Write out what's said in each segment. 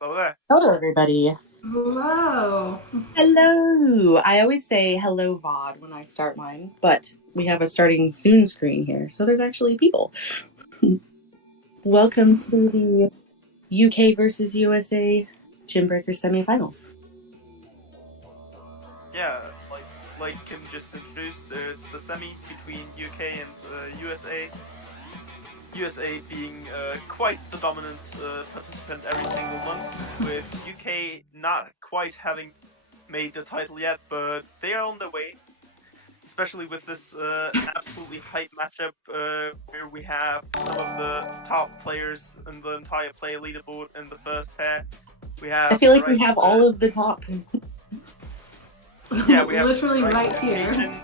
Hello there. Hello, everybody. Hello. Hello. I always say hello, VOD, when I start mine, but we have a starting soon screen here, so there's actually people. Welcome to the UK versus USA Gymbreakers semifinals. Yeah, like Kim just introduced, it's the semis between UK and USA. USA being quite the dominant participant every single month, with UK not quite having made the title yet, but they are on their way. Especially with this absolutely hype matchup where we have some of the top players in the entire player leaderboard in the first pair. We have I feel like we have all of the top. Yeah, we have literally right here.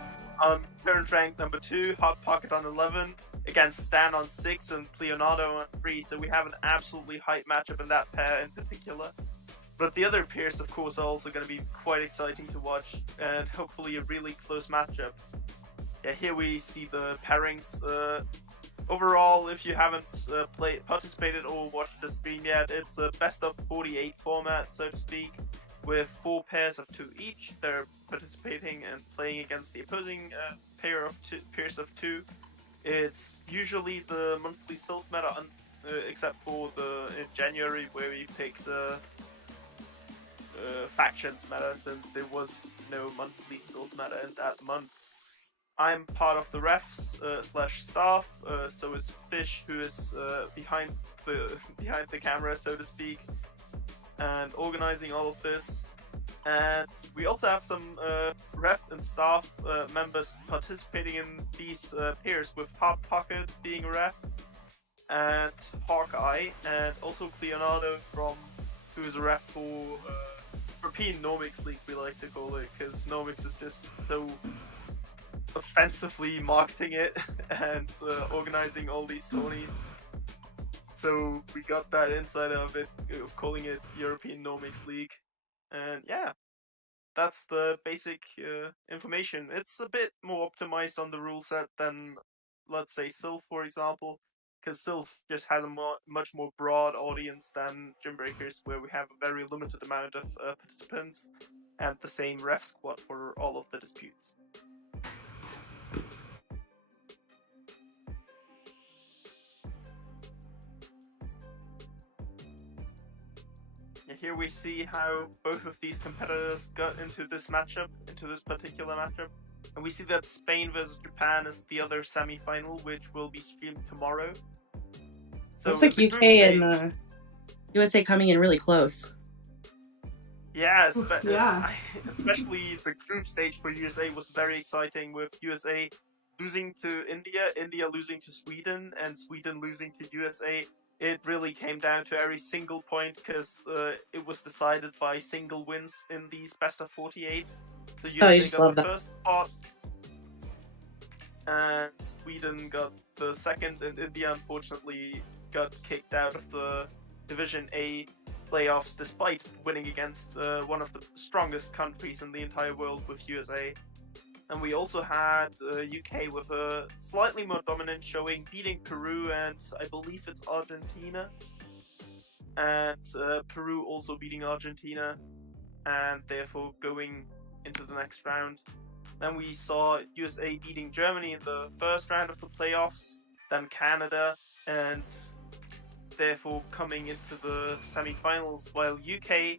Current rank number 2, Hot Pocket on 11, against Stan on 6 and Leonardo on 3. So we have an absolutely hype matchup in that pair in particular. But the other pairs, of course, are also going to be quite exciting to watch, and hopefully a really close matchup. Yeah, here we see the pairings. Overall, if you haven't participated or watched the stream yet, it's a best of 48 format, so to speak, with 4 pairs of 2 each. They're participating and playing against the opposing pairs of 2. It's usually the monthly Sylph meta, except for in January where we picked factions meta, since there was no monthly Sylph meta in that month. I'm part of the refs slash staff, so is Fish, who is behind the camera, so to speak, and organizing all of this. And we also have some ref and staff members participating in these pairs, with Hot Pocket being a ref, and Hawkeye, and also Leonardo who is a ref for European Nomics League, we like to call it, because Nomics is just so offensively marketing it and organizing all these tourneys. So we got that inside of it, of calling it European Nomics League. And yeah, that's the basic information. It's a bit more optimized on the rule set than, let's say, Sylph, for example, because Sylph just has a much more broad audience than Gymbreakers, where we have a very limited amount of participants and the same ref squad for all of the disputes. And here we see how both of these competitors got into this particular matchup. And we see that Spain versus Japan is the other semi-final, which will be streamed tomorrow. So looks like UK and USA coming in really close. Yeah, especially the group stage for USA was very exciting, with USA losing to India losing to Sweden, and Sweden losing to USA. It really came down to every single point, because it was decided by single wins in these best of 48s. So USA got the first spot, and Sweden got the second, and India unfortunately got kicked out of the Division A playoffs despite winning against one of the strongest countries in the entire world, with USA. And we also had UK with a slightly more dominant showing, beating Peru and I believe it's Argentina. And Peru also beating Argentina, and therefore going into the next round. Then we saw USA beating Germany in the first round of the playoffs, then Canada, and therefore coming into the semi-finals, while UK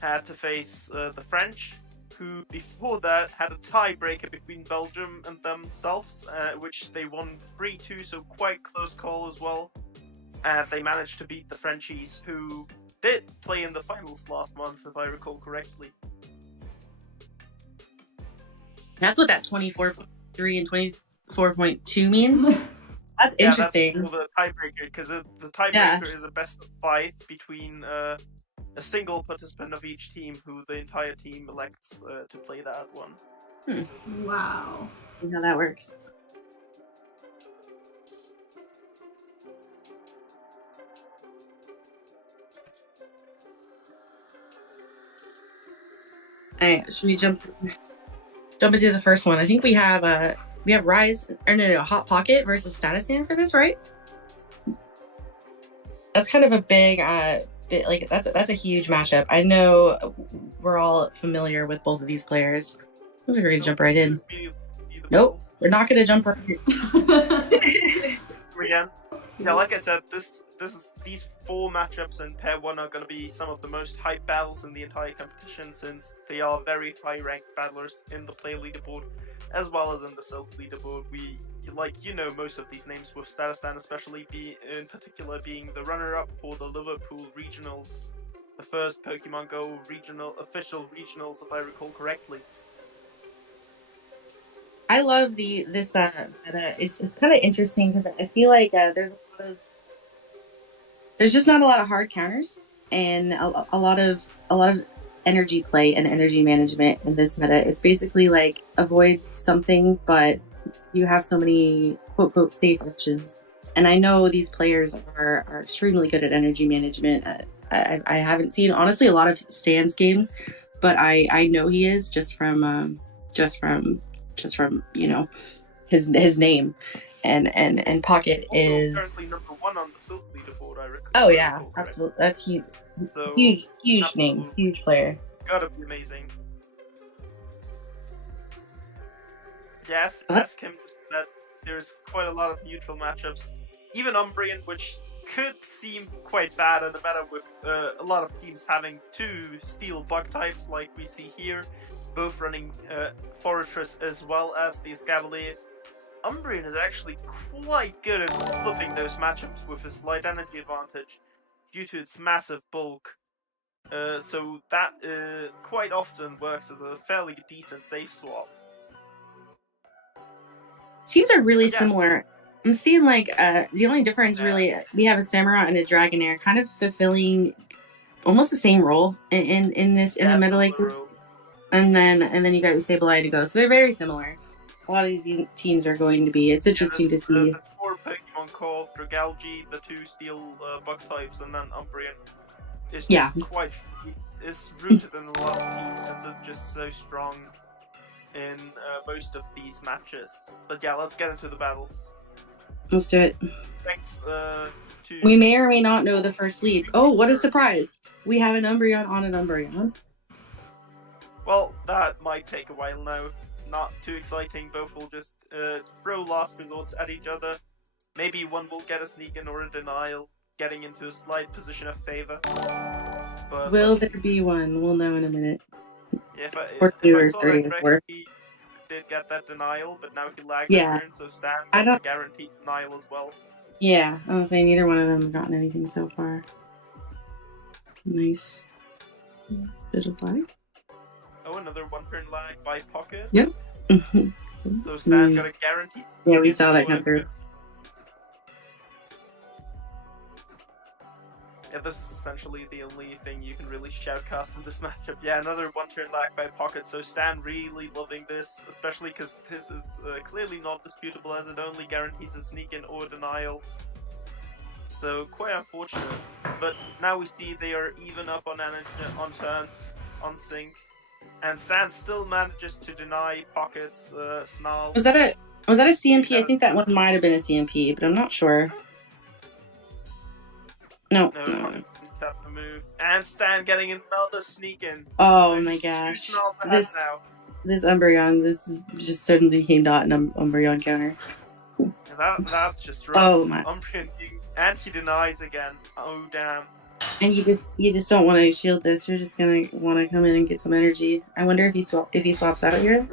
had to face the French, who before that had a tiebreaker between Belgium and themselves, which they won 3-2, so quite close call as well. And they managed to beat the Frenchies, who did play in the finals last month, if I recall correctly. That's what that 24.3 and 24.2 means? That's interesting. That's the tiebreaker, because the tiebreaker is a best of 5 between a single participant of each team, who the entire team elects to play that one. Wow. See how that works. All right, should we jump into the first one? I think we have Hot Pocket versus Status Stand for this, right? That's kind of a big like that's a huge matchup. I know we're all familiar with both of these players. We're gonna jump right in. Nope, we're not gonna jump right in. Again. Yeah, like I said, these 4 matchups in pair 1 are going to be some of the most hype battles in the entire competition, since they are very high-ranked battlers in the player leaderboard, as well as in the self leaderboard. Most of these names, with Statistan especially in particular being the runner-up for the Liverpool regionals, the first Pokemon Go official regionals, if I recall correctly. I love this meta. It's kind of interesting because I feel like there's just not a lot of hard counters and a lot of energy play and energy management in this meta. It's basically like avoid something, but you have so many quote quote safe options. And I know these players are extremely good at energy management. I haven't seen honestly a lot of Stan's games, but I know he is just from his name. And Pocket is currently number 1 on the Silk leaderboard, I reckon. Oh yeah, absolutely. That's huge. So, huge name, huge player. Gotta be amazing. Yes, ask him that there's quite a lot of neutral matchups. Even Umbreon, which could seem quite bad in the meta with a lot of teams having 2 steel bug types like we see here, both running Fortress as well as the Escavalier. Umbreon is actually quite good at flipping those matchups with a slight energy advantage due to its massive bulk. So that quite often works as a fairly decent safe swap. Teams are really similar. I'm seeing like the only difference really, we have a Samurott and a Dragonair kind of fulfilling almost the same role in the meta like this. And then you got Sableye to go. So they're very similar. A lot of these teams are going to be. It's interesting to see. The 4 Pokemon called Dragalge, the 2 steel bug types, and then Umbreon is just it's rooted in a lot of teams since it's just so strong in most of these matches. But yeah, let's get into the battles. Let's do it. Thanks to... We may or may not know the first lead. Oh, what a surprise! We have an Umbreon on an Umbreon. Well, that might take a while now. Not too exciting. Both will just throw last resorts at each other. Maybe one will get a sneak in or a denial, getting into a slight position of favor. But will there be one? We'll know in a minute. Yeah, if I saw three that or correctly, he did get that denial, but now he lagged a turn, so Stan got the guaranteed denial as well. Yeah, I was saying neither one of them have gotten anything so far. Nice. Bit of lag. Oh, another 1 turn lag by Pocket. Yep. So Stan got a guarantee. Yeah, we saw that come through. Yeah, this is essentially the only thing you can really shoutcast in this matchup. Yeah, another 1 turn lag by Pocket, so Stan really loving this, especially because this is clearly not disputable as it only guarantees a sneak in or denial. So quite unfortunate. But now we see they are even up on turn, on sync. And Stan still manages to deny Pocket's Snarl. Was that a CMP? I think that one might have been a CMP, but I'm not sure. No. Tap the move. And Stan getting another sneak in. Oh so my gosh. This Umbreon, this is just suddenly became not an Umbreon counter. That's just rough. Oh my. Umbreon and he denies again. Oh damn. And you just don't want to shield this. You're just gonna want to come in and get some energy. I wonder if he swaps out here.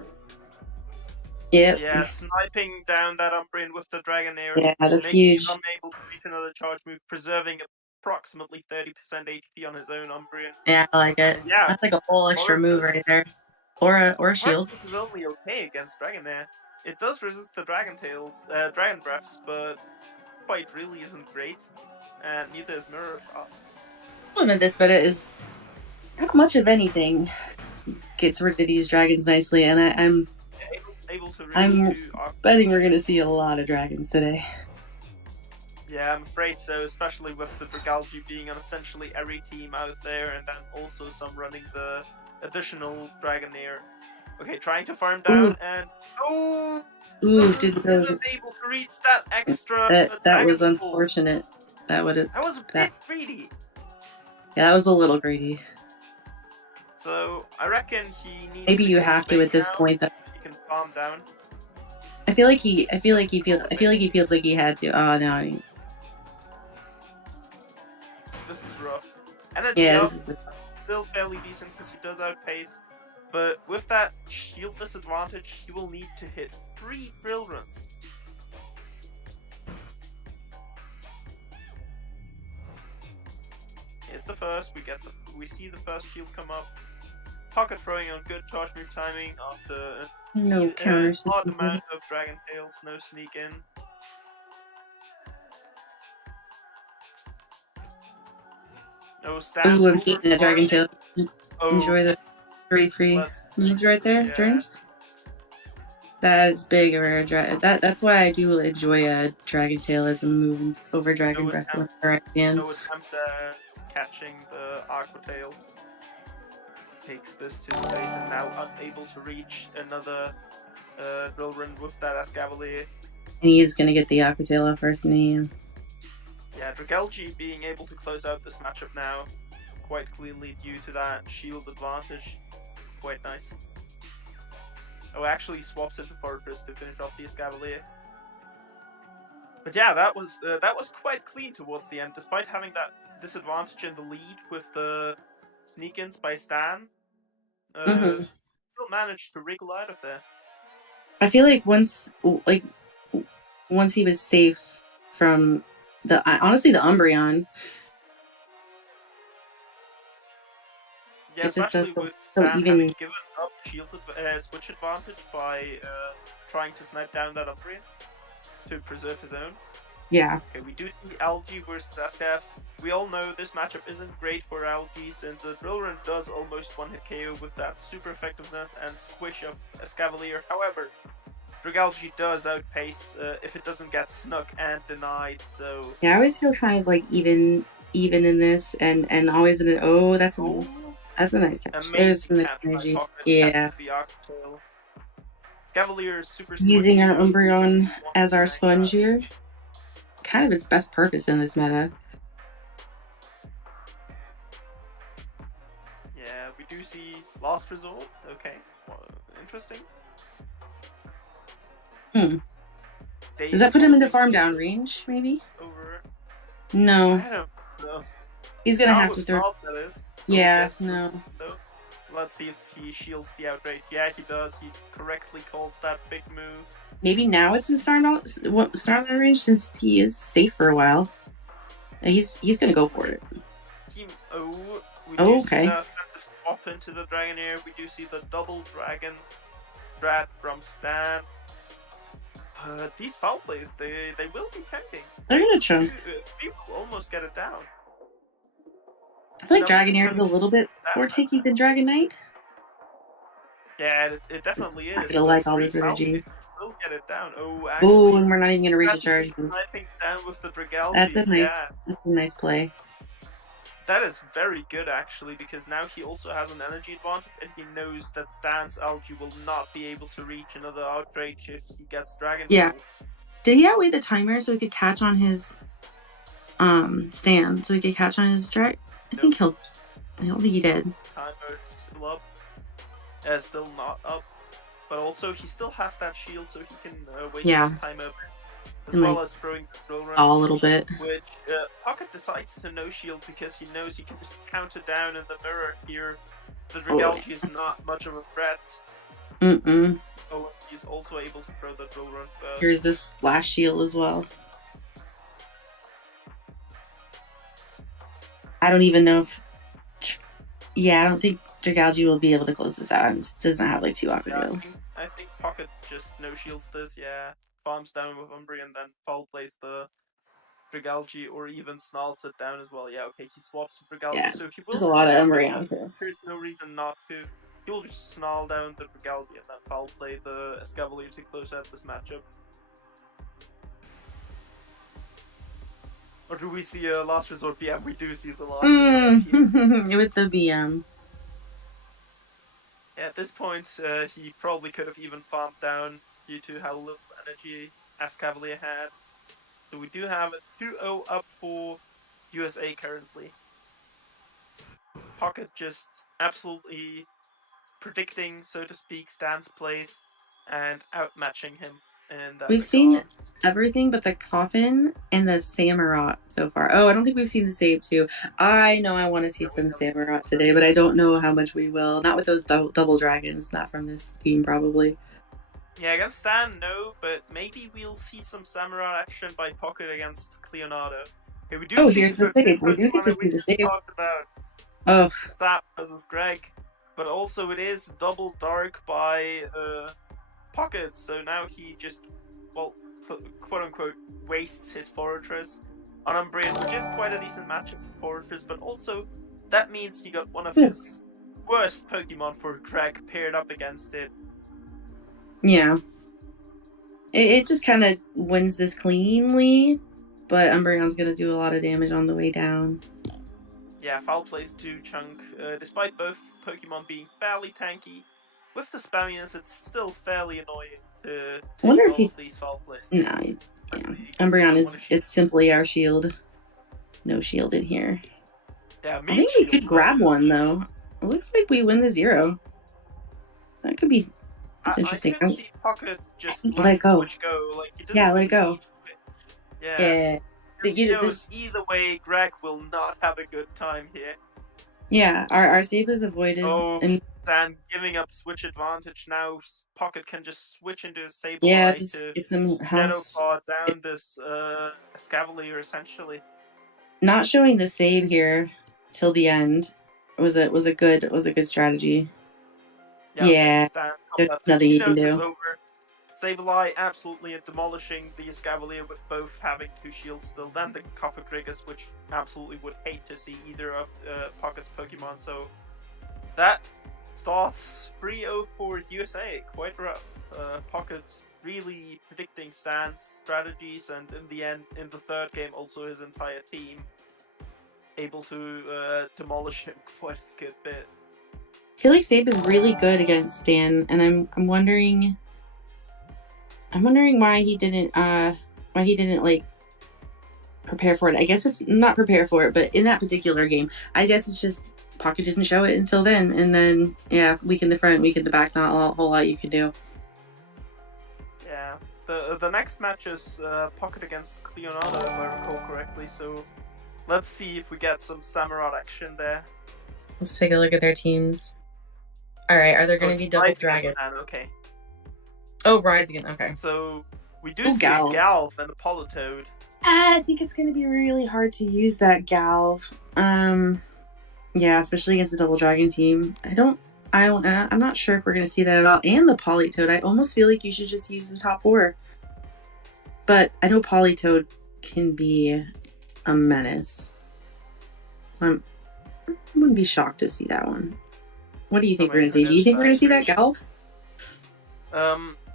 Yep. Yeah, sniping down that Umbreon with the Dragonair. Yeah, that's huge. Unable to reach another charge move, preserving approximately 30% HP on his own Umbreon. Yeah, I like it. Yeah, that's like a whole extra move right there. Or a shield. This is only okay against Dragonair. It does resist the Dragon Breaths, but fight really isn't great. And neither is Mirror Shot. Problem with this meta is not much of anything gets rid of these dragons nicely, and I'm betting we're gonna see a lot of dragons today. Yeah, I'm afraid so, especially with the Dragalge being on essentially every team out there, and then also some running the additional Dragonair. Okay, trying to farm down, and isn't able to reach that extra. That was unfortunate. That was a bit greedy. Yeah, that was a little greedy. So I reckon he needs Maybe to you go have to big at this now. point, though. He can calm down. I feel like he feels like he had to. Oh no. This is rough. Energy Yeah, up, this is. still fairly decent because he does outpace. But with that shield disadvantage, he will need to hit 3 drill runs. Here's the first. We see the first shield come up. Pocket throwing on good charge move timing after No an counters. odd amount of Dragon Tails, no sneak in. No stand Oh, I'm over seeing a farming. dragon tail. Oh, Enjoy the free let's moves right there, yeah. turns. That is big over a that's why I do enjoy a dragon tail as a move over dragon No breath attempt. whenever I can. No attempt at catching the Aqua Tail. Takes this to the base and now unable to reach another drill run with that Escavalier. And he's gonna get the aqua tail off first, and Yeah, Dragalge being able to close out this matchup now quite cleanly due to that shield advantage. Quite nice. Oh, actually swaps into Fortress to finish off the Escavalier. But yeah, that was quite clean towards the end, despite having that disadvantage in the lead with the sneak-ins by Stan. Still managed to wriggle out of there. I feel like once he was safe from the Umbreon, Yeah, it just does especially with so Stan even. having given up switch advantage by trying to snipe down that Umbreon to preserve his own. Yeah. Okay, we do see Algae versus Escaf. We all know this matchup isn't great for Algae since the Drill Run does almost one-hit KO with that super effectiveness and squish of Escavalier. However, Dragalge does outpace if it doesn't get snuck and denied, so... Yeah, I always feel kind of like even in this and always in it. Oh, that's a nice catch. There's some Amazing catch energy. by Pocket. Yeah. The Arctail. Escavalier is super Using squishy, our so Umbreon as our hang sponge out. here. Kind of its best purpose in this meta. Yeah, we do see Last Resort. Okay, well, interesting. Does that put him into farm down range, maybe? Over. No. I don't know. He's gonna Not have to with throw. Salt, that is. Yeah, Oh, yes, no. so, let's see if he shields the outrage. Yeah, he does. He correctly calls that big move. Maybe now it's in start down range since he is safe for a while. He's gonna go for it. We do see Okay. the offensive swap into the Dragonair. We do see the double Dragon Strat from Stan. But these foul plays, they will be tempting. They're gonna chunk. People almost get it down. I feel like Dragonair is a little bit more tanky than Dragonite. Yeah, it definitely is. I'm gonna like all this energy. Still get it down. Oh, actually. And we're not even gonna reach a charge. Sniping down with the Dragalge. That's a nice play. That is very good, actually, because now he also has an energy advantage, and he knows that Stan's Algae will not be able to reach another outrage if he gets Dragon Ball. Yeah. Did he outweigh the timer so he could catch on his stand? So he could catch on his drag? I don't think he did. Timer still up. Still not up. But also, he still has that shield, so he can waste his time up. As well as throwing the drill run. A little bit. Which Pocket decides to no shield because he knows he can just counter down in the mirror here. The Dragalge is not much of a threat. Oh, he's also able to throw the drill run first. Here's this last shield as well. I don't even know if... Yeah, I don't think Dragalge will be able to close this out. It doesn't have like 2 aqua tails. I think Pocket just no shields this, yeah. Farms down with Umbreon, then foul plays the Dragalge, or even snarls it down as well. Yeah, okay, he swaps to Dragalge, yeah, so he will. There's a lot of Umbreon too. There's no reason not to. He will just snarl down the Dragalge and then foul play the Escavalier to close out this matchup. Or do we see a last resort BM? We do see the last resort BM. With the BM. Yeah, at this point, he probably could have even farmed down due to how little energy Escavalier had. So we do have a 2-0 up for USA currently. Pocket just absolutely predicting, so to speak, Stan's plays and outmatching him in that We've seen regard. everything but the coffin and the Samurott so far. Oh, I don't think we've seen the save too. I know I want to see some Samurott today, but I don't know how much we will. Not with those double dragons, not from this team probably. Yeah, against Stan, no, but maybe we'll see some Samurai action by Pocket against Leonardo. Okay, we do Oh, see here's the the two save. We do get to Pokemon we see the just save. talked about, Oh, Zap versus Greg, but also it is double dark by Pocket, so now he just, well, quote unquote, wastes his Fortress on Umbreon, which is quite a decent matchup for Fortress, but also that means he got one of his worst Pokemon for Greg paired up against it. yeah. It just kind of wins this cleanly, but Umbreon's going to do a lot of damage on the way down. Yeah, foul plays do chunk. Despite both Pokemon being fairly tanky, with the spamminess, it's still fairly annoying to I wonder take if all he... of these foul plays. Nah, yeah. Umbreon is simply our shield. No shield in here. Yeah, I think we could grab one, though. It looks like we win the 0. That could be... That's interesting. I could see Pocket just Let letting it go. Switch go. Like, he doesn't Yeah, let really it go. need Switch. Yeah. Yeah. He knows either way, Greg will not have a good time here. Yeah, our save is avoided. Oh, and and giving up Switch advantage now, Pocket can just switch into a Sableye yeah, just to get some Shadow health. Claw down this Escavalier, essentially. Not showing the save here till the end was a good strategy. Yeah, there's nothing He you can knows it's do. over. Sableye absolutely demolishing the Escavalier with both having 2 shields still, then the Cofagrigus, which absolutely would hate to see either of Pocket's Pokemon, so that starts 3-0 for USA, quite rough. Pocket's really predicting Stan's strategies, and in the end, in the third game, also his entire team able to demolish him quite a good bit. I feel like Sabe is really good against Stan, and I'm wondering why he didn't like prepare for it. I guess it's not prepare for it, but in that particular game, I guess it's just Pocket didn't show it until then, and then yeah, week in the front, week in the back, not a whole lot you can do. Yeah, the next match is Pocket against Leonardo, if I recall correctly. So let's see if we get some Samurott action there. Let's take a look at their teams. All right, are there going to be double dragons? Okay. Oh, Rise again. Okay. So we do see Galv and a Politoed. I think it's going to be really hard to use that Galv. Yeah, especially against a double dragon team. I'm not sure if we're going to see that at all. And the Politoed. I almost feel like you should just use the top 4. But I know Politoed can be a menace. So I wouldn't be shocked to see that one. What do you think we're going to see? Do you think we're going to see that Galv?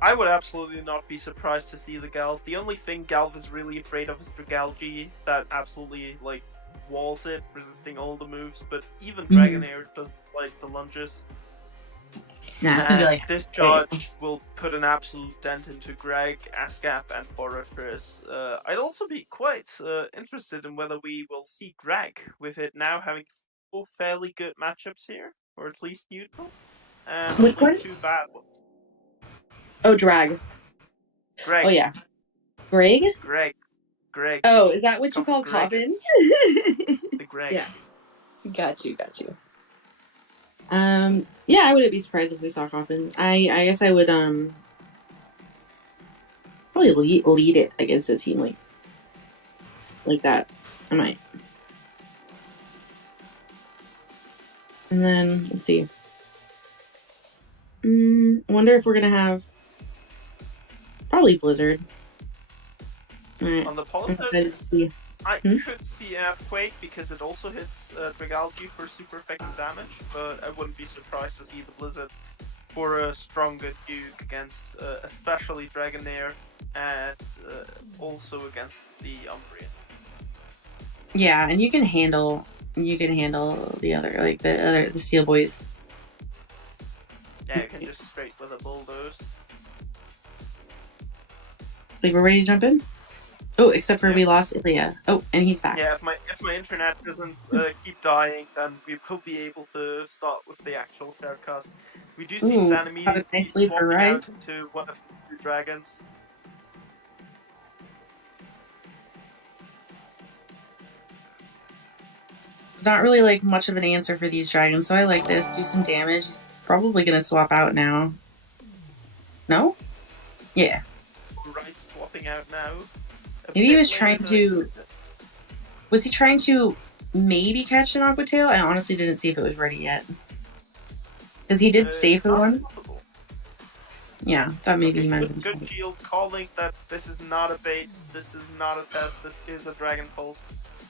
I would absolutely not be surprised to see the Galv. The only thing Galv is really afraid of is Dragalge, that absolutely, like, walls it, resisting all the moves, but even Dragonair doesn't like the lunges. Nah, it's gonna be like Discharge will put an absolute dent into Greg, Ascap, and Fortress. I'd also be quite interested in whether we will see Greg, with it now having 4 fairly good matchups here, or at least neutral, and only 2 bad ones. Oh, Greg. Oh, yeah. Greg? Greg. Oh, is that what you call Coffin? The Greg. Yeah. Got you. Yeah, I wouldn't be surprised if we saw Coffin. I guess I would, probably lead it against a team like that. I might. And then, let's see. I wonder if we're gonna have probably Blizzard. Right. On the Politoed, I could see Earthquake because it also hits Dragalge for super effective damage, but I wouldn't be surprised to see the Blizzard for a stronger Duke against especially Dragonair and also against the Umbreon. Yeah, and you can handle the other, like the Steel Boys. Yeah, you can just straight with a bulldoze. Like, we're ready to jump in? Oh, except for Yeah. we lost Ilya. Oh, and he's back. Yeah, if my internet doesn't keep dying, then we will be able to start with the actual sharecast. We do see Ooh, Stan got a immediately nice lead for swapping out Rise. into one of the two dragons. It's not really like much of an answer for these dragons, so I like this. Do some damage. He's probably gonna swap out now. No? Yeah. Rice swapping out now. Maybe he was trying to. Was he trying to maybe catch an Aquatail? I honestly didn't see if it was ready yet. Because he did stay for one. Possible. Yeah, thought maybe he might have Good shield calling that this is not a bait, this is not a test, this is a Dragon Pulse.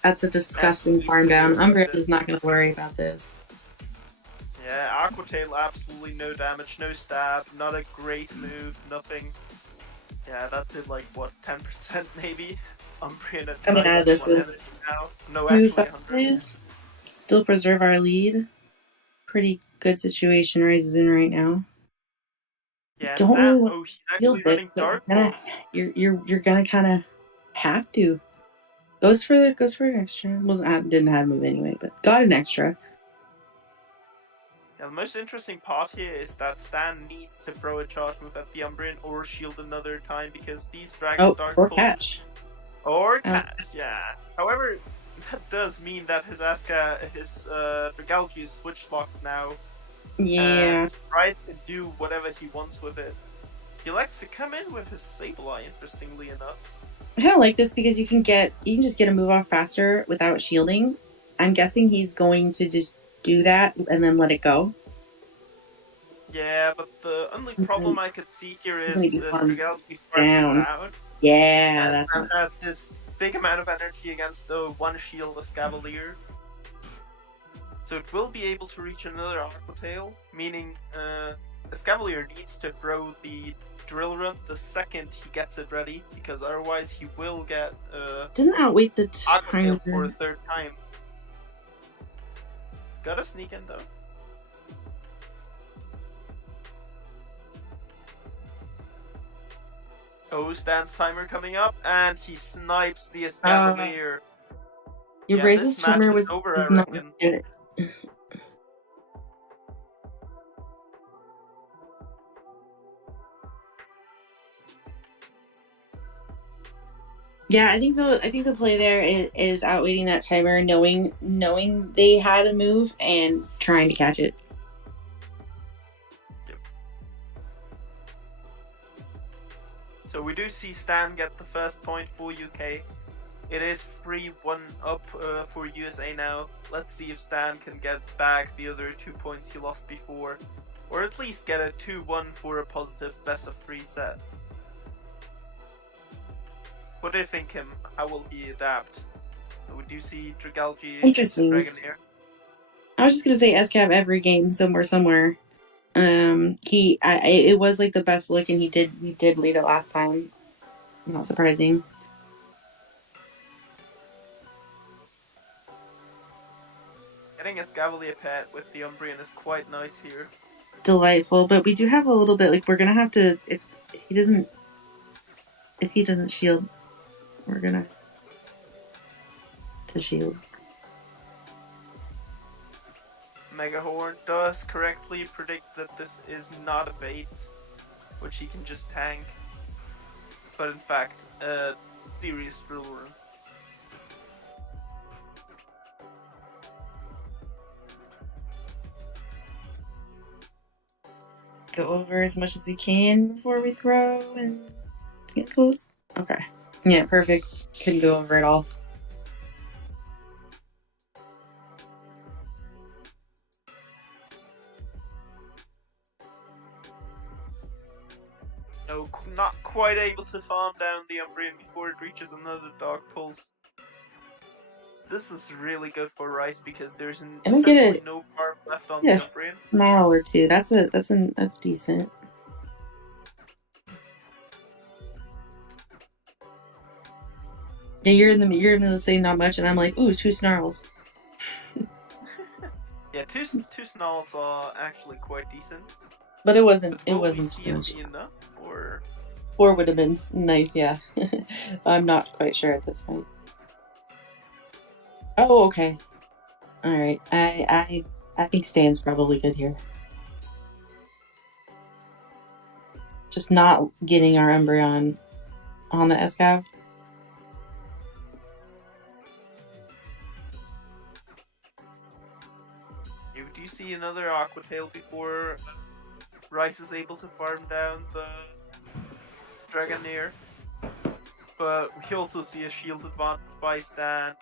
That's a disgusting farm down. Umbreon is not going to worry about this. Yeah, Aquatail, absolutely no damage, no stab, not a great move, nothing. Yeah, that did like, what, 10% maybe? Umbreon at Coming out of this with now. No, actually 100. Still preserve our lead. Pretty good situation Rise is in right now. Yeah, Don't Sam, really oh, he's actually running Dark Pulse. You're gonna kind of have to. Goes for an extra. Didn't have a move anyway, but got an extra. Yeah, the most interesting part here is that Stan needs to throw a charge move at the Umbreon or shield another time because these Dragon Dark or Pulse... catch. Or catch, yeah. However, that does mean that his Dragalge is switch locked now. Yeah. And Pride can do whatever he wants with it. He likes to come in with his Sableye, interestingly enough. I kind of like this because you can just get a move off faster without shielding. I'm guessing he's going to just do that and then let it go. Yeah, but the only problem I could see here is Dragalge down. Out. Yeah, and has this big amount of energy against a one-shield Escavalier. So it will be able to reach another Aquatail, meaning Escavalier needs to throw the Drill Run the second he gets it ready, because otherwise he will get didn't outwait the Aquatail for a third time. Gotta sneak in though. Oh, Stan's timer coming up, and he snipes the Escavalier. Your Braze's timer was not good. Yeah, I think the play there is outweighing that timer, knowing they had a move and trying to catch it. Yep. So we do see Stan get the first point for UK. It is 3-1 up for USA now. Let's see if Stan can get back the other 2 points he lost before, or at least get a 2-1 for a positive best of 3 set. What do you think, Kim? How will he adapt? Would you see Dragalge Interesting. Dragonair? I was just gonna say Escav every game somewhere. It was like the best look, and he did lead it last time. Not surprising. Getting a Escavalier pet with the Umbreon is quite nice here. Delightful, but we do have a little bit, like, we're gonna have to, if he doesn't shield, we're gonna to shield. Megahorn does correctly predict that this is not a bait, which he can just tank, but in fact, a serious drill run. Go over as much as we can before we throw and get close. Okay. Yeah, perfect. Couldn't go over at all. No, not quite able to farm down the Umbreon before it reaches another Dark Pulse. This is really good for Rice because there's essentially no farm left on the Umbreon. Mile or two. That's decent. Yeah, you're in the saying not much, and I'm like, ooh, 2 snarls. Yeah, two snarls are actually quite decent. But it wasn't too much. Enough, or 4 would have been nice, yeah. I'm not quite sure at this point. Oh, okay. All right. I think Stan's probably good here. Just not getting our Umbreon on the Escav. Do you see another Aqua Tail before Rice is able to farm down the Dragonair? But we also see a shield advantage by Stan.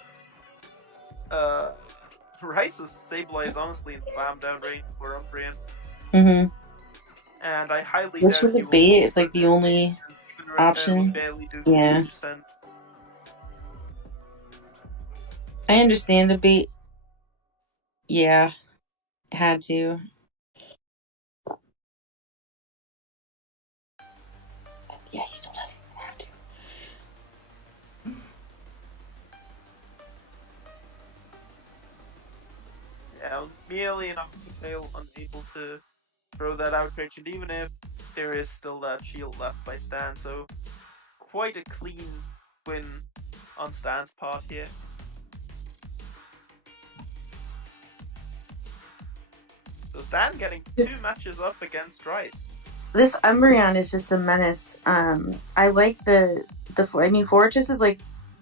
Rice's Sableye is honestly in farm down range for Umbreon. Mm-hmm. And I highly Just doubt for he the will bait, fall it's for like the this only bait, since even right now we option. barely do Yeah. 50%. I understand the bait. Yeah. Had to. Yeah, he still doesn't have to. Yeah, merely an Aqua Tail unable to throw that outrage, and even if there is still that shield left by Stan, so quite a clean win on Stan's part here. So Stan getting 2 matches up against Rice. This Umbreon is just a menace. I like the Fortress is like,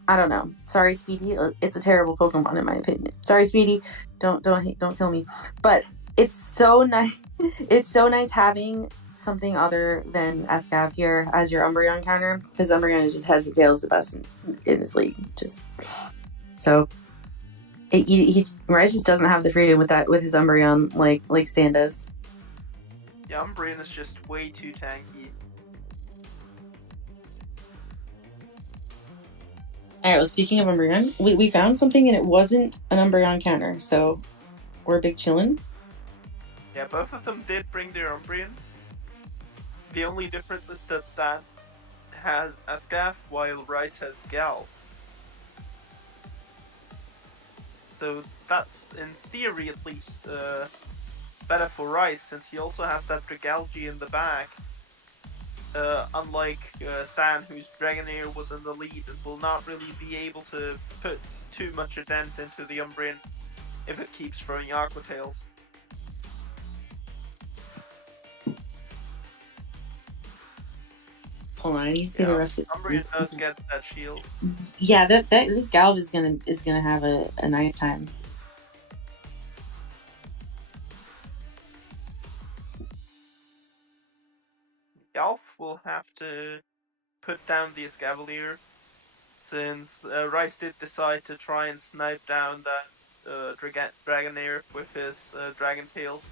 I don't know. Sorry, Speedy. It's a terrible Pokemon in my opinion. Sorry, Speedy. Don't kill me. But it's so nice. It's so nice having something other than Escav here as your Umbreon counter, because Umbreon just has the tails the best in this league. Just so Rice just doesn't have the freedom with his Umbreon like Stan does. Yeah, Umbreon is just way too tanky. Alright, well, speaking of Umbreon, we found something and it wasn't an Umbreon counter, so we're big chillin'. Yeah, both of them did bring their Umbreon. The only difference is that Stan has Escav while Rice has Gal. So that's, in theory at least, better for Rice, since he also has that Dragalge in the back. Unlike Stan, whose Dragonair was in the lead and will not really be able to put too much a dent into the Umbreon if it keeps throwing Aqua Tails. Hold on, I need to see the rest of Umbreon does get that shield. Yeah, this Galv is gonna have a nice time. Galf will have to put down the Escavalier, since Rice did decide to try and snipe down that Dragonair with his Dragon Tails.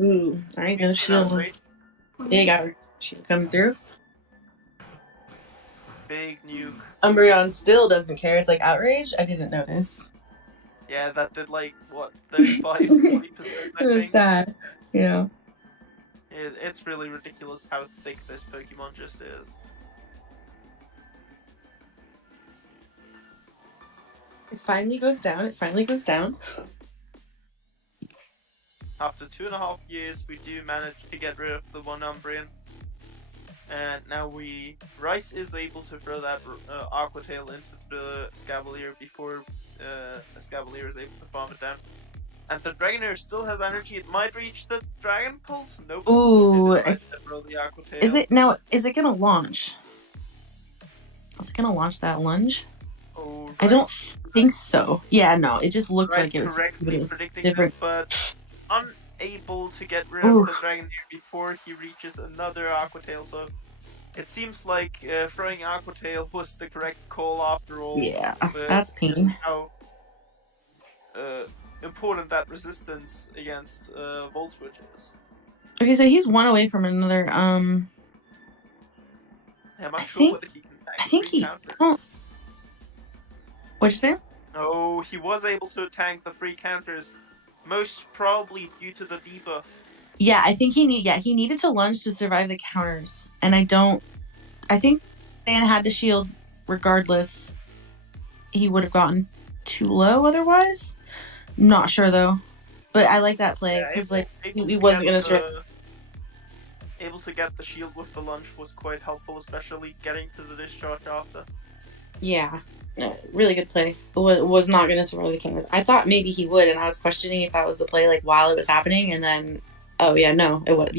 Ooh, alright, no shield. Big outrage shield coming through. Big nuke. Umbreon still doesn't care. It's like outrage. I didn't notice. Yeah, that did like what 35-40%. It was sad, you know. It's really ridiculous how thick this Pokemon just is. It finally goes down. It finally goes down. After 2.5 years, we do manage to get rid of the one Umbreon. And now Rice is able to throw that Aqua Tail into the Escavalier before Escavalier is able to farm it down. And the Dragonair still has energy. It might reach the Dragon Pulse. Nope. Ooh, throw the Aqua Tail. Is it gonna launch? Is it gonna launch that lunge? Oh, right. I don't think so. Yeah, no. It just looks Rice like it was correctly predicting different. it, but unable to get rid of the Dragonair before he reaches another Aqua Tail. So it seems like throwing Aqua Tail was the correct call after all. Yeah, that's pain. How important that resistance against Volt Switch is. Okay, so he's one away from another. I'm not sure whether he can tank three counters. Oh. What'd you say? No, he was able to tank the 3 counters, most probably due to the debuff. Yeah, I think he needed to lunge to survive the counters, and I think Stan had to shield regardless, he would have gotten too low otherwise. I'm not sure though. But I like that play because he wasn't gonna survive. Able to get the shield with the lunge was quite helpful, especially getting to the discharge after. Yeah, no, really good play. Was not gonna survive the counters. I thought maybe he would, and I was questioning if that was the play like while it was happening, and then oh yeah, no, it was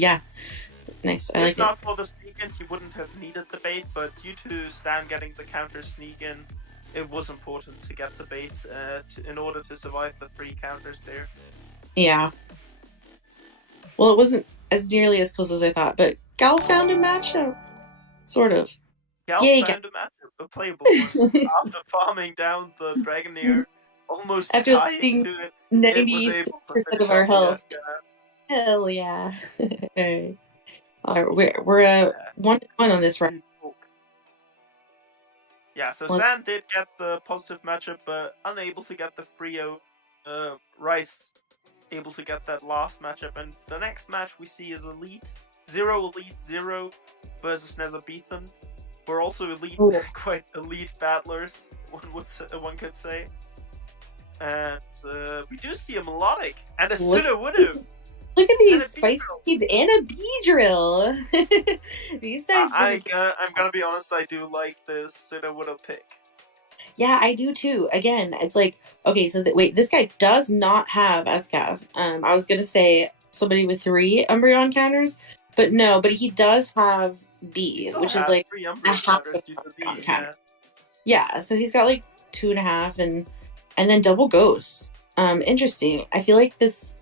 nice. I like it. If not for the sneak in, he wouldn't have needed the bait, but due to Stan getting the counter sneak in, it was important to get the bait in order to survive the 3 counters there. Yeah. Well, it wasn't as nearly as close as I thought, but Gal found a matchup. Sort of. Gal found a matchup, a playable one. After farming down the Dragonair, almost after dying to it, 96% of our health. Hell yeah. Alright, we're 1-1 on this round. Yeah, so Stan did get the positive matchup, but unable to get the Frio. Rice able to get that last matchup, and the next match we see is Elite 0 versus Nezabethan. We're also elite, quite elite battlers, one could say. And we do see a Melodic and a Sudowoodo. Look at these spicy seeds and a Beedrill. These guys. I'm gonna be honest. I do like this Sudowoodo pick. Yeah, I do too. Again, it's like okay. So wait, this guy does not have SCAV. I was gonna say somebody with 3 Umbreon counters, but no. But he does have B, which is like a half of Umbreon counter. Yeah, so he's got like 2.5, and then double ghosts. Interesting. I feel like this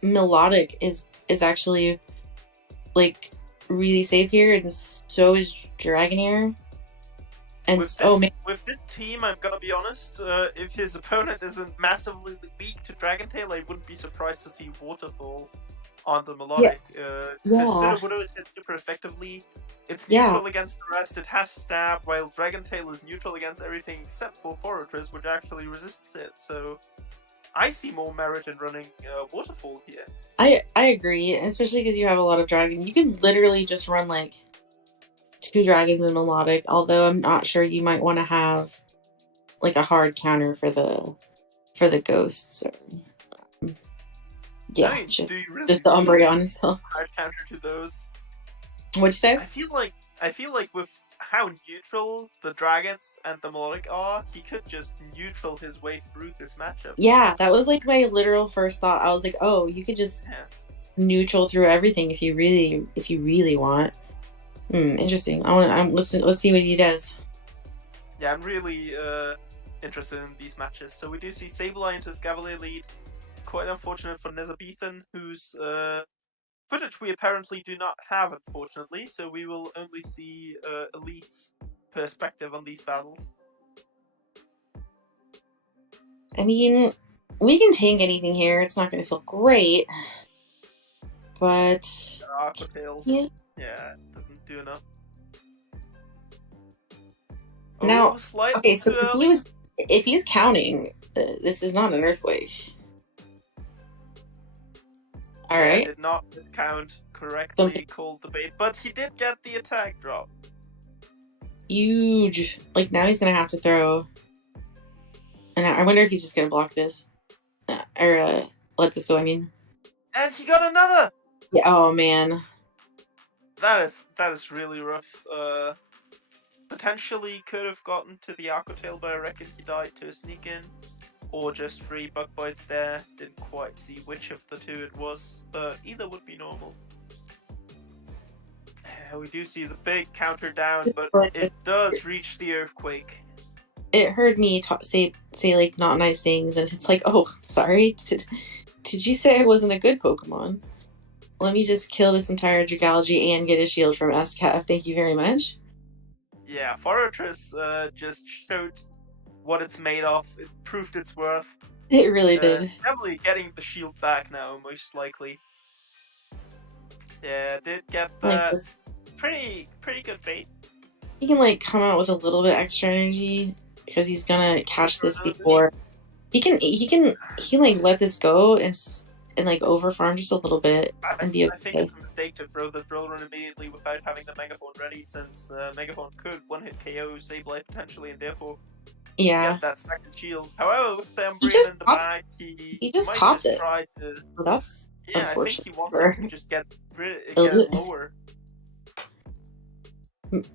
Melodic is actually like really safe here, and so is Dragonair. And with this team, I'm gonna be honest. If his opponent isn't massively weak to Dragontail, I wouldn't be surprised to see Waterfall on the Melodic. Sudowoodo is hit super effectively. It's neutral against the rest. It has stab, while Dragontail is neutral against everything except for Fortress, which actually resists it. So I see more merit in running Waterfall here. I agree, especially because you have a lot of dragon. You can literally just run like 2 dragons in Melodic, although I'm not sure you might want to have like a hard counter for the ghosts. Yeah, I mean, just really the Umbreon itself. Hard counter to those. What'd you say? I feel like with how neutral the dragons and the Melodic are, he could just neutral his way through this matchup. Yeah, that was like my literal first thought. I was like, oh, you could just neutral through everything if you really want. Interesting. Let's see what he does. Yeah, I'm really interested in these matches. So we do see Sableye into Scavalier lead. Quite unfortunate for Nezabethan, whose footage we apparently do not have, unfortunately. So we will only see Elite's perspective on these battles. I mean, we can tank anything here. It's not going to feel great, but Aquatails. Yeah, it doesn't do enough. Now, okay, so if he's counting, this is not an earthquake. All right. Did not count correctly. Called the bait, but he did get the attack drop. Huge. Like now he's gonna have to throw. And I wonder if he's just gonna block this, or let this go. I mean. And he got another. Yeah. Oh man. That is really rough. Potentially could have gotten to the Aquatail, but I reckon he died to a sneak in, or just 3 bug bites there. Didn't quite see which of the 2 it was, but either would be normal. We do see the big counter down, but it does reach the earthquake. It heard me say like not nice things, and it's like, oh, sorry. Did you say I wasn't a good Pokemon? Let me just kill this entire Dragology and get a shield from SCAF. Thank you very much. Yeah, Fortress just showed what it's made of. It proved its worth. It really did. Definitely getting the shield back now, most likely. Yeah, did get the pretty good bait. He can like come out with a little bit extra energy because he's gonna catch this before. He can like let this go and and like overfarm just a little bit and be I think okay. it's a mistake to throw the drill run immediately without having the Megaphone ready, since Megaphone could one-hit KO Sableye potentially, and therefore Yeah, get that second shield. However, with the he Umbreon just in the popped. back, He he just might popped just it. try to. Well, that's Yeah, I think unfortunate. he wanted to just get It- lower.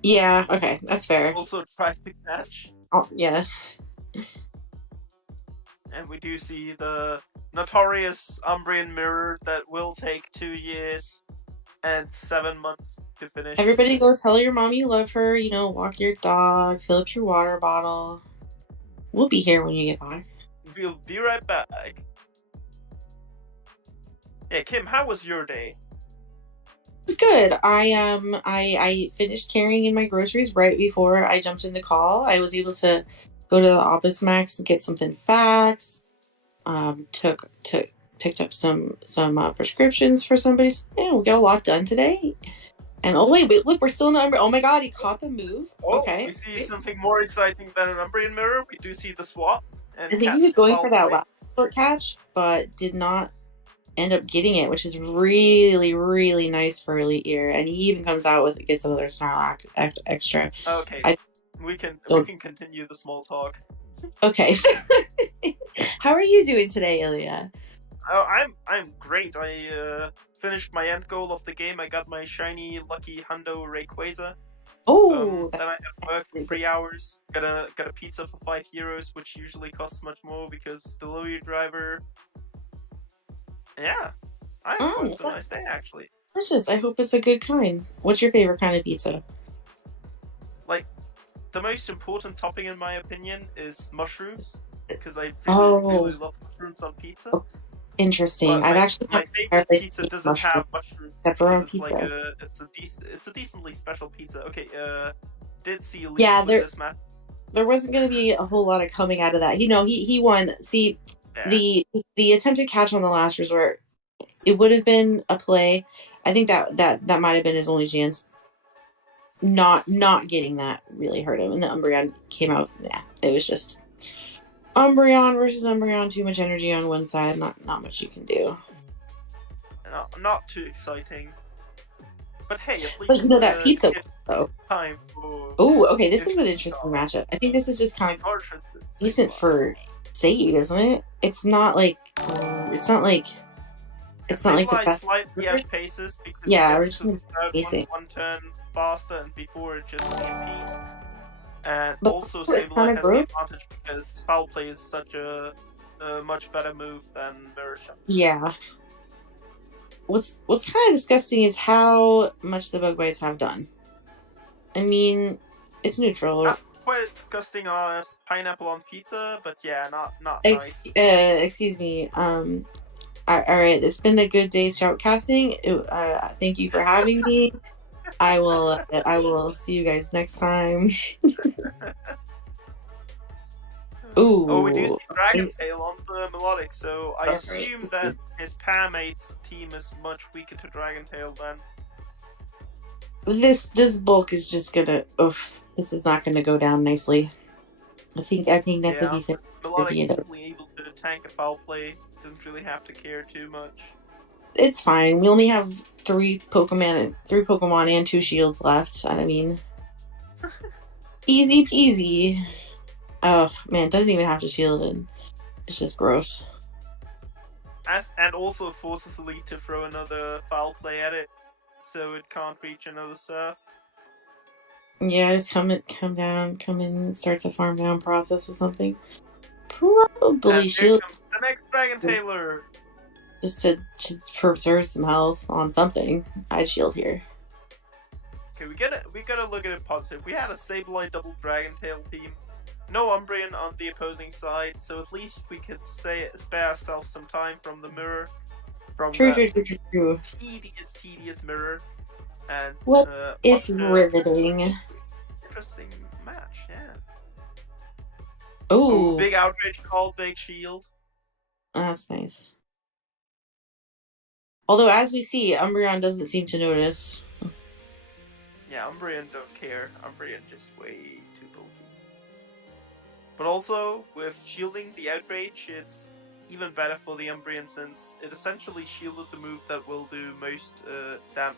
Yeah. Okay, that's fair. Also try to catch. Oh, yeah. And we do see the notorious Umbreon mirror that will take 2 years and 7 months to finish. Everybody go tell your mom you love her. You know, walk your dog, fill up your water bottle. We'll be here when you get back. We'll be right back. Yeah, Kim, how was your day? It's good. I finished carrying in my groceries right before I jumped in the call. I was able to go to the Office Max and get something faxed. Picked up some prescriptions for somebody. Yeah, we got a lot done today. And oh wait, look, we're still in the oh my god, he caught the move. Oh, Okay. we see something more exciting than an Umbreon mirror. We do see the swap. And I think he was going for that last short catch, but did not end up getting it, which is really, really nice for Elite Year. And he even comes out with gets another snarl extra. Okay, we can continue the small talk. Okay. How are you doing today, Ilya? Oh, I'm great. I finished my end goal of the game. I got my shiny lucky Hundo Rayquaza. Oh, then I had work for 3 hours. Got a pizza for €5, which usually costs much more because delivery driver. Yeah, I had a nice day actually. Delicious. I hope it's a good kind. What's your favorite kind of pizza? Like, the most important topping in my opinion is mushrooms, because I really love mushrooms on pizza. Oh, interesting. But I've actually my favorite pizza doesn't have mushrooms. Pepperoni It's pizza. Like it's a decently special pizza. Okay, did see Lee this match. There wasn't going to be a whole lot of coming out of that. You know, he won. See, the attempted catch on the last resort, it would have been a play. I think that might have been his only chance. Not getting that really hurt him, and the Umbreon came out. Yeah, it was just Umbreon versus Umbreon. Too much energy on one side. Not much you can do. Not too exciting. But hey, at least. But you know that pizza though. Oh, okay. This is an interesting matchup. I think this is just kind of decent for save, isn't it? It's not like the best. Slightly outpaces because we're just one turn faster, and before it just CMPs. And but also Sableye has the advantage because Foul Play is such a much better move than Mirror Shot. Yeah. What's kind of disgusting is how much the bug bites have done. I mean, it's neutral. Not quite as disgusting as pineapple on pizza, but yeah, not nice. Excuse me. All right, it's been a good day shoutcasting. Thank you for having me. I will see you guys next time. Ooh. Oh, we do see Dragon Tail on the Melodic, so I assume that his Paramate's team is much weaker to Dragon Tail then. This bulk is just gonna. This is not gonna go down nicely. I think that's what you think. Melodic is easily able to tank a Foul Play. Doesn't really have to care too much. It's fine. We only have three Pokemon and 2 shields left. I mean, easy peasy. Oh man, it doesn't even have to shield it. It's just gross. And also forces Elite to throw another Foul Play at it, so it can't reach another surf. Yeah, just come in, and start the farm down process or something. Probably shield. Here comes the next Dragon Tailer. Just to preserve some health on something. I'd shield here. Okay, we gotta look at it positive. We had a Sableye double Dragon Tail team. No Umbreon on the opposing side, so at least we could spare ourselves some time from the mirror. From True. Tedious mirror. And it's riveting. Interesting match, yeah. Ooh, big outrage call, big shield. That's nice. Although, as we see, Umbreon doesn't seem to notice. Yeah, Umbreon don't care. Umbreon just way too bulky. But also, with shielding the outrage, it's even better for the Umbrian since it essentially shielded the move that will do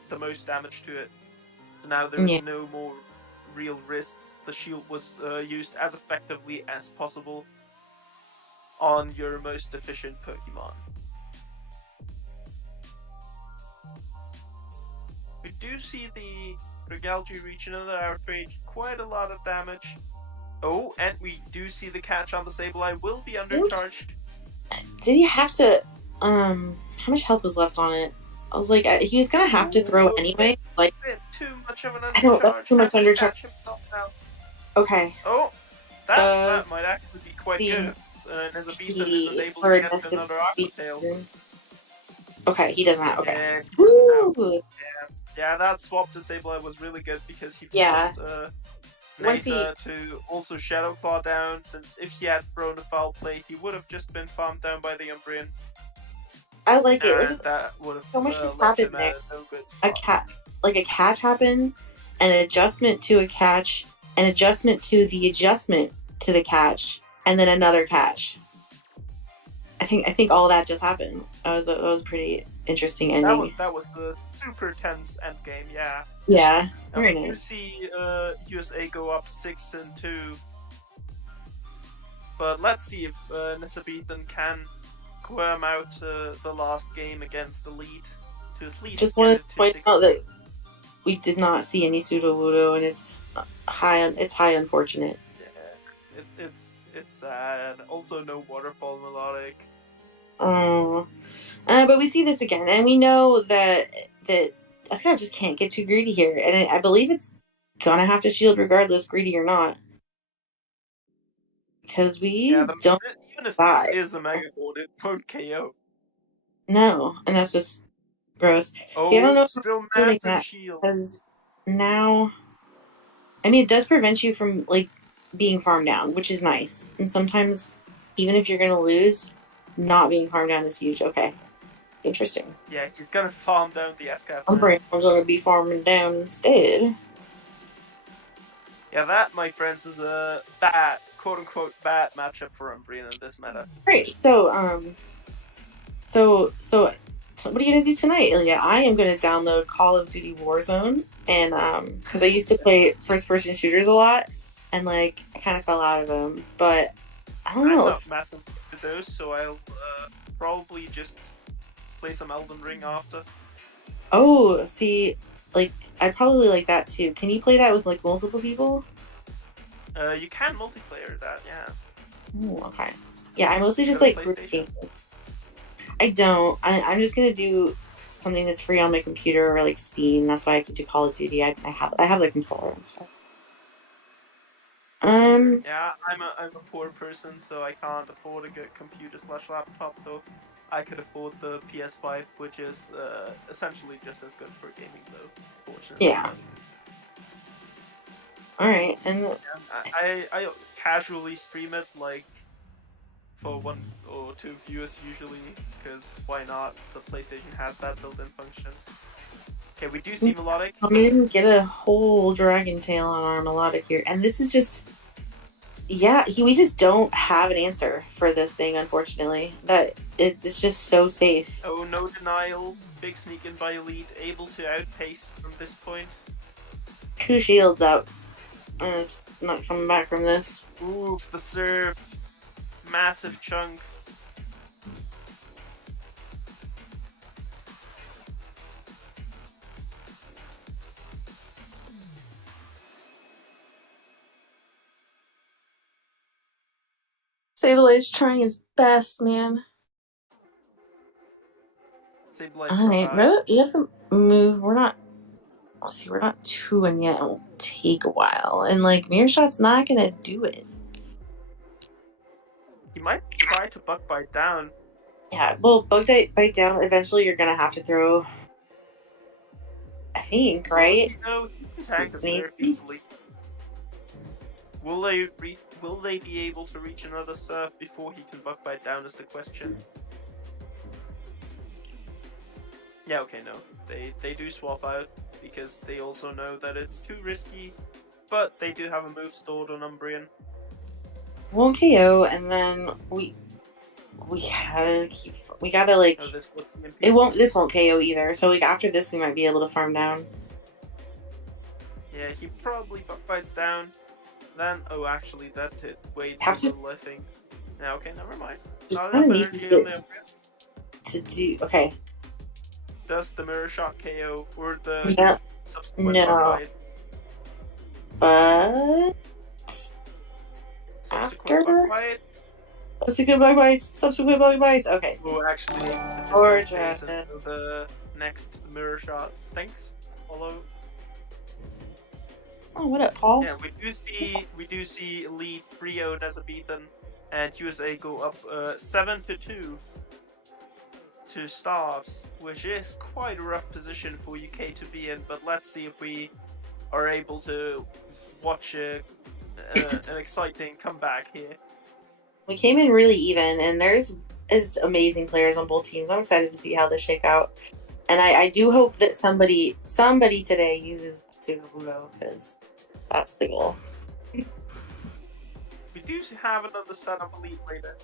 the most damage to it. So now there's no more real risks. The shield was used as effectively as possible on your most efficient Pokemon. We do see the Regalgi reach another outrage, quite a lot of damage. Oh, and we do see the catch on the Sableye will be undercharged. Did he have to, how much health was left on it? I was like, he was gonna have to throw anyway. Like, too much of an undercharge. I know, that's too much undercharge. Okay. Oh, that might actually be quite good. Nezabethan is able to get another Aqua Tail. Okay, he doesn't have, okay. Yeah, that swap to Sableye was really good because he forced Mesa to also Shadow Claw down, since if he had thrown a foul play, he would have just been farmed down by the Umbrian. I like it. And that would have so much just happened there. A catch happened, an adjustment to a catch, an adjustment to the adjustment to the catch, and then another catch. I think all that just happened. That was a pretty interesting ending. That was the super tense end game, yeah. Yeah, very nice. You see USA go up 6-2. But let's see if Nezabethan can squirm out the last game against Elite to at least just wanted to point out that we did not see any Sudowoodo, and it's high unfortunate. Yeah, it's sad. Also no Waterfall Melodic. Oh, but we see this again, and we know that Escap just can't get too greedy here, and I believe it's gonna have to shield regardless, greedy or not, because don't. Even if this is a Mega Board, it won't KO. No, and that's just gross. Oh, see, I don't know if still massive shield. Because now, I mean, it does prevent you from being farmed down, which is nice. And sometimes, even if you're gonna lose, not being farmed down is huge. Okay, interesting. Yeah, he's gonna farm down the Escap. I'm gonna be farming down instead. Yeah, that, my friends, is a bad, quote-unquote, bad matchup for Umbrian in this meta. Great. So what are you gonna do tonight, Ilya? I am gonna download Call of Duty Warzone, and because I used to play first-person shooters a lot, and I kind of fell out of them. But I don't know. I'm not massive into those, so I'll probably just play some Elden Ring after. Oh, see, I probably like that too. Can you play that with multiple people? You can multiplayer that, yeah. Ooh, okay. Yeah, I mostly just like group games. I don't. I'm just gonna do something that's free on my computer or Steam. That's why I could do Call of Duty. I have the controller and stuff. Yeah, I'm a poor person, so I can't afford a good computer/laptop. So I could afford the PS5, which is essentially just as good for gaming, though. Fortunately. Yeah. All right, and I casually stream it for 1 or 2 viewers usually, because why not? The PlayStation has that built-in function. Okay, we do see Melodic. I'm gonna get a whole Dragon Tail on our Melodic here, and this is just, yeah, we just don't have an answer for this thing, unfortunately. That it's just so safe. Oh, no denial. Big sneak in by Elite, able to outpace from this point. 2 shields up. It's not coming back from this. Ooh, the surf. Massive chunk. Sableye is trying his best, man. Alright, you have to move. We're not 2-ing yet. It'll take a while. And Mirror Shot's not gonna do it. He might try to Bug Bite down. Yeah, well, Bug Bite down, eventually you're gonna have to throw, I think, right? No, he can tank the surf easily. Will they be able to reach another surf before he can Bug Bite down is the question. Yeah, okay, no. They do swap out, because they also know that it's too risky, but they do have a move stored on Umbrian. Won't KO, and then we we gotta like. Oh, this was the This won't KO either. So like after this, we might be able to farm down. Yeah, he probably bites down. Then, oh, actually, that hit way Have too to- little, I think. Yeah, okay, never mind. You Not kinda enough need energy to- on the upgrade. To do okay. Does the mirror shot KO or the Yeah, subsequent no. bite? but Subsequent After? bite subsequent bug bites. Okay. will actually be able to Or just phase dragon. into the next mirror shot. Thanks. Follow. Oh, what up, Paul? Yeah, we do see lead 3-0 as a beaten, and USA go up 7-2 to start, which is quite a rough position for UK to be in. But let's see if we are able to watch an exciting comeback here. We came in really even, and there's amazing players on both teams. I'm excited to see how this shake out, and I do hope that somebody today uses Tsugabudo, because that's the goal. We do have another set of elite later.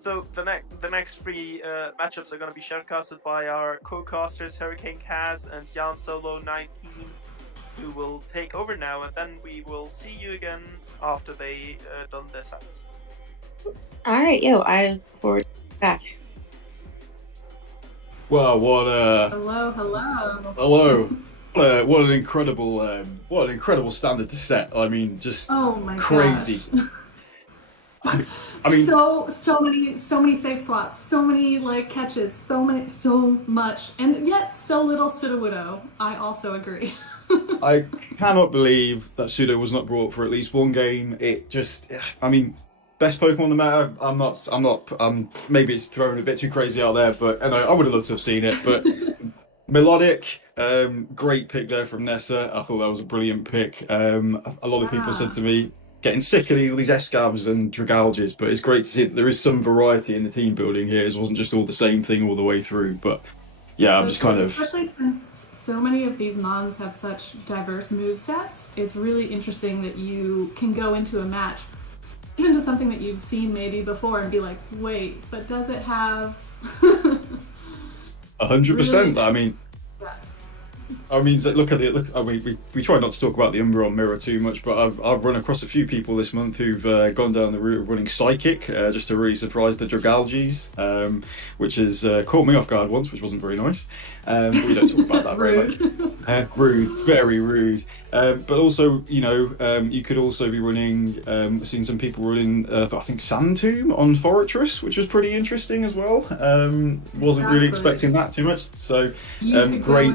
So the next three matchups are going to be shoutcasted by our co-casters Hurricane Kaz and Jan Solo 19, who will take over now, and then we will see you again after they done their sets. All right, I look forward to being back. Well, Hello. what an incredible standard to set. I mean, just Oh my crazy. gosh. I mean, so many safe slots, so many like catches, so much, and yet so little Sudowoodo. I also agree. I cannot believe that Pseudo was not brought for at least one game. It just, I mean, best Pokemon on the meta. I'm not. Maybe it's thrown a bit too crazy out there, but and I would have loved to have seen it. But Melodic, great pick there from Nessa. I thought that was a brilliant pick. A lot of people said to me, getting sick of all these Escavs and Dragalges, but it's great to see that there is some variety in the team building here. It wasn't just all the same thing all the way through. But yeah, I'm just kind of. Especially since so many of these mons have such diverse move sets, it's really interesting that you can go into a match, even to something that you've seen maybe before, and be like, wait, but does it have? 100%. I mean, Yeah. look at the I mean, we try not to talk about the Umbreon mirror too much, but I've run across a few people this month who've gone down the route of running Psychic just to really surprise the Dragalges, which has caught me off guard once, which wasn't very nice. But we don't talk about that very much. Rude, very rude. But also, you could also be running. I've seen some people running. I think Sandtomb on Fortress, which was pretty interesting as well. Wasn't really expecting that too much. So great.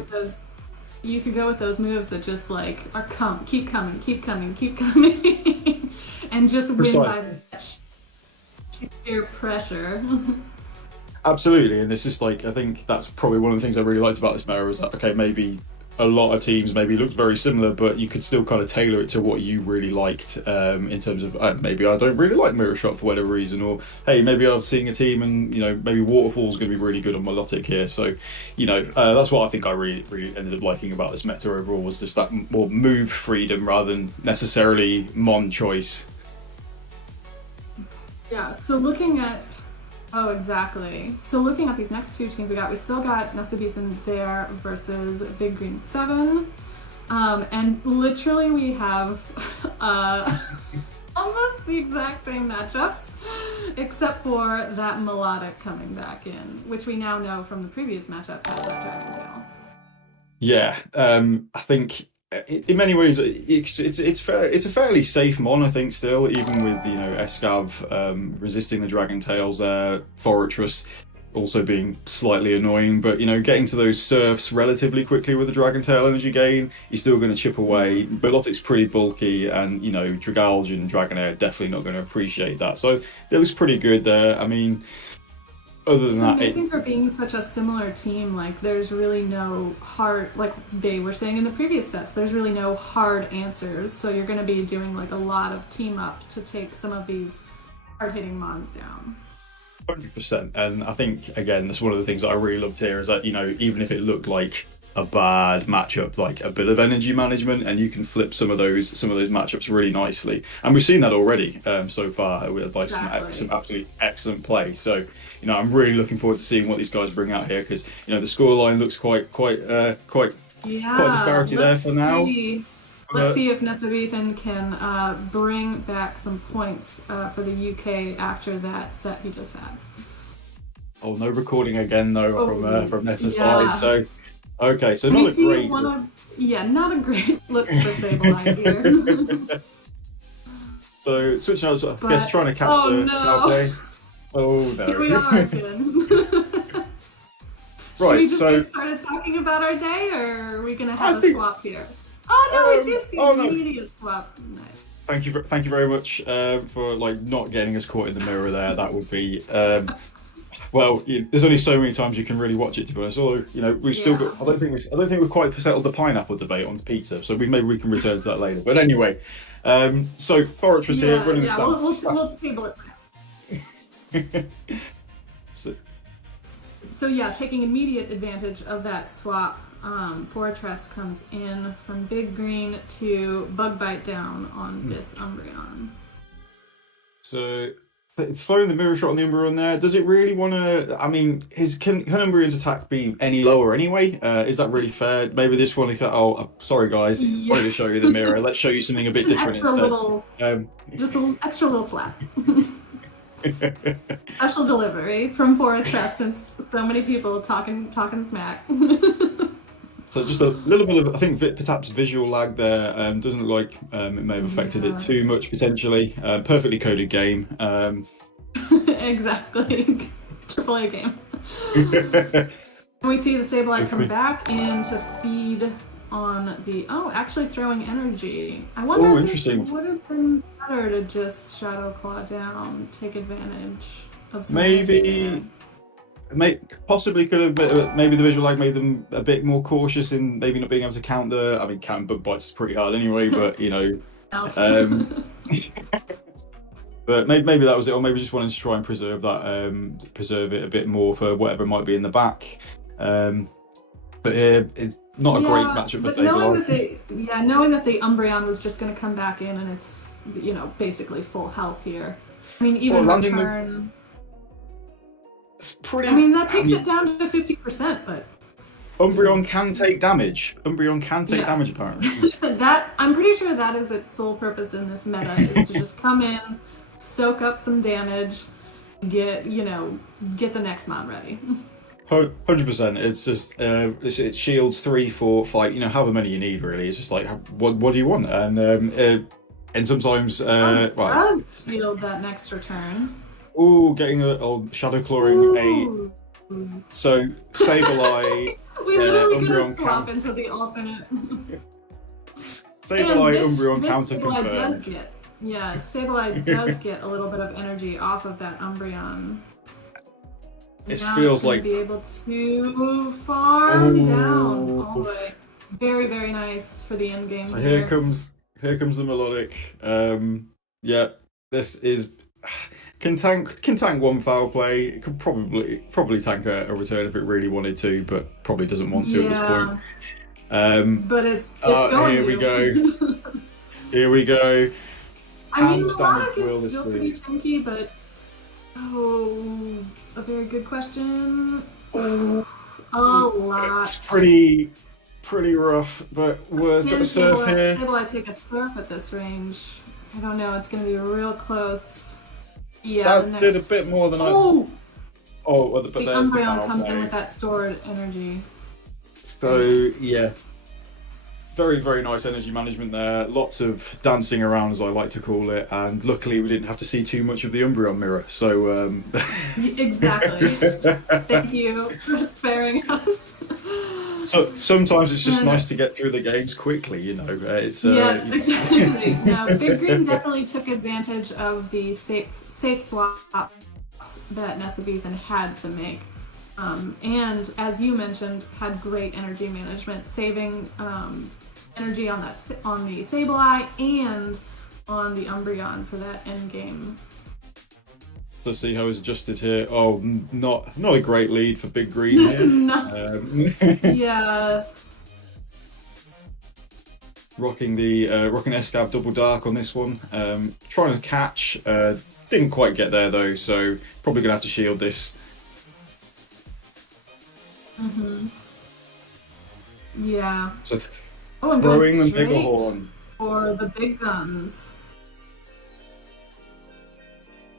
You could go with those moves that just like are keep coming, and just win by sheer pressure. Absolutely, and it's just like I think that's probably one of the things I really liked about this meta is that okay, maybe a lot of teams maybe looked very similar, but you could still kind of tailor it to what you really liked in terms of maybe I don't really like Mirror Shot for whatever reason, or hey, maybe I'm seeing a team and maybe Waterfall's going to be really good on Melodic here. So that's what I think I really ended up liking about this meta overall, was just that more move freedom rather than necessarily mon choice. Yeah, so looking at these next two teams we still got Nessabethan there versus Big Green 7. And literally we have almost the exact same matchups, except for that Melodic coming back in, which we now know from the previous matchup has that Dragon Tail. Yeah, I think in many ways it's a fairly safe mon, I think, still, even with Escav resisting the Dragon Tails there, Fortress also being slightly annoying, but getting to those surfs relatively quickly with the Dragon Tail energy gain, you're still going to chip away. Melodic's pretty bulky, and Dragalge and Dragonair are definitely not going to appreciate that, so it looks pretty good there. I mean, other than that, it's amazing for being such a similar team. Like, there's really no hard, like they were saying in the previous sets, there's really no hard answers. So you're going to be doing like a lot of team up to take some of these hard-hitting mons down. 100%. And I think, again, that's one of the things that I really loved here is that, even if it looked like a bad matchup, like a bit of energy management, and you can flip some of those matchups really nicely. And we've seen that already so far with like some absolutely excellent play. So I'm really looking forward to seeing what these guys bring out here, because the scoreline looks quite a disparity there for now. Let's see if Nesabethan can bring back some points for the UK after that set he just had. Oh, no recording again though from Nessa's side. So okay, so not a great not a great look for Sableye here. So switching out, I guess trying to catch the foul play. Oh no. Here we are again. Right, Should we just get started talking about our day, or are we gonna have a swap here? Oh no, we do see an immediate swap. Nice. Thank you very much for not getting us caught in the mirror there. That would be well. There's only so many times you can really watch it, to be honest. Although we've still got. I don't think we've quite settled the pineapple debate on pizza, so maybe we can return to that later. But anyway, so Fortress here running the stats. We'll table it. So taking immediate advantage of that swap. Fortress comes in from Big Green to Bug Bite down on this Umbreon. So throwing the mirror shot on the Umbreon there, does it really want to? I mean, can Umbreon's attack be any lower anyway? Is that really fair? Maybe this one. Sorry guys, wanted to show you the mirror. Let's show you something a bit different instead. Just an extra little slap. Special delivery from Fortress, since so many people talking smack. So just a little bit of, I think, perhaps visual lag there. Doesn't look like it may have affected it too much, potentially. Perfectly coded game. Exactly. AAA game. We see the Sableye come back in to feed on the... actually throwing energy. I wonder if it would have been better to just Shadow Claw down, take advantage of some maybe... Possibly could have. Maybe the visual lag made them a bit more cautious in maybe not being able to count counting bug bites is pretty hard anyway. But but maybe that was it, or maybe just wanted to try and preserve that, preserve it a bit more for whatever might be in the back. But it's not a great matchup for Sableye. Knowing that the Umbreon was just going to come back in and it's basically full health here. I mean, even return. That takes it down to 50%, but Umbreon can take damage. Damage apparently. That I'm pretty sure that is its sole purpose in this meta, is to just come in, soak up some damage, get the next mon ready. 100%. It's just it shields 3, 4, 5. However many you need really. It's just like what do you want? And sometimes does shield that next return. Ooh, getting shadow clawing So Sableye. We literally gonna swap into the alternate. Sableye Umbreon counter confirmed. Sableye does get a little bit of energy off of that Umbreon. It feels like be able to farm down all the way. Very, very nice for the end game. So here comes the melodic. This is. Can tank one foul play. It could probably tank a return if it really wanted to, but probably doesn't want to at this point. But it's going. Here we go. Here we go. I mean, melodic is still pretty tanky, but a very good question. A lot. It's pretty rough, but worth the surf here. Sableye take a surf at this range? I don't know. It's going to be real close. Yeah, that did a bit more than but the Umbreon comes in with that stored energy. So very, very nice energy management there. Lots of dancing around, as I like to call it, and luckily we didn't have to see too much of the Umbreon mirror. So exactly. Thank you for sparing us. So sometimes it's just nice to get through the games quickly, It's yes, exactly. No, Big Green definitely took advantage of the safe swaps that Nesabethan had to make, and as you mentioned, had great energy management, saving energy on the Sableye and on the Umbreon for that end game. Let's see how he's adjusted here. Oh, not a great lead for Big Green here. No. Yeah. Rocking the rocking Escav double dark on this one. Trying to catch. Didn't quite get there though, so probably gonna have to shield this. Yeah. So and throwing going the bigger straight horn for the big guns.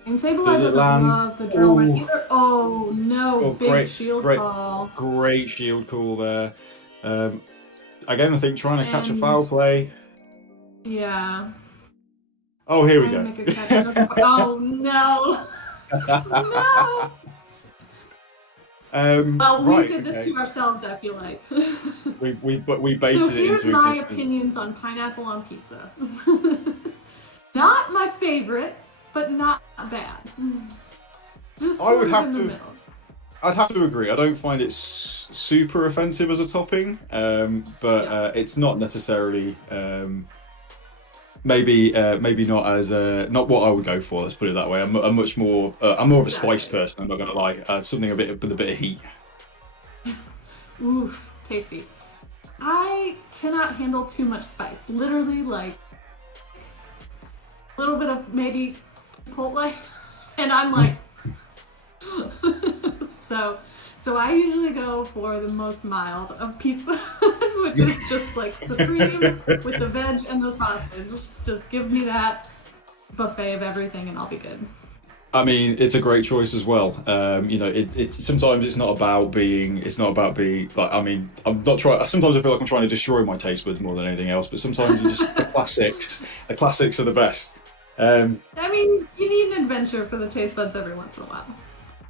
And Does Sableye it doesn't land? love the drill one Ooh. either. Oh no, Oh, big shield great, call. great shield call there. Again, I think trying to catch a And- foul play. Yeah. Oh, here we Trying go. to make a catch. Oh no. No. Well, we right, did this okay. to ourselves, I feel like. We baited So it here's into my existence. opinions on pineapple on pizza. Not my favorite, but not bad. Just I would sort of have in the to- middle. I'd have to agree. I don't find it super offensive as a topping, but it's not necessarily maybe not as not what I would go for. Let's put it that way. I'm much more. I'm more of a spice Exactly. person. I'm not gonna lie. Something with a bit of heat. Oof, tasty. I cannot handle too much spice. Literally, like a little bit of maybe Chipotle, and I'm like, so I usually go for the most mild of pizzas, which is just like supreme with the veg and the sausage. Just give me that buffet of everything, and I'll be good. I mean, it's a great choice as well. You know, it sometimes it's not about being like. I mean, I'm not trying. Sometimes I feel like I'm trying to destroy my taste buds more than anything else. But sometimes you just the classics. The classics are the best. I mean, you need an adventure for the taste buds every once in a while.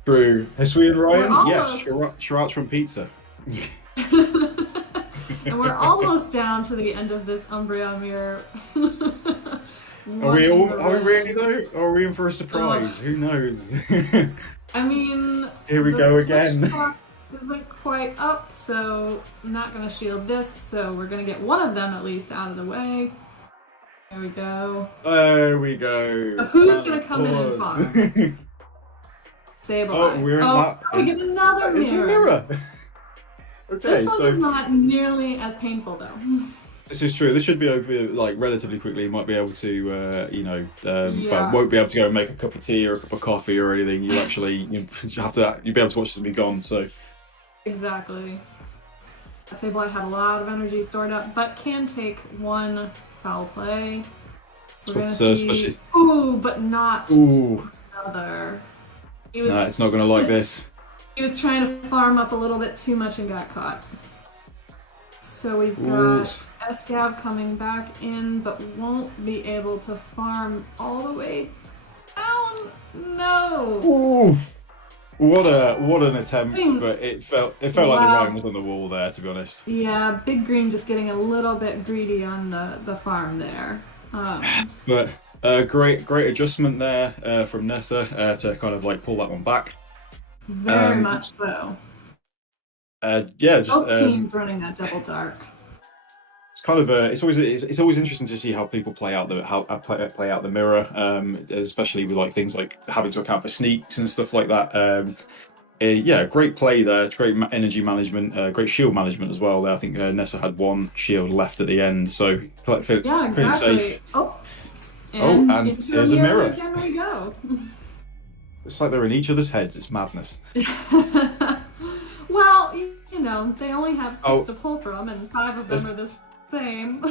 True. Hisui and Ryan, We're yes, almost- Sriracha from pizza. And we're almost down to the end of this Umbreon mirror. Are we really though? Or are we in for a surprise? Who knows? I mean, Here we the go switch again. clock isn't quite up, so I'm not going to shield this. So we're going to get one of them at least out of the way. There we go. There we go. So who's gonna come in and farm? Sableye. Oh, we're in that. we get another It's a mirror. mirror. Okay, This one so is not nearly as painful though. this is true. This should be over like relatively quickly. You might be able to, Yeah. but won't be able to go and make a cup of tea or a cup of coffee or anything. You'll be able to watch this and be gone. So Exactly. Sableye had a lot of energy stored up, but can take one foul play. We're gonna see. especially. Ooh, but not Ooh, another. He no, it's not going to like this. He was trying to farm up a little bit too much and got caught. So we've Ooh. got Escav coming back in, but won't be able to farm all the way down. No. Ooh. What an attempt, but it felt like the Wow. writing was on the wall there, to be honest. Yeah, Big Green just getting a little bit greedy on the farm there. But great adjustment there from Nessa to kind of like pull that one back. Very much so. Yeah, just Both teams running that double dark. it's kind of it's always interesting to see how people play out the mirror, especially with like things like having to account for sneaks and stuff like that. Yeah, great play there. It's great energy management, great shield management as well. There, I think Nessa had one shield left at the end, so pretty Yeah, exactly. safe. And and into here's a mirror. Again we go. It's like they're in each other's heads. It's madness. Well, you know, they only have 6 Oh. to pull from, and 5 of them There's- are the same.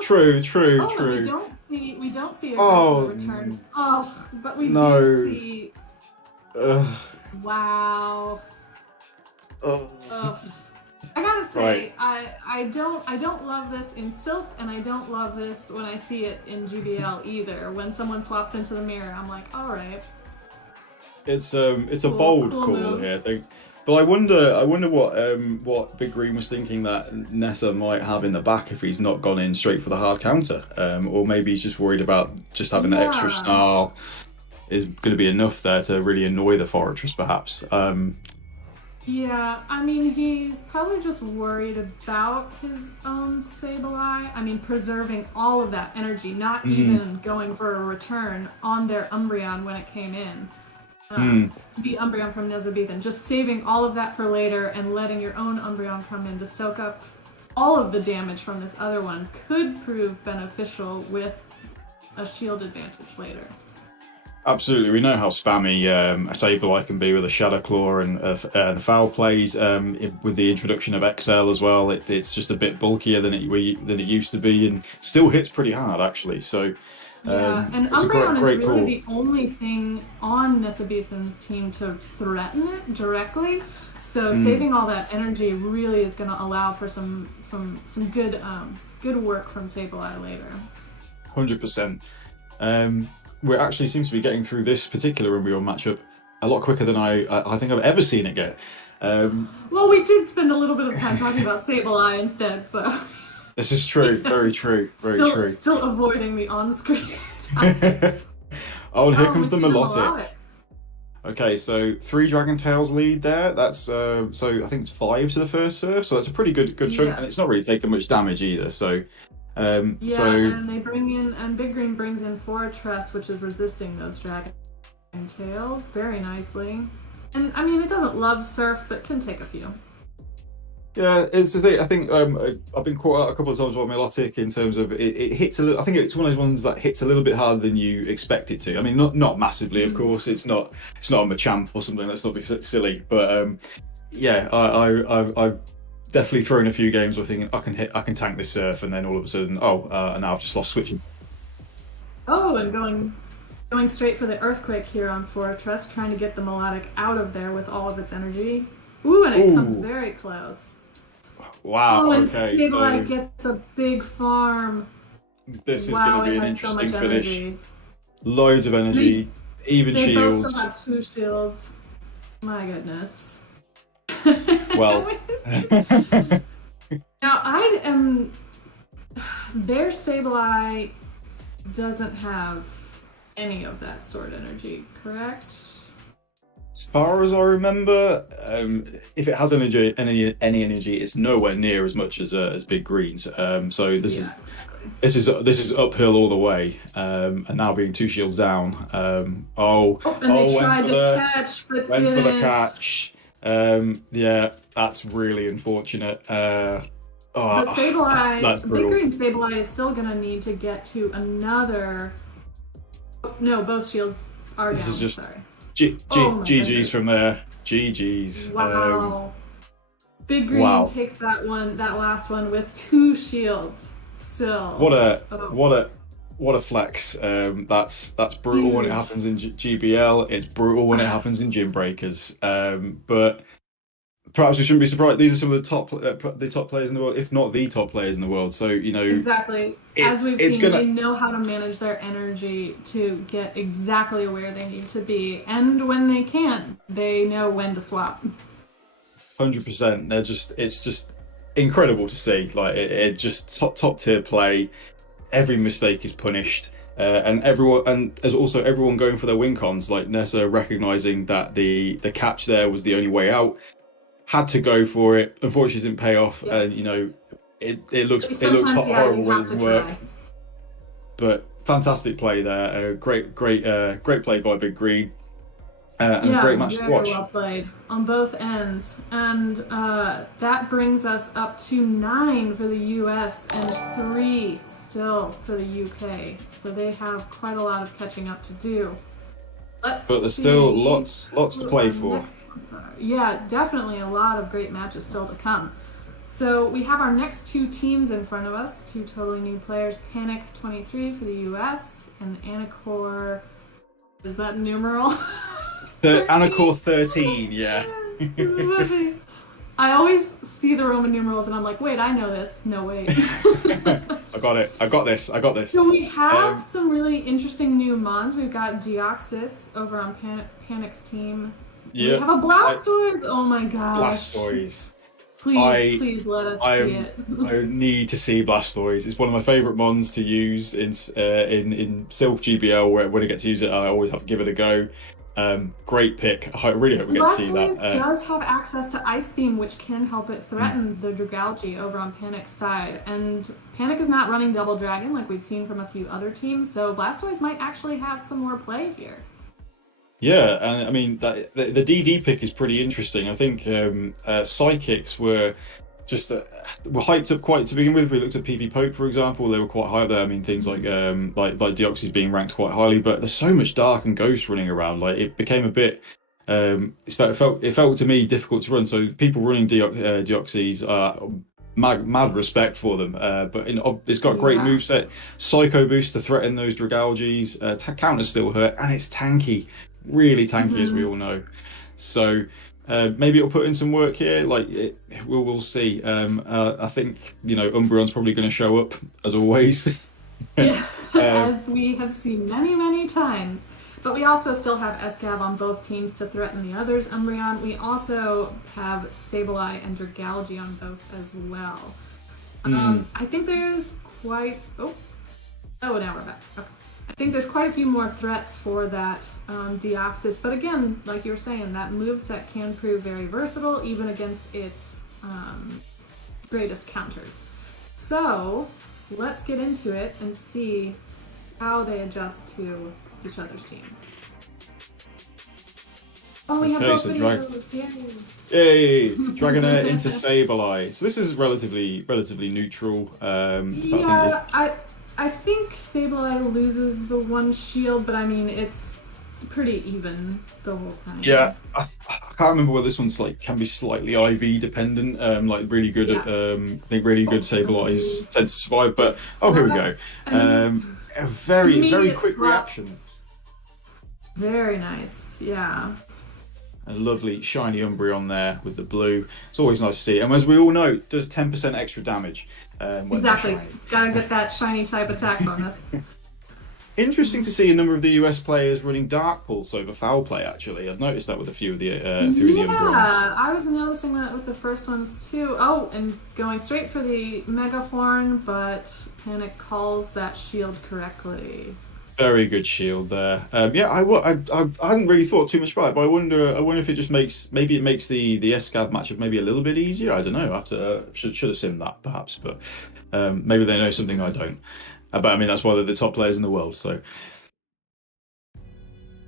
True. Oh, we don't see a Oh. return. Oh, but we No. do see. Ugh. Wow. Oh. Ugh. I gotta say, I don't love this in Sylph, and I don't love this when I see it in GBL either. When someone swaps into the mirror, I'm like, all right. It's a Cool bold call move. here, I think. But I wonder what Big Green was thinking that Nessa might have in the back if he's not gone in straight for the hard counter, or maybe he's just worried about just having that extra Yeah. snarl is going to be enough there to really annoy the Fortress, perhaps. Yeah, I mean, he's probably just worried about his own Sableye. I mean, preserving all of that energy, not even going for a return on their Umbreon when it came in. The Umbreon from Nezabethan. Just saving all of that for later and letting your own Umbreon come in to soak up all of the damage from this other one could prove beneficial with a shield advantage later. Absolutely, we know how spammy a Sableye can be with a Shadow Claw and the foul plays. With the introduction of XL as well, it's just a bit bulkier than it used to be, and still hits pretty hard actually. So yeah, and Umbreon is really the only thing on Nezabethan's team to threaten it directly. So saving all that energy really is going to allow for some good work from Sableye later. 100%. We actually seems to be getting through this particular Umbreon matchup a lot quicker than I think I've ever seen it get. Well, we did spend a little bit of time talking about Sableye instead, so... This is true, very true, very true. Still avoiding the on-screen time. Oh, and here comes the Melodic. Okay, so 3 Dragon Tails lead there. That's so I think it's 5 to the first serve, so that's a pretty good chunk, and it's not really taking much damage either, so... and they bring in, and Big Green brings in Fortress, which is resisting those Dragon Tails very nicely. And I mean, it doesn't love Surf, but can take a few. Yeah, it's the thing. I think I've been caught out a couple of times by Melodic in terms of it hits a little. I think it's one of those ones that hits a little bit harder than you expect it to. I mean, not massively, of course. It's not a Machamp or something. Let's not be silly. But yeah, I've definitely thrown a few games where thinking I can tank this Surf, and then all of a sudden, and now I've just lost switching. Oh, and going straight for the Earthquake here on Fortress, trying to get the Melodic out of there with all of its energy. Ooh, and it comes very close. Wow. Oh, and okay, Sableye gets a big farm. This is going to be an interesting finish. Energy. Loads of energy, even they shields. Both still have 2 shields. My goodness. Well. Now, their Sableye doesn't have any of that stored energy, correct? As far as I remember, if it has any energy, it's nowhere near as much as Big Green's. So this is uphill all the way, and now being 2 shields down. And they tried to catch, but went didn't. for the catch. Yeah, that's really unfortunate. But Sableye, Big Green Sableye is still gonna need to get to another. No, both shields are down. This is just. Sorry. GG's from there. GG's. Wow. Big Green takes that last one with 2 shields. Still. What a flex. That's brutal. Huge. When it happens in GBL. It's brutal when it happens in Gymbreakers. But perhaps we shouldn't be surprised. These are some of the top players in the world, if not the top players in the world. So exactly. As we've seen, they know how to manage their energy to get exactly where they need to be, and when they can't, they know when to swap. 100%. It's just incredible to see. Like it just top tier play. Every mistake is punished. And there's also everyone going for their win cons, like Nessa recognizing that the catch there was the only way out. Had to go for it. Unfortunately, it didn't pay off, and it looks horrible when it doesn't work. But fantastic play there. Great play by Big Green, and a great match to watch. Well played on both ends, and that brings us up to 9 for the US and 3 still for the UK. So they have quite a lot of catching up to do. But there's still lots to play for. Yeah, definitely a lot of great matches still to come. So we have our next 2 teams in front of us, 2 totally new players. Panic 23 for the US and Anacor. Is that numeral? The Anacor 13, yeah. I always see the Roman numerals and I'm like, wait, I know this. No, wait. I got it. I got this. So we have some really interesting new mons. We've got Deoxys over on Panic's team. Yeah. We have a Blastoise. Oh my gosh. Blastoise. Please let us see it. I need to see Blastoise. It's one of my favourite mons to use in Sylph GBL. When I get to use it, I always have to give it a go. Great pick. I really hope we get to see Blastoise that. does have access to Ice Beam, which can help it threaten the Dragalge over on Panic's side. And Panic is not running Double Dragon like we've seen from a few other teams, so Blastoise might actually have some more play here. Yeah, and I mean the DD pick is pretty interesting. I think Psychics were just were hyped up quite to begin with. We looked at PV Poke, for example; they were quite high there. I mean, things like Deoxys being ranked quite highly, but there's so much Dark and Ghost running around. Like it became a bit. It felt to me difficult to run. So people running Deoxys, mad respect for them. But it's got a great moveset, Psycho Boost to threaten those Dragalges. Counter still hurt, and it's tanky, really tanky, as we all know. So. Maybe it'll put in some work here. We'll see. I think Umbreon's probably going to show up as always. As we have seen many times. But we also still have Escab on both teams to threaten the others. Umbreon. We also have Sableye and Dragalge on both as well. I think there's quite. Oh, now we're back. Okay. I think there's quite a few more threats for that Deoxys, but again, like you were saying, that moveset can prove very versatile even against its greatest counters. So let's get into it and see how they adjust to each other's teams. Oh, we have both videos! Yay! Dragonair into Sableye. So this is relatively neutral. I think Sableye loses the one shield, but I mean, it's pretty even the whole time. Yeah, I can't remember whether this one's can be slightly IV dependent. Really good at, I think really good Sableyes tend to survive, but here we go. A very quick reaction. Very nice, yeah. A lovely shiny Umbreon there with the blue. It's always nice to see. And as we all know, it does 10% extra damage. Exactly. Gotta get that shiny type attack bonus. Interesting to see a number of the US players running Dark Pulse over Foul Play, actually. I've noticed that with a few of the Umbreons. Yeah, I was noticing that with the first ones too. Oh, and going straight for the Mega Horn, but Panic calls that shield correctly. Very good shield there. I hadn't really thought too much about it, but I wonder if it just makes the Escab matchup maybe a little bit easier. I don't know. Should have simmed that perhaps, but maybe they know something I don't. But I mean that's why they're the top players in the world. So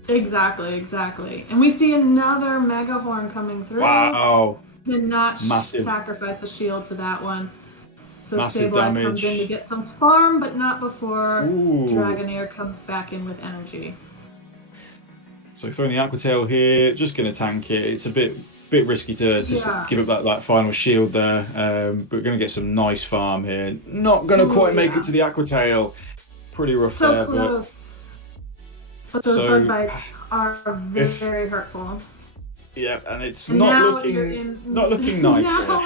exactly, and we see another Mega Horn coming through. Wow! Did not Massive. Sacrifice a shield for that one. So Massive Sableye damage. comes in to get some farm, but not before Ooh. Dragonair comes back in with energy. So throwing the Aqua Tail here, just going to tank it. It's a bit risky to give up that final shield there, but we're going to get some nice farm here. Not going to quite make it to the Aqua Tail. Pretty rough so there, close. But those bug bites are very hurtful. Yeah, and it's not looking nice. Now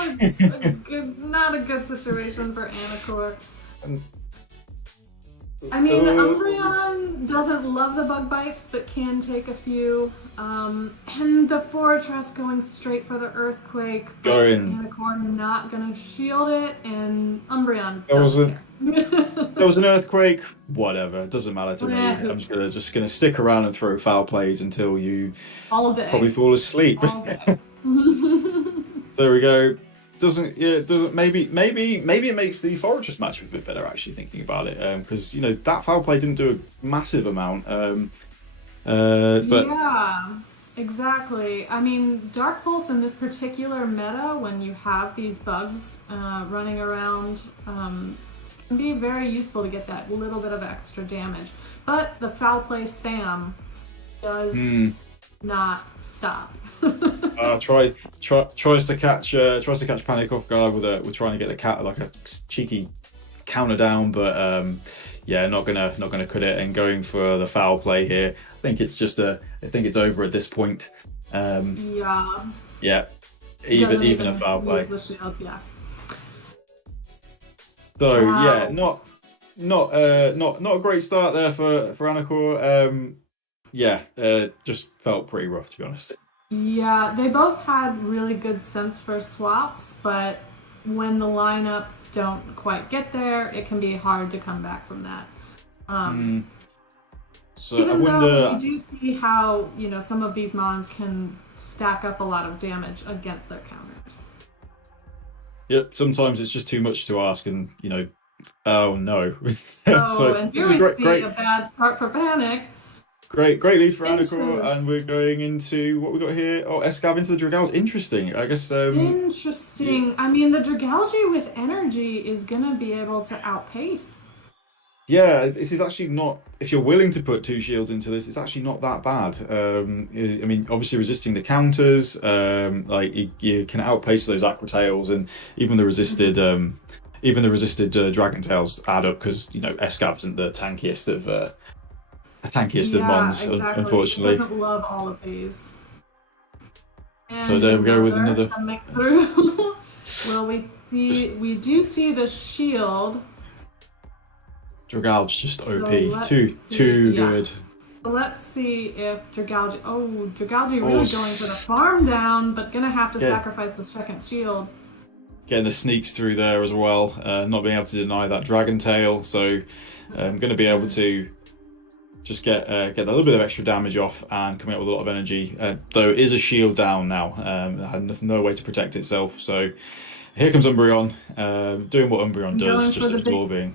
not a good situation for Anacor. I mean, Umbreon doesn't love the bug bites, but can take a few. And the Fortress going straight for the Earthquake, but Anacor not gonna shield it, and Umbreon doesn't care. There was an Earthquake. Whatever, it doesn't matter to me. I'm just gonna stick around and throw foul plays until you all day probably fall asleep. So there we go. Maybe it makes the Fortress match a bit better, actually, thinking about it, because that foul play didn't do a massive amount. But yeah, exactly. I mean, Dark Pulse in this particular meta, when you have these bugs running around, can be very useful to get that little bit of extra damage. But the foul play spam does not stop. Tries to catch Panic off guard with trying to get the cat like a cheeky counter down, but not gonna cut it and going for the foul play here. I think it's over at this point. Even a foul play. So wow. Not a great start there for Anacor. Just felt pretty rough, to be honest. Yeah, they both had really good sense for swaps, but when the lineups don't quite get there, it can be hard to come back from that. So I Even though wonder. we do see how, some of these mons can stack up a lot of damage against their counters. Yep, sometimes it's just too much to ask, and oh no. Oh, So and this here is we great, see great, a bad start for Panic. great lead for Into Anakor, and we're going into what we got here. Oh, Escav into the Dragal. Interesting. I guess. Interesting. Yeah. I mean, the Dragalge with energy is gonna be able to outpace. Yeah, this is actually not. If you're willing to put 2 shields into this, it's actually not that bad. I mean, obviously resisting the counters, like you can outpace those Aqua Tails, and even the resisted, Dragon Tails add up because Escav isn't the tankiest of mons, Exactly. unfortunately. It doesn't love all of these. And So there we go with another coming through. Well, we do see the shield. Dragal's just OP, So too good. So let's see if Dragalge. Oh, Dragalge really going for the farm down, but gonna have to sacrifice the second shield. Getting the sneaks through there as well, not being able to deny that Dragon Tail, so I'm going to be able to just get a little bit of extra damage off and coming out with a lot of energy. Though it is a shield down now, it had no way to protect itself. So here comes Umbreon, doing what Umbreon does, just absorbing.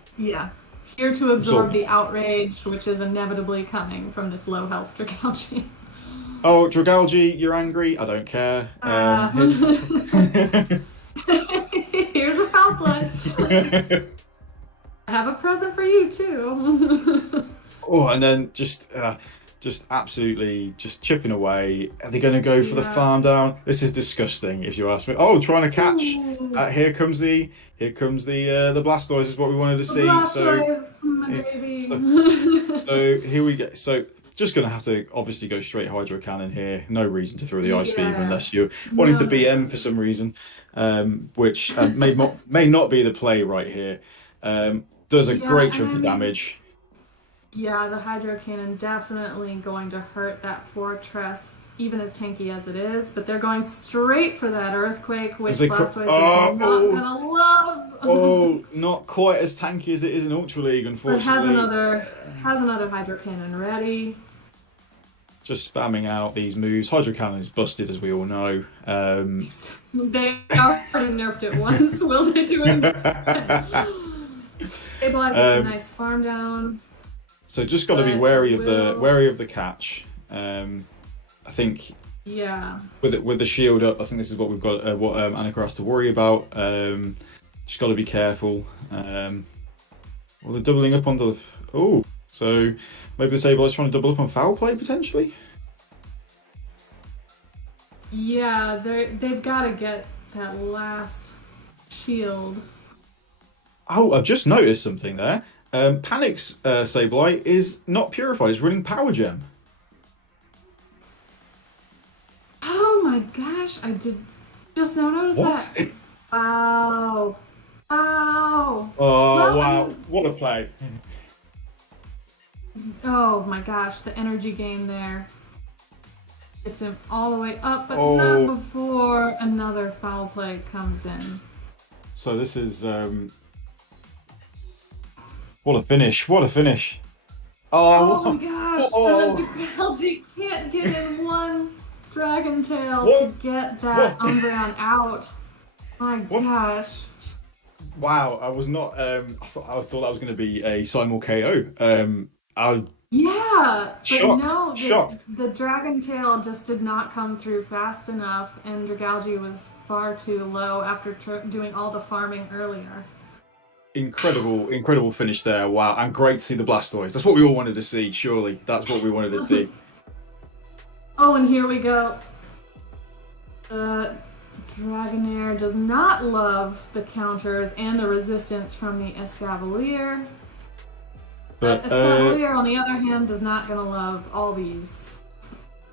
Here to absorb the outrage, which is inevitably coming from this low health Dragalge. Oh, Dragalge, you're angry? I don't care. Here's a foul play. I have a present for you too. Oh, and then just absolutely just chipping away. Are they going to go for the farm down? This is disgusting, if you ask me. Oh, trying to catch. Here comes the Blastoise is what we wanted to see. Blastoise, my baby. So here we go. So just going to have to obviously go straight Hydro Cannon here. No reason to throw the Ice Beam unless you're wanting to BM for some reason, which may not be the play right here. Does a great chunk of damage. Yeah, the Hydro Cannon definitely going to hurt that Fortress, even as tanky as it is. But they're going straight for that Earthquake, which Blastoise is not gonna love. Oh, not quite as tanky as it is in Ultra League, unfortunately. But has another Hydro Cannon ready. Just spamming out these moves. Hydro Cannon is busted, as we all know. They already nerfed it once. Will they do it again? Stabilize gets a nice farm down. So just got to be wary of the catch. I think. Yeah. With the shield up, I think this is what we've got. What Annika has to worry about. Just got to be careful. Well, they're doubling up on the. Oh, so maybe the Sableye is trying to double up on foul play potentially. Yeah, they've got to get that last shield. Oh, I've just noticed something there. Panic's Sableye is not purified. It's running Power Gem. Oh my gosh, I did just now notice that. Wow. Wow. Oh, wow. What a play. Oh my gosh, the energy gain there. Gets him all the way up, but not before another foul play comes in. So this is... What a finish! What a finish! Oh my gosh! And then Dragalge can't get in one Dragon Tail to get that Umbreon out. My gosh! Wow, I was not. I thought that was going to be a simul KO. Shocked. The Dragon Tail just did not come through fast enough, and Dragalge was far too low after doing all the farming earlier. Incredible finish there. Wow, and great to see the Blastoise. That's what we all wanted to see, surely. That's what we wanted to see. Oh, and here we go. The Dragonair does not love the counters and the resistance from the Escavalier. But Escavalier, on the other hand, does not gonna love all these.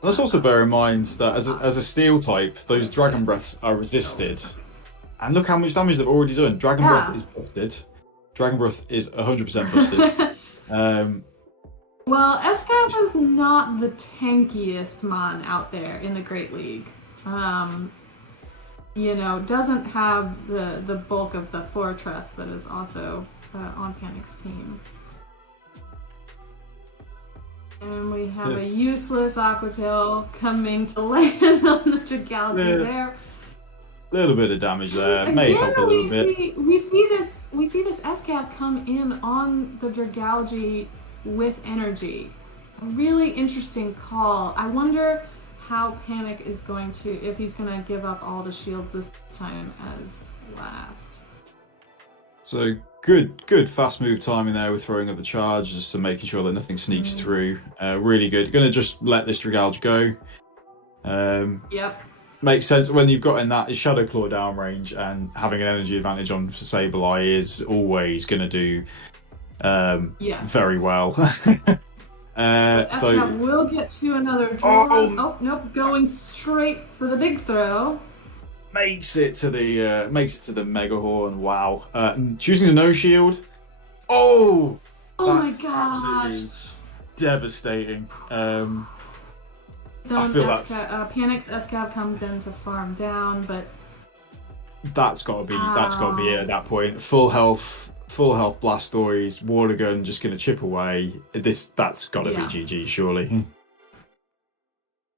Let's also bear in mind that as a steel type, those Dragon Breaths are resisted. And look how much damage they've already done. Dragon Breath is busted. Dragon Breath is 100% busted. Well, Escav is not the tankiest mon out there in the Great League. Doesn't have the bulk of the Fortress that is also on Panic's team. And we have a useless Aquatail coming to land on the Dragalge there. A little bit of damage there. May help a little bit. We see this SCAV come in on the Dragalge with energy. A really interesting call. I wonder how Panic is going to, if he's going to give up all the shields this time as last. So good fast move timing there with throwing up the charge, just to making sure that nothing sneaks through. Really good. Going to just let this Dragalge go. Yep. Makes sense when you've got in that Shadow Claw downrange, and having an energy advantage on Sableye is always going to do very well. So will get to another draw. Oh nope, going straight for the big throw. Makes it to the Mega Horn. Wow. Choosing to no shield. Oh my gosh. Devastating. I feel Panic's SCAV comes in to farm down, but that's gotta be it at that point. Full health Blastoise, Water Gun just gonna chip away. That's gotta be GG surely.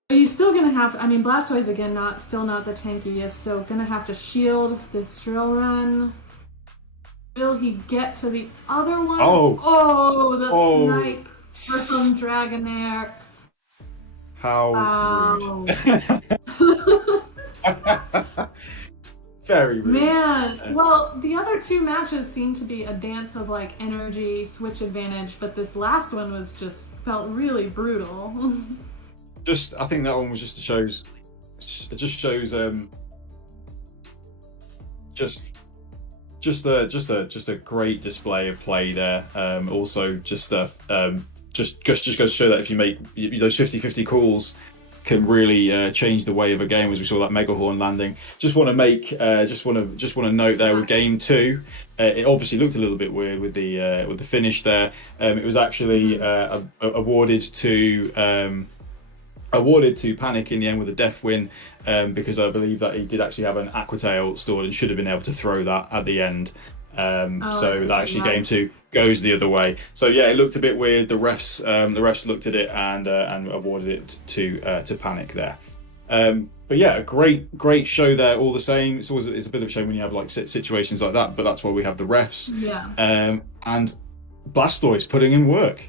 He's still gonna have. I mean, Blastoise again, still not the tankiest, so gonna have to shield this drill run. Will he get to the other one? Snipe for some Dragonair. How rude. Very rude. Man, well, the other two matches seem to be a dance of like energy, switch advantage, but this last one felt really brutal. I think that one was just shows a great display of play there. Also just goes to show that if you make those 50-50 calls can really change the way of a game, as we saw that Mega Horn landing. Just want to note there with game 2, it obviously looked a little bit weird with the finish there. It was actually awarded to Panic in the end with a death win, because I believe that he did actually have an Aquatail stored and should have been able to throw that at the end. Game 2 goes the other way. So yeah, it looked a bit weird. The refs looked at it and awarded it to Panic there. But yeah, a great show there all the same. It's a bit of a shame when you have like situations like that, but that's why we have the refs. Yeah. And Blastoise putting in work.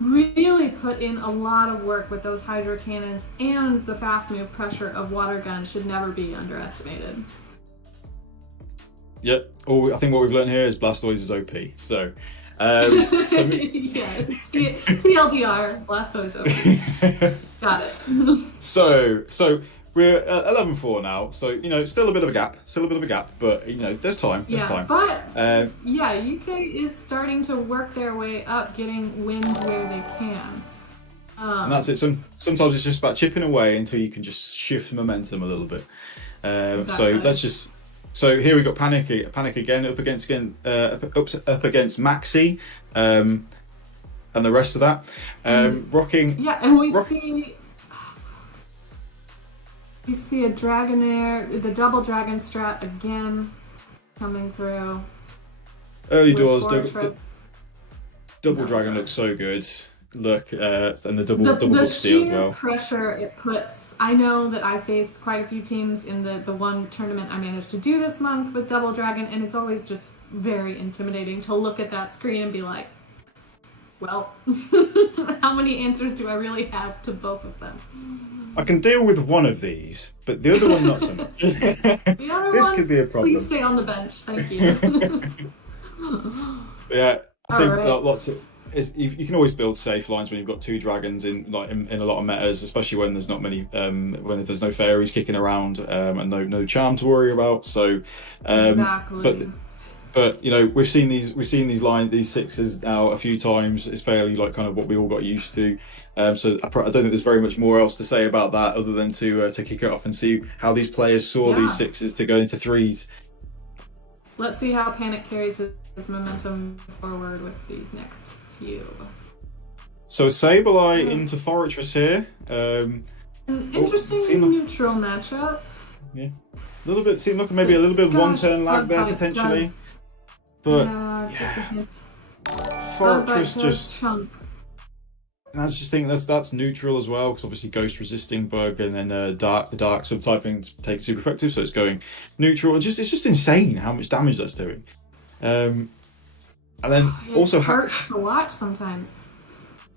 Really put in a lot of work with those Hydro Cannons, and the fast move pressure of Water Gun should never be underestimated. Yep. I think what we've learned here is Blastoise is OP. So, TLDR, Blastoise OP. Got it. So we're at 11-4 now. So still a bit of a gap. But there's time. There's time. But UK is starting to work their way up, getting wins where they can. And that's it. Sometimes it's just about chipping away until you can just shift momentum a little bit. Exactly. So let's just. So here we got Panic again up against Maxi, and the rest of that. Rocking. Yeah, and we see a Dragonair, the double Dragon strat again coming through. Early doors, double Dragon looks so good. Look, and the double the steal sheer as well. Pressure it puts. I know that I faced quite a few teams in the one tournament I managed to do this month with Double Dragon, and it's always just very intimidating to look at that screen and be like, well, how many answers do I really have to both of them? I can deal with one of these, but the other one not so much. The other this one, could be a problem. Please stay on the bench, thank you. Yeah, I think right. You can always build safe lines when you've got two dragons in a lot of metas, especially when there's not many when there's no fairies kicking around and no charm to worry about. So, exactly. But we've seen these sixes now a few times. It's fairly like kind of what we all got used to. So I don't think there's very much more else to say about that other than to kick it off and see how these players saw these sixes to go into threes. Let's see how Panic carries his momentum forward with these next few. So Sableye into Fortress here. An interesting neutral matchup. Yeah, a little bit. Seemed like maybe a little bit of one turn lag there potentially. But just a hint. Fortress just chunk. And I just think that's neutral as well, because obviously ghost resisting bug, and then the dark subtyping takes super effective, so it's going neutral. It's just insane how much damage that's doing. And then It also hurts to watch sometimes.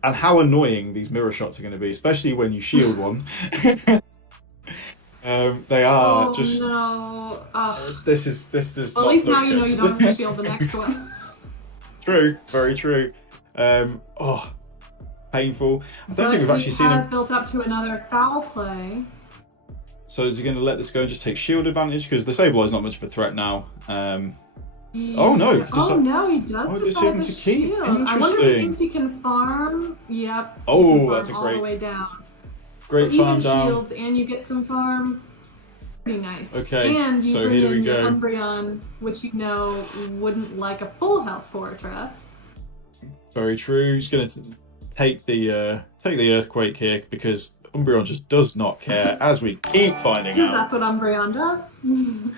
and how annoying these mirror shots are going to be, especially when you shield one. They are just. No. This does. Well, at least now you know you don't have to shield the next one. True, very true. Painful. I don't think we've actually seen him. Built up to another foul play. So is he going to let this go and just take shield advantage? Because the Sableye is not much of a threat now. Oh no! No, he does decide to shield. I wonder if he thinks he can farm. Yep. Oh, that's a all great. the way down. Great farm down. Shields and you get some farm. Pretty nice. Okay. And you so bring here we in go. Umbreon, which you know wouldn't like a full health fortress. Very true. He's going to take the earthquake here because Umbreon just does not care, as we keep finding out. Because that's what Umbreon does. And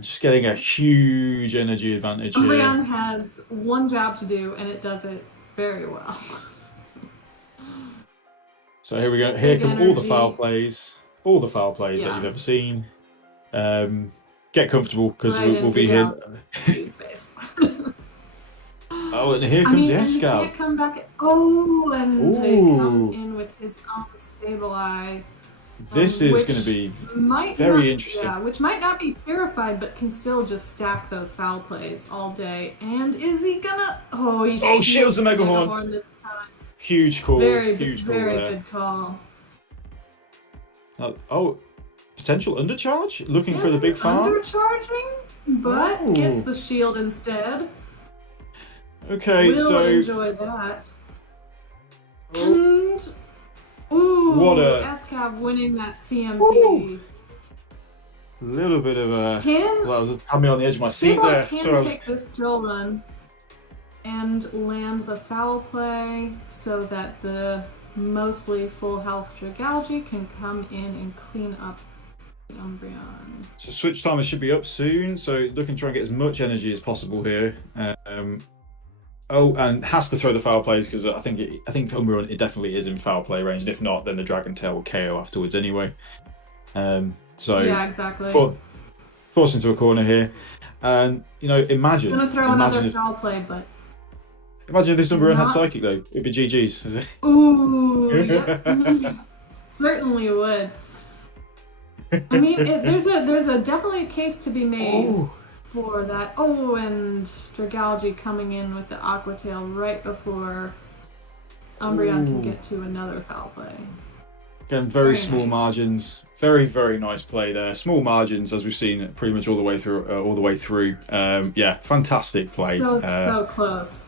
just getting a huge energy advantage here. Umbreon has one job to do, and it does it very well. So here we go. Here come all the foul plays. All the foul plays that you've ever seen. Get comfortable, because we'll be here. Oh, and here comes the S-Scout. And he can't come back. Oh, and he comes in with his own Sableye. This is going to be very interesting. Yeah, which might not be purified, but can still just stack those foul plays all day. And is he gonna? Oh, he shields the Mega Horn this time. Huge call. Very huge call very there. Good call. Potential undercharge? Looking for the big farm? Undercharging, but gets the shield instead. Okay, we'll enjoy that. And what a SCAV winning that CMP. Little bit of a. Had me on the edge of my seat there. Can take this drill run and land the foul play so that the mostly full health Dragalge can come in and clean up the Umbreon. So switch timer should be up soon, so looking to try and get as much energy as possible here. And has to throw the foul plays, because I think Umbreon it definitely is in foul play range, and if not, then the Dragon Tail will KO afterwards anyway. Yeah, exactly. Forced into a corner here, and imagine. I'm gonna throw another foul play, but. Imagine if this Umbreon had Psychic though, it'd be GG's. Ooh, yep. Certainly would. I mean, there's a definitely a case to be made for that. Oh, and Dragalge coming in with the Aqua Tail right before Umbreon can get to another foul play. Again, very small margins. Very, very nice play there. Small margins, as we've seen pretty much all the way through. Yeah, fantastic play. So close.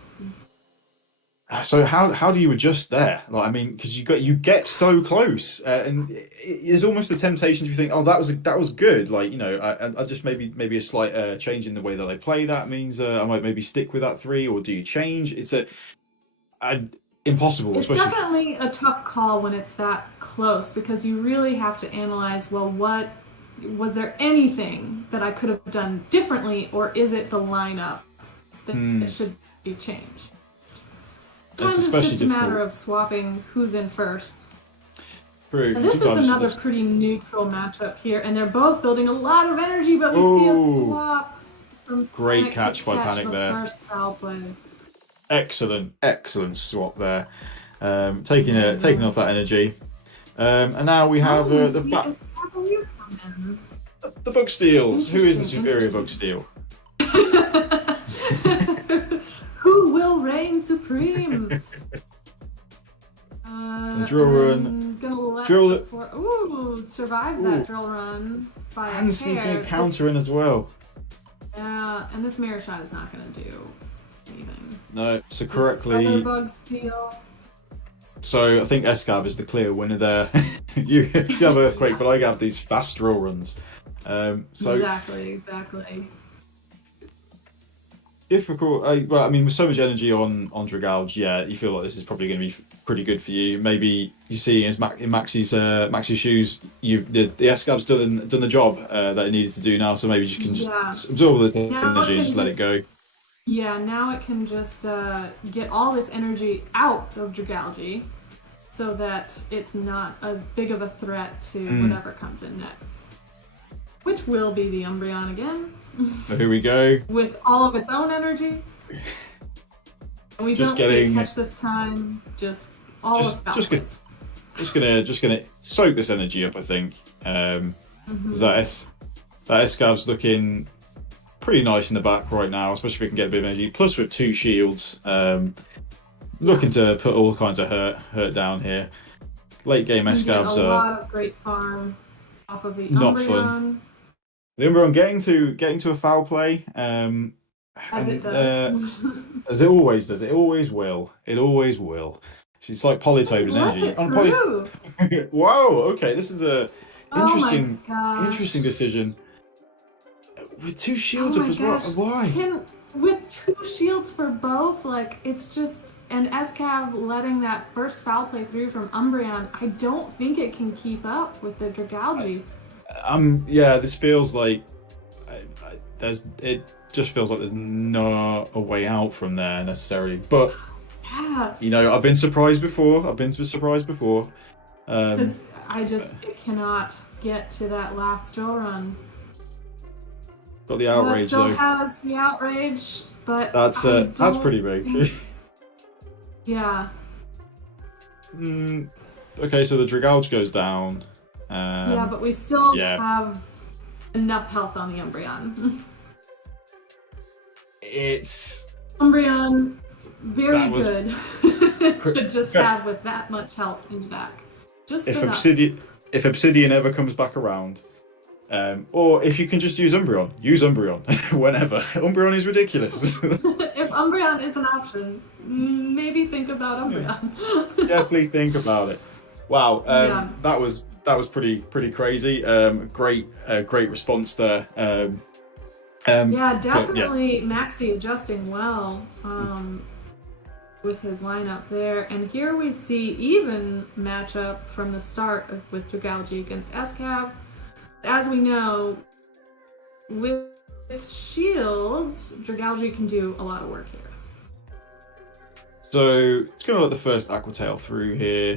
So how do you adjust there? Because you get so close, and there's almost a temptation to think, oh, that was good. I just maybe a slight change in the way that I play that means I might maybe stick with that 3, or do you change? It's impossible. It's definitely a tough call when it's that close, because you really have to analyze. Well, was there anything that I could have done differently, or is it the lineup that should be changed? Sometimes it's just a matter of swapping who's in first. True. And this is another pretty neutral matchup here, and they're both building a lot of energy, but we see a swap from great catch by Panic there. First foul play. Excellent swap there. Taking off that energy. And now we have the Bug Steals. Who is the superior Bug Steal? Who will reign supreme? Drill run. Survives that drill run by a and sneaking a counter in as well. Yeah, and this mirror shot is not going to do anything. No, so correctly. Other Bug Steal. So I think SCAV is the clear winner there. you have Earthquake, but I have these fast drill runs. Exactly. Difficult. With so much energy on Dragalge, yeah, you feel like this is probably going to be pretty good for you. Maybe you see in Max's shoes, the SCAV's done the job that it needed to do now. So maybe you can just absorb the energy and just let it go. Yeah, now it can just get all this energy out of Dragalge, so that it's not as big of a threat to whatever comes in next. Which will be the Umbreon again. So here we go. With all of its own energy. And we Just don't see getting- a catch this time, just all of Valkyries. Just gonna soak this energy up, I think. 'Cause that Escav's looking pretty nice in the back right now, especially if we can get a bit of energy. Plus with 2 shields, looking to put all kinds of hurt down here. Late game You get Escav's a lot of great farm off of the not Umbreon. fun. The Umbreon getting to a foul play. As it does. As it always does. It always will. It always will. It's like Polytoad and Let energy. it On through. Wow. Okay, this is a interesting, Oh my gosh. interesting decision. With 2 shields Oh up my as well. gosh. Why? With 2 shields for both, like, it's just... And Escav letting that first foul play through from Umbreon, I don't think it can keep up with the Dragalge. Yeah, this feels like it just feels like there's no a way out from there necessarily. But Yeah. you know, I've been surprised before. Because it cannot get to that last drill run. Got the Well, outrage it still though. has the outrage, but That's pretty big. Yeah. Okay, so the Dragalge goes down. Yeah, but we still yeah. have enough health on the Umbreon. It's Umbreon, very That was good to just have with that much health in the back. Just if enough. if Obsidian ever comes back around, or if you can just use Umbreon whenever. Umbreon is ridiculous. If Umbreon is an option, maybe think about Umbreon. Definitely think about it. Wow, Yeah. that was pretty crazy. Great response there. Yeah, definitely Maxi adjusting well with his lineup there. And here we see even matchup from the start with Dragalge against Escav. As we know, with shields, Dragalge can do a lot of work here. So it's going to let the first Aquatail through here.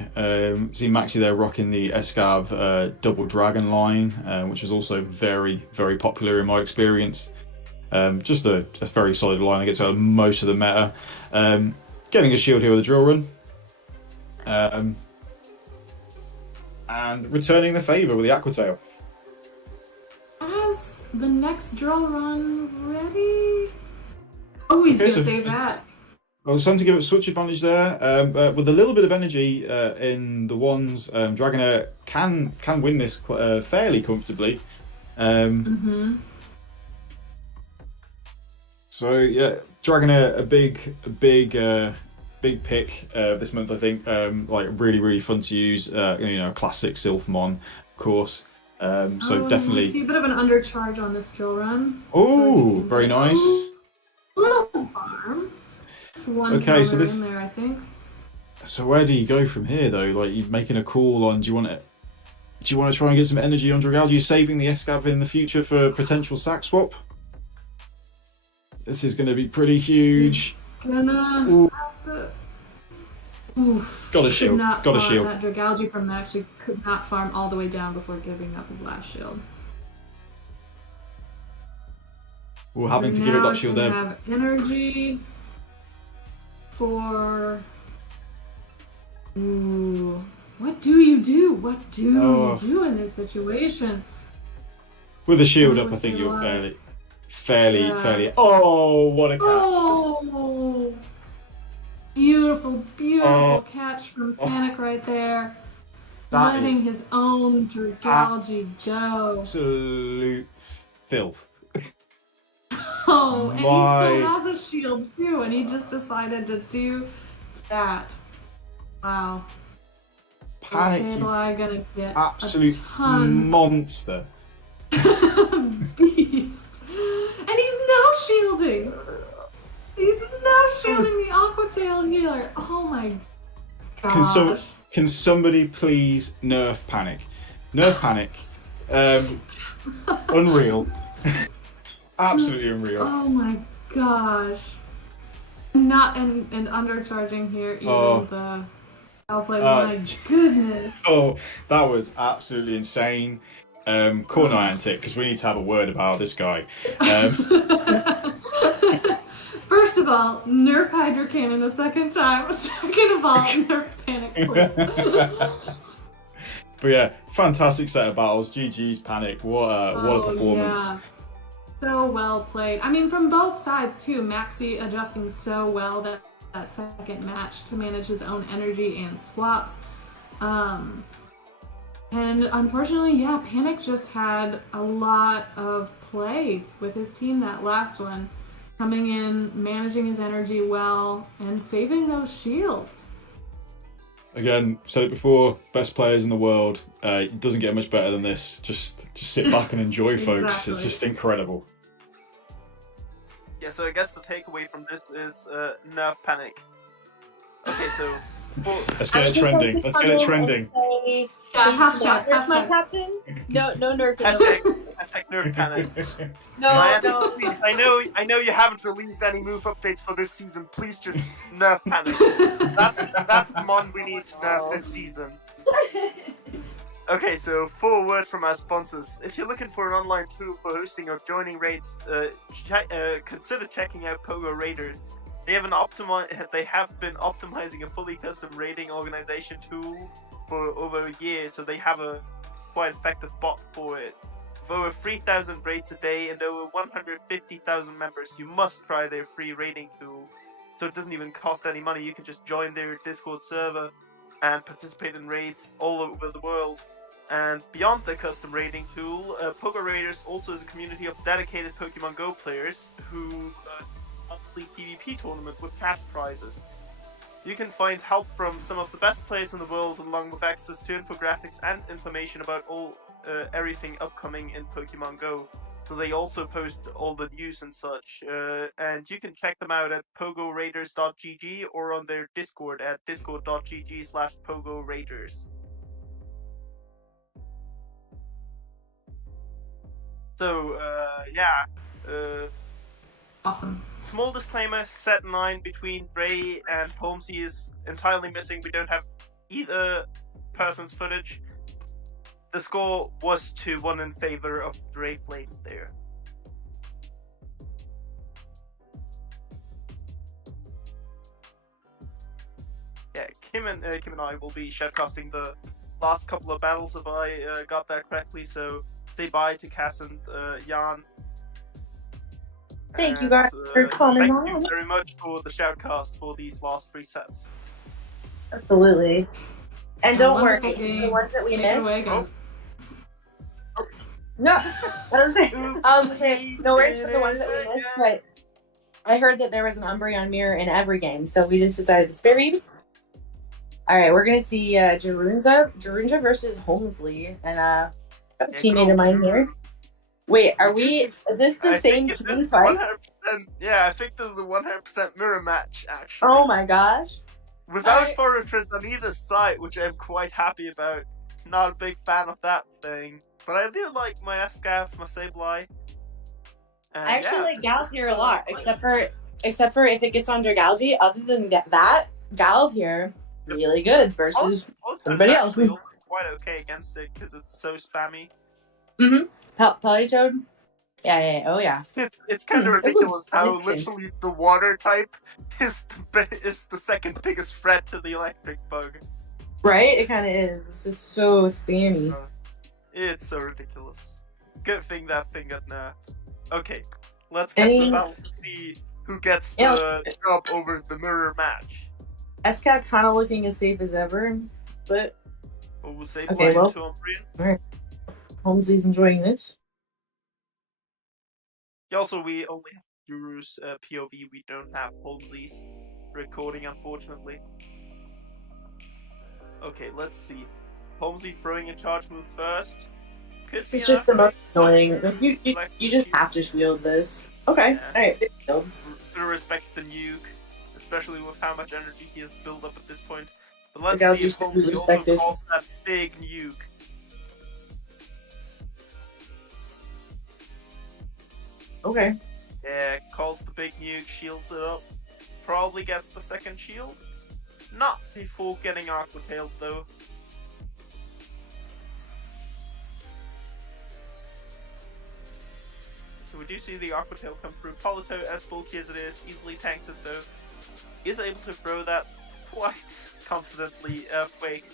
See Maxi there rocking the Escav double dragon line, which is also very, very popular in my experience. Just a very solid line that gets out of most of the meta. Getting a shield here with a drill run. And returning the favour with the Aquatail. As the next drill run ready? Oh, he's Okay, going so- to save that. Well, it's time to give it switch advantage there. With a little bit of energy in the wands, Dragonair can win this fairly comfortably. So yeah, Dragonair a big pick this month, I think. Like really fun to use. Classic Sylphmon, of course. So definitely. We see a bit of an undercharge on this drill run. Oh, So very nice. A little farm. Just one Okay, so counter this- in there, I think. So where do you go from here, though? Like, you're making a call on. Do you want to try and get some energy on Dragalge? Are you saving the Escav in the future for potential sack swap? This is going to be pretty huge. Gonna Ooh. have to... Oof. Got a shield. Could not Got a farm shield. That Dragalge from actually could not farm all the way down before giving up his last shield. We're having to give up Now that shield it's there. gonna have energy for... Ooh. What do you do? What do you do in this situation? With the shield Oh, up, I think so you're what? fairly. Yeah. Oh, what a catch! Oh! Beautiful Oh. catch from Panic right there. That Letting is his own Dragalge go. Absolute filth. Oh, and My- he still has a shield too, and he just decided to do that. Wow. Panic, you Sableye gonna get absolute a ton monster. beast. And he's no shielding. He's no shielding the Aquatail healer. Oh my gosh. Can somebody please nerf Panic? Nerf Panic. Unreal. Absolutely unreal. Oh my gosh. Not and undercharging here even Oh. the Well played. My goodness. Oh, that was absolutely insane. Corner antic, because we need to have a word about this guy. First of all, nerf Hydro Cannon a second time. Second of all, nerf Panic, please. But yeah, fantastic set of battles. GG's Panic. What a performance. Yeah. So well played. I mean, from both sides too. Maxi adjusting so well that second match to manage his own energy and swaps. And unfortunately, yeah, Panic just had a lot of play with his team that last one. Coming in, managing his energy well, and saving those shields. Again, said it before, best players in the world. It doesn't get much better than this. Just sit back and enjoy, folks. Exactly. It's just incredible. Yeah, so I guess the takeaway from this is nerf Panic. Okay, so Let's get it trending. Let's get it trending. Hashtag. My captain? No nerf. Hashtag nerf Panic. No. Please, I know you haven't released any move updates for this season. Please just nerf Panic. That's the mon we need to nerf this season. Okay, so forward from our sponsors. If you're looking for an online tool for hosting or joining raids, consider checking out Pogo Raiders. They have been optimizing a fully custom raiding organization tool for over a year, so they have a quite effective bot for it. With over 3,000 raids a day and over 150,000 members, you must try their free raiding tool. So it doesn't even cost any money. You can just join their Discord server and participate in raids all over the world. And beyond the custom raiding tool, Pogo Raiders also is a community of dedicated Pokemon Go players who monthly PvP tournament with cash prizes. You can find help from some of the best players in the world, along with access to infographics and information about everything upcoming in Pokemon Go. So they also post all the news and such, and you can check them out at pogoraiders.gg or on their Discord at discord.gg/pogoraiders. So, Awesome. Small disclaimer, set 9 between Bray and Holmesy is entirely missing. We don't have either person's footage. The score was 2-1 in favor of Bray Flames there. Yeah, Kim and I will be shoutcasting the last couple of battles if I got that correctly, so say bye to Cass and Jan. Thank you guys for coming on. Thank you very much for the shoutcast for these last 3 sets. Absolutely. And don't worry, Wonderful the ones that we Take it away, missed. guys. No, I was saying, no worries for the ones that we missed, but I heard that there was an Umbreon mirror in every game, so we just decided to spare you. Alright, we're gonna see Jarunja versus Holmesley, and a teammate of mine here. Wait, is this the same team twice? Yeah, I think this is a 100% mirror match, actually. Oh my gosh. Without Fortress on either side, which I'm quite happy about. Not a big fan of that thing. But I do like my Escaf, my Sableye. I actually like Galvier a lot, except for if it gets on Dragalge. Other than that, Galvier, really good versus everybody else. Also quite okay against it because it's so spammy. Mm-hmm. Politoad? Yeah. Oh, yeah. It's kind of ridiculous how literally the water type is the second biggest threat to the electric bug. Right? It kind of is. It's just so spammy. It's so ridiculous. Good thing that thing got nerfed. Okay, let's get to the battle to see who gets the job over the mirror match. SCAT kind of looking as safe as ever, but... We'll save to Umbreon. Alright. Holmesley's enjoying this. Also, we only have Guru's POV, we don't have Holmesley's recording, unfortunately. Okay, let's see. Holmesley throwing a charge move first. This is just the most annoying. You just have to shield this. Okay, yeah. Alright, shield. Gotta respect the nuke, especially with how much energy he has built up at this point. But let's see if Holmesley also calls that big nuke. Okay. Yeah, calls the big nuke, shields it up. Probably gets the second shield. Not before getting Aqua Tailed though. So we do see the Aqua Tail come through. Polito, as bulky as it is, easily tanks it though. Is able to throw that quite confidently. Earthquake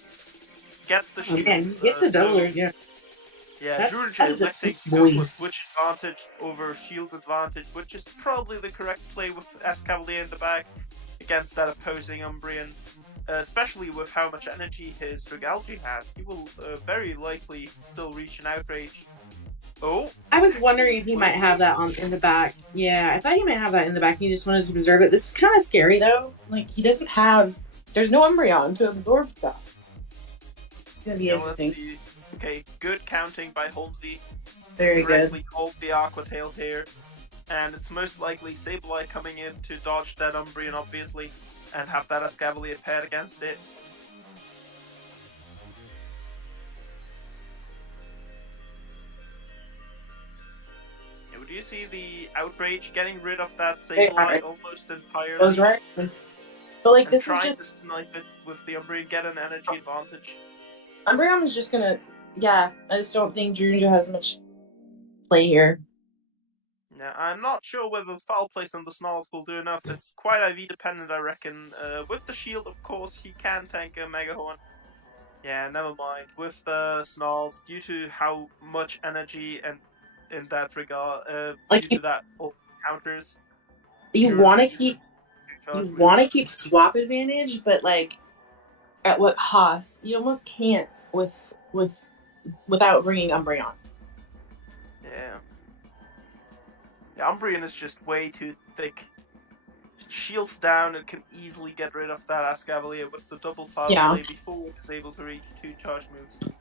gets the shield. Okay, gets the doubler, yeah. Yeah, Gymbreakers electing to go for switch advantage over shield advantage, which is probably the correct play with S-Cavalier in the back against that opposing Umbrian. Especially with how much energy his Dragalge has, he will very likely still reach an outrage. Oh, I was wondering if he might have that in the back. Yeah, I thought he might have that in the back. He just wanted to preserve it. This is kind of scary though. Like he doesn't have. There's no Umbreon to absorb stuff. It's gonna be interesting. Okay, good counting by Holmesy. Very correctly called the Aqua Tail here, and it's most likely Sableye coming in to dodge that Umbreon, obviously, and have that Escavalier paired against it. Yeah, would you see the Outrage getting rid of that Sableye almost entirely? That's right. But like this is trying to snipe it with the Umbreon, get an energy advantage. Umbreon is just gonna. Yeah, I just don't think Gymbreakers has much play here. Yeah, I'm not sure whether the foul place on the Snarls will do enough. It's quite IV dependent, I reckon. With the shield, of course, he can tank a Mega Horn. Yeah, never mind. With the Snarls, due to how much energy and in that regard, like due to that counters, you want to keep swap advantage, but like at what cost? You almost can't without bringing Umbreon. Yeah. The Umbreon is just way too thick. Shields down and can easily get rid of that Escavalier with the double foul play before it is able to reach 2 charge moves.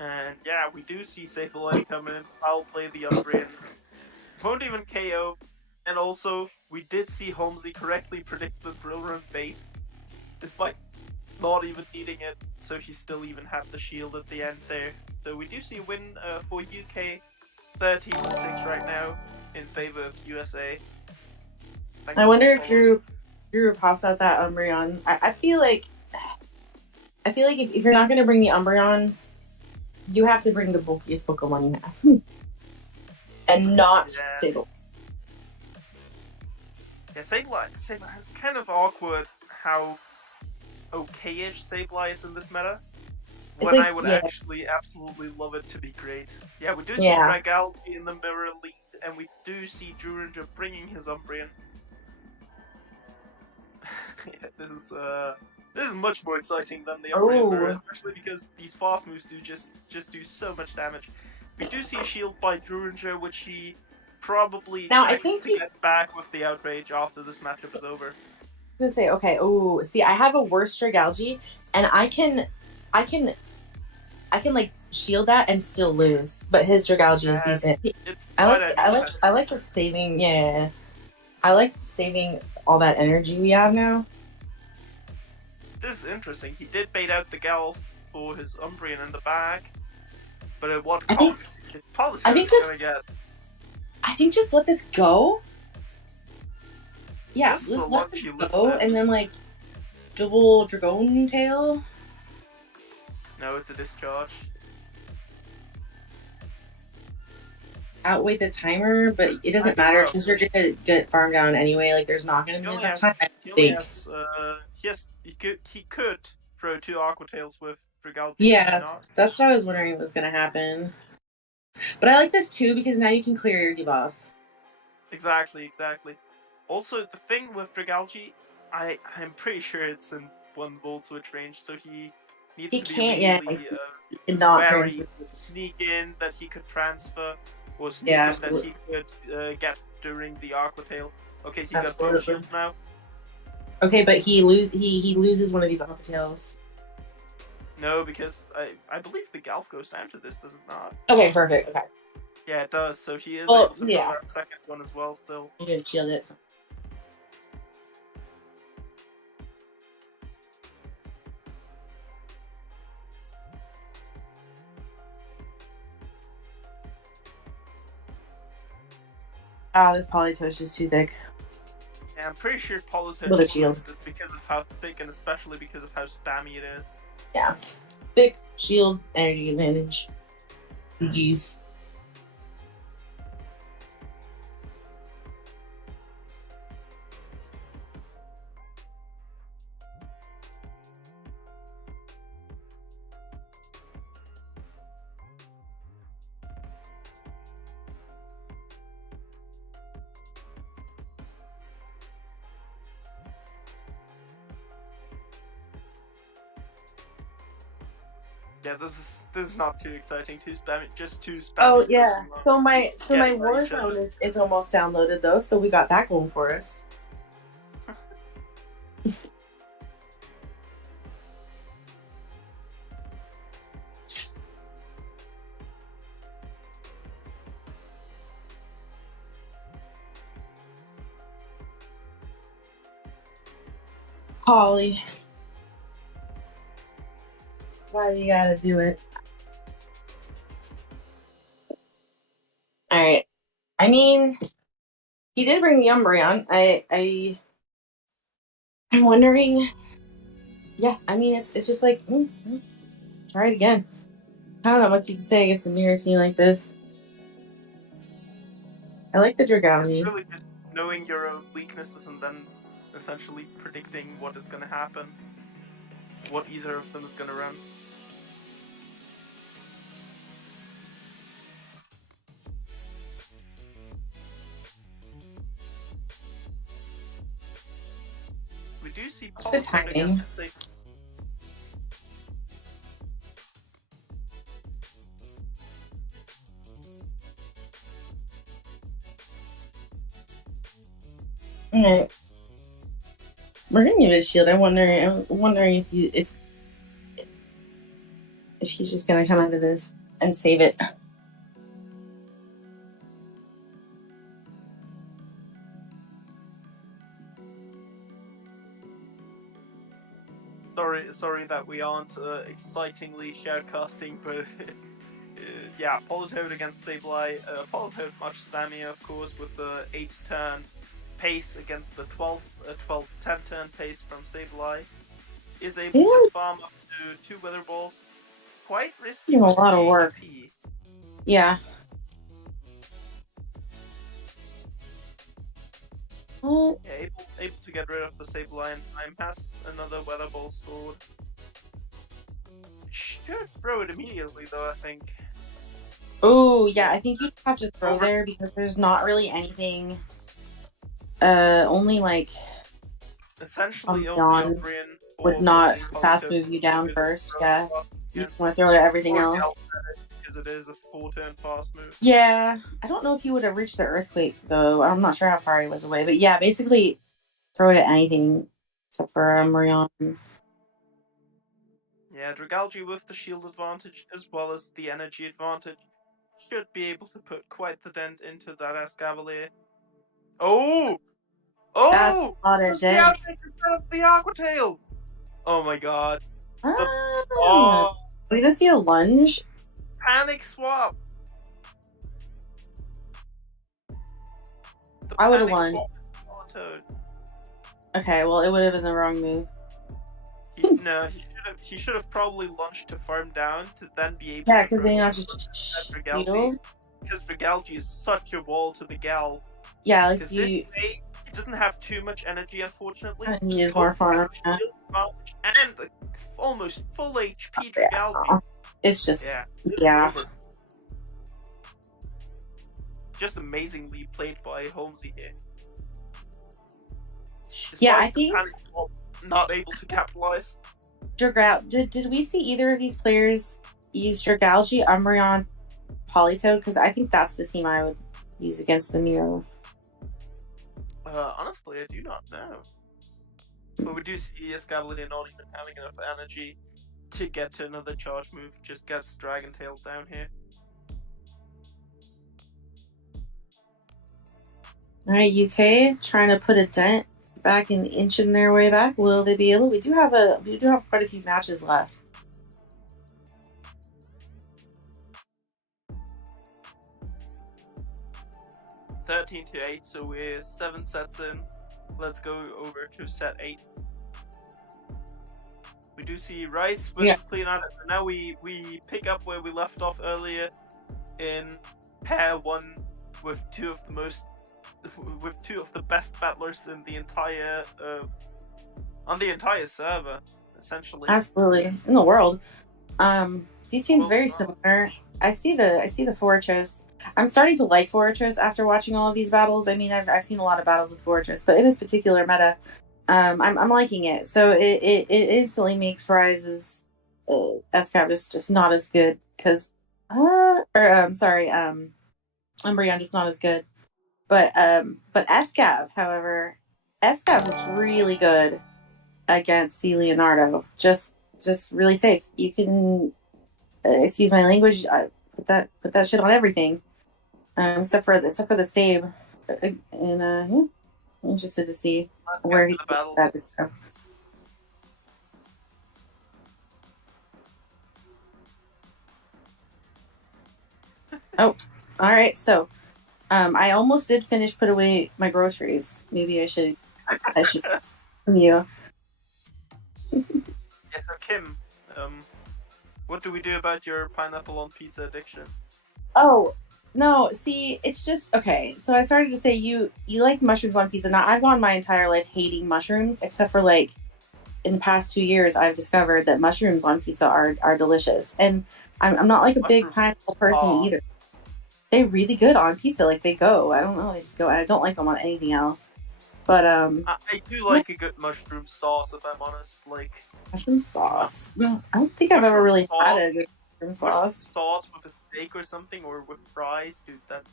And yeah, we do see Sableye come in, foul play the Umbreon. Won't even KO. And also, we did see Holmesy correctly predict the Drill Run bait, despite not even needing it, so he still even had the shield at the end there. So we do see a win for UK 13-6 right now in favor of USA. I wonder if Drew pops out that Umbreon. I feel like if you're not going to bring the Umbreon, you have to bring the bulkiest Pokemon you have. And not Sableye. Yeah, Sableye, it's kind of awkward how okay-ish Sableye is in this meta. When like, I would actually absolutely love it to be great. Yeah, we do see Dragalge in the mirror lead, and we do see Gymbreakers bringing his Umbreon. Yeah, this is much more exciting than the Umbreon mirror, especially because these fast moves do just do so much damage. We do see a shield by Gymbreakers, which he probably expects to get back with the Outrage after this matchup is over. I was gonna say, see, I have a worse Dragalge, and I can like shield that and still lose, but his Dragalge is decent. I like the saving. Yeah, I like saving all that energy we have now. This is interesting. He did bait out the Gelf for his Umbreon in the back, but at what cost? I think just let this go. Yeah, let's let it go, and then like double Dragon Tail. No, it's a discharge. Outweigh the timer, but it doesn't matter because you're gonna get farmed down anyway. Like, there's not gonna be enough time. He could throw 2 Aqua Tails with Dragalge. Yeah, that's what I was wondering was gonna happen. But I like this too because now you can clear your debuff. Exactly. Also, the thing with Dragalge, I'm pretty sure it's in 1 Volt Switch range, so he needs to be really wary, sneak in that he could transfer, or sneak in that he could get during the Aqua Tail. Okay, he got both shields now. Okay, but he loses one of these Aqua Tails. No, because I believe the Galf goes down to this, does it not? Okay, perfect. Okay. Yeah, it does. So he is able to throw that second one as well. Still. You didn't shield it. This Politoed is too thick. Yeah, I'm pretty sure Politoed With a wins shield. this because of how thick and especially because of how spammy it is. Yeah. Thick shield energy advantage. GG's. Yeah, this is not too exciting. Too spammy, just too spammy. Oh yeah. Pokemon. So my Getting ready to- Warzone is almost downloaded though, so we got that going for us. Holly. Why you gotta do it? Alright. I mean, he did bring the Umbreon. I'm wondering. Yeah, I mean, it's just like, try it again. I don't know what you can say against a mirror team like this. I like the Dragouni. It's really just knowing your own weaknesses and then essentially predicting what is going to happen, what either of them is going to run. We do see The timing. Alright. We're gonna give it a shield. I'm wondering if he's just gonna come out of this and save it. Sorry that we aren't excitingly shoutcasting, but yeah, Politoed against Sableye. Politoed much spammier, of course, with the 8-turn pace against the 10-turn pace from Sableye. Is able to farm up to 2 Wither Balls. Quite risky. A lot of work. HP. Yeah. Yeah, able to get rid of the Sableye in time. Has another Weather Ball stored. Should throw it immediately though, I think. Oh, yeah, I think you have to throw there because there's not really anything. Only like essentially Umbreon Umbreon would not fast move you down first. Yeah, you want to throw to everything else. Because it is a 4-turn fast move. Yeah, I don't know if he would have reached the Earthquake though. I'm not sure how far he was away, but yeah, basically throw it at anything except for Umbreon. Yeah, Dragalge with the shield advantage as well as the energy advantage should be able to put quite the dent into that Escavalier. Oh! That's Oh! not a It's the dent. outtake instead of the Aqua Tail! Oh my god. Oh, we're gonna see a lunge. Panic swap! I would have lunged. Okay, well, it would have been the wrong move. He should have probably lunged to farm down to then be able. Yeah, because then you have to shield. Because Dragalge is such a wall to the Gal. Yeah, like you. He doesn't have too much energy, unfortunately. I needed more farm. And almost full HP Dragalge. It's just yeah. Just amazingly played by Holmesy here. Yeah, I think not able to capitalize. Did we see either of these players use Dragalge, Umbreon, Politoed? Because I think that's the team I would use against the Miro. Honestly, I do not know. But we do see Escavalier not even having enough energy to get to another charge move. Just gets Dragon Tail down here. Alright, UK trying to put a dent back and inching their way back. Will they be able? We do have quite a few matches left. (13-8), so we're 7 sets in. let's go over to set 8. We do see Rice versus Cleonard, and now we pick up where we left off earlier in pair 1 with two of the best battlers in the entire on the entire server, essentially. Absolutely, in the world. These seem Well, very similar. I see the Fortress. I'm starting to like Fortress after watching all of these battles. I mean, I've seen a lot of battles with Fortress, but in this particular meta, I'm liking it. So it instantly makes Rise's SCAV just not as good because Umbreon just not as good. But SCAV, however, SCAV looks really good against C Leonardo. Just really safe. You can excuse my language. Put that shit on everything, except for the save. And I'm interested to see where he that is. Oh, all right. So, I almost did put away my groceries. Maybe I should you. Yeah, so Kim, what do we do about your pineapple on pizza addiction? Oh, no, see, it's just okay. So I started to say you like mushrooms on pizza. Now I've gone my entire life hating mushrooms, except for like in the past 2 years I've discovered that mushrooms on pizza are delicious. And I'm not like a big pineapple person either. They're really good on pizza, like they go. I don't know, they just go, and I don't like them on anything else. But I do like a good mushroom sauce, if I'm honest. Like mushroom sauce. No, I don't think I've ever really had a good mushroom sauce. Sauce with a steak or something, or with fries, dude. That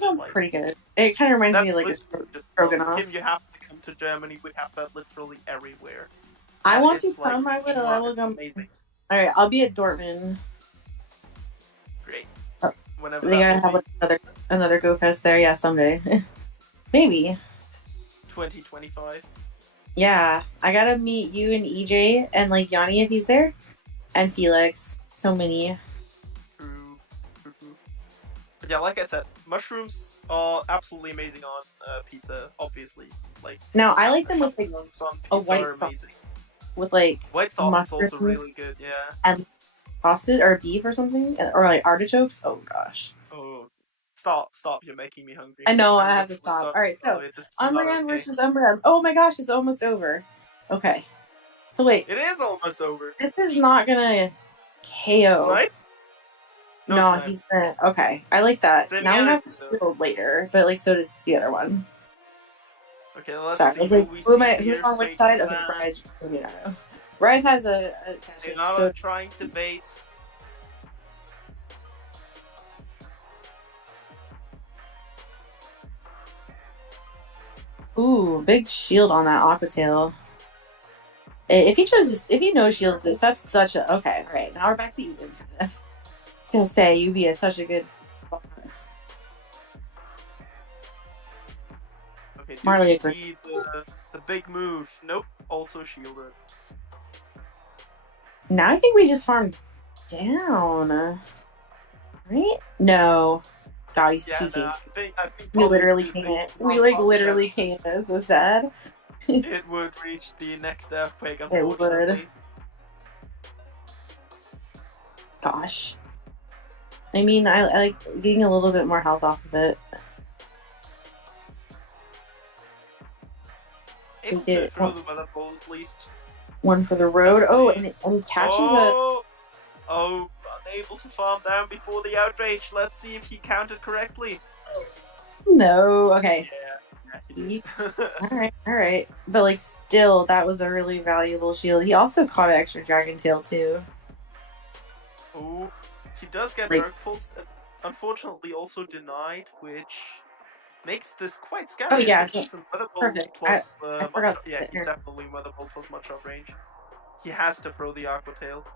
sounds like, pretty good. It kind of reminds me of like a stroganoff. Kim, you have to come to Germany. We have that literally everywhere. I want to come. I will come. Amazing. All right, I'll be at Dortmund. Great. Whenever they gotta have like another Go Fest there. Yeah, someday. Maybe. 2025. Yeah, I gotta meet you and EJ and like Yanni if he's there, and Felix. So many. True. But yeah, like I said, mushrooms are absolutely amazing on pizza. Obviously, like. Now I like them with like a white sauce. With like white sauce is also really good. Yeah. And sausage or beef or something, or like artichokes. Oh gosh. Oh. Stop! You're making me hungry. I know, I have to stop. All right, so Umbreon versus Umbreon. Oh my gosh, it's almost over. Okay, so wait. It is almost over. This is not gonna KO. Snipe? No, he's gonna. Okay, I like that. Now we have to shield later, but like so does the other one. Okay, let's see. I was like, who's on which side? Okay, Rise. Rise has a so trying to bait. Ooh, big shield on that Aqua Tail. If he no shields this, that's such a okay. All right, now we're back to even. Kind of. I was gonna say you'd be such a good. Okay, so Marley you see the big move. Nope, also shielded. Now I think we just farmed down. Right? No. God, he's too I think we literally can't. We like literally can't. It's so sad. It would reach the next earthquake, unfortunately. It would. Gosh. I mean, I like getting a little bit more health off of it. Able to throw the weather ball at least. One for the road. Oh, and he catches Oh, unable to farm down before the outrage. Let's see if he counted correctly. No. Okay. Yeah. All right. But like, still, that was a really valuable shield. He also caught an extra Dragon Tail too. Oh, he does get Dark Pulse. Unfortunately, also denied, which makes this quite scary. Oh yeah, perfect. Plus, I forgot. Yeah, he's definitely Weather Ball plus much up range. He has to throw the Aqua Tail.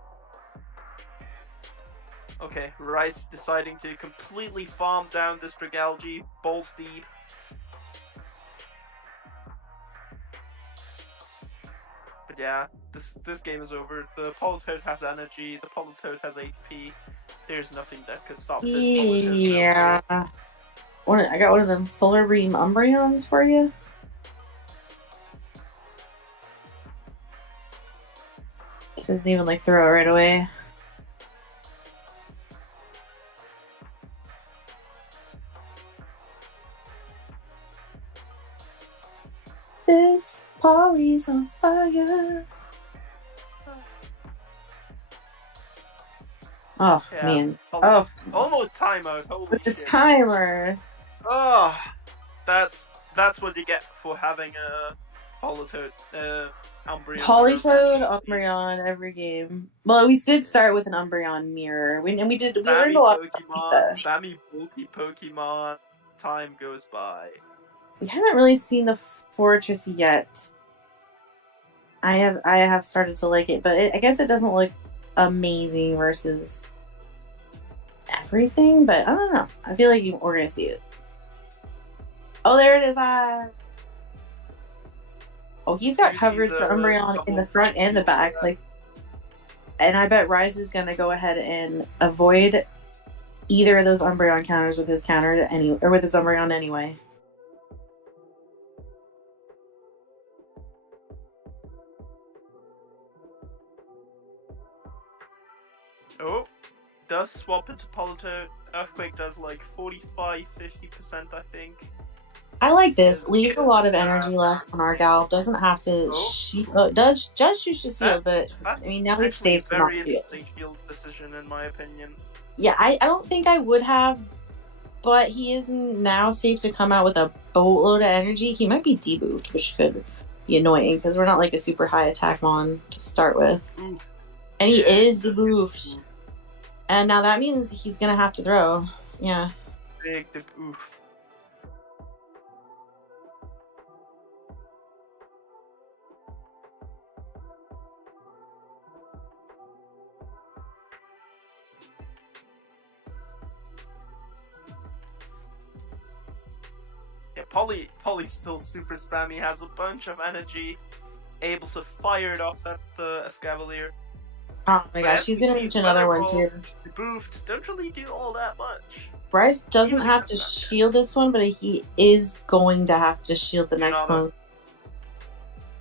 Okay, Rice deciding to completely farm down this Dragalge, Ball Steed. But yeah, this game is over. The Politoed has energy, the Politoed has HP. There's nothing that could stop this Politoed. Yeah. I got one of them Solar Beam Umbreons for you. Doesn't even like throw it right away. This Polly's on fire. Oh Yeah. man. Oh, Almost timeout. Holy it's shit. timer. Oh, that's what you get for having a Politoad, Umbreon. Politoad, Umbreon every game. Well, we did start with an Umbreon mirror. We learned Spammy a lot. spammy bulky Pokemon. Time goes by. We haven't really seen the fortress yet. I have started to like it, but I guess it doesn't look amazing versus everything. But I don't know. I feel like we're gonna see it. Oh, there it is! Oh, he's got coverage for Umbreon in the front and the back. Like, and I bet Rise is gonna go ahead and avoid either of those Umbreon counters with his counter with his Umbreon anyway. Oh, does swap into Politoad. Earthquake does like 45-50%, I think. I like this. Leaves a lot of energy left on our gal. Doesn't have to shield. Does shoot the shield, but I mean now he's safe to not very shield. interesting shield decision in my opinion. Yeah, I don't think I would have, but he is now safe to come out with a boatload of energy. He might be debuffed, which could be annoying because we're not like a super high attack mon to start with. Oof. And he is debuffed. And now that means he's gonna have to throw. Yeah. Big debuff. Yeah, Polly's still super spammy, has a bunch of energy, able to fire it off at the Escavalier. Oh my gosh, she's gonna reach another one too. Debuffed, don't really do all that much. Bryce doesn't have to shield this one, but he is going to have to shield the next one.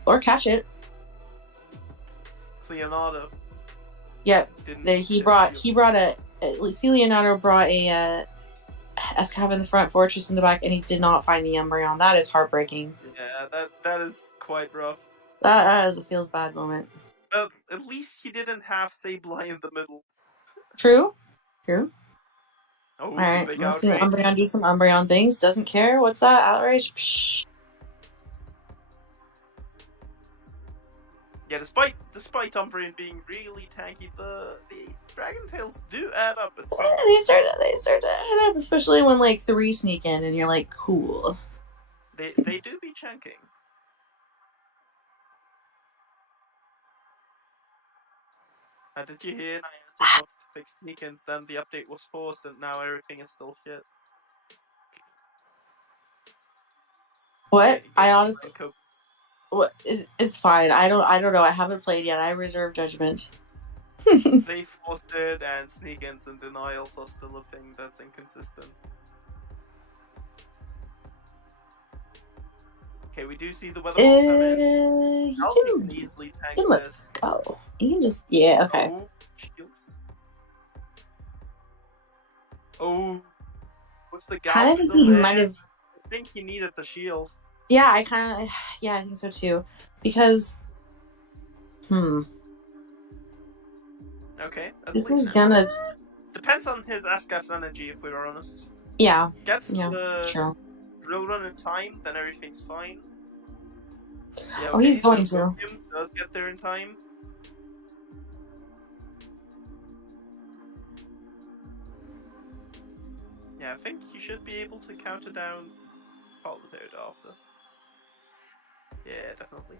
Or catch it. Leonardo. Yep. Leonardo brought a Escav in the front, Fortress in the back, and he did not find the Umbreon. That is heartbreaking. Yeah, that is quite rough. That is a feels bad moment. But at least he didn't have Sableye in the middle. True. Oh, alright, let's see Umbreon do some Umbreon things. Doesn't care. What's that? Outrage? Psh. Yeah, despite Umbreon being really tanky, the Dragon Tails do add up. They start to add up, especially when like 3 sneak in and you're like, cool. They do be chunking. Did you hear? I had to fix sneak-ins, then the update was forced, and now everything is still shit. What? I honestly, what? It's fine. I don't know. I haven't played yet. I reserve judgment. They forced it, and sneak-ins and denials are still a thing that's inconsistent. Okay, we do see the weather wall come in. You can easily tank this. Let's go. You can just okay. Oh, shields. Oh, what's the guy? I think he might have. I think he needed the shield. Yeah, I think so too. Because, Okay. This is gonna depends on his Ascaf's energy, if we're honest. Yeah. Gets the drill run in time, then everything's fine. Yeah, okay, he's going to. Does get there in time. Yeah, I think you should be able to counter down Politoad after. Yeah, definitely.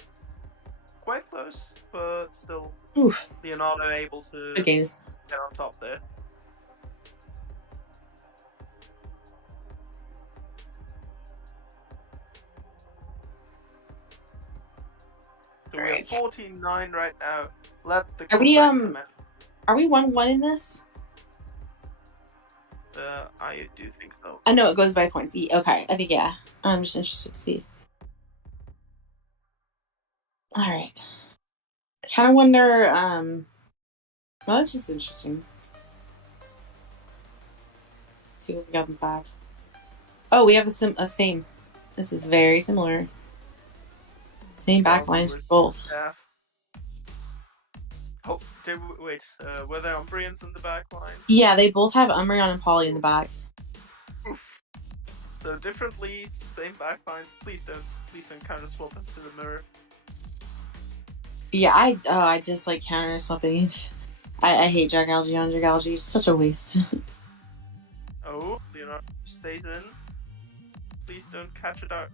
Quite close, but still. Oof. Leonardo able to get on top there. So we're 14-9 right now. Let the Are we 1-1 in this? I do think so. I know it goes by points. Okay, I think yeah. I'm just interested to see. All right. kind of wonder. Well, that's just interesting. Let's see what we got in the back. Oh, we have a same. This is very similar. Same back lines for both. Yeah. Oh, wait, were there Umbrians in the back line? Yeah, they both have Umbreon and Polly in the back. Oof. So different leads, same back lines. Please don't counter swap into the mirror. Yeah, I just like counter swapping it. I hate Dragalge on Dragalge. It's such a waste. Oh, Leonardo stays in. Please don't catch it out.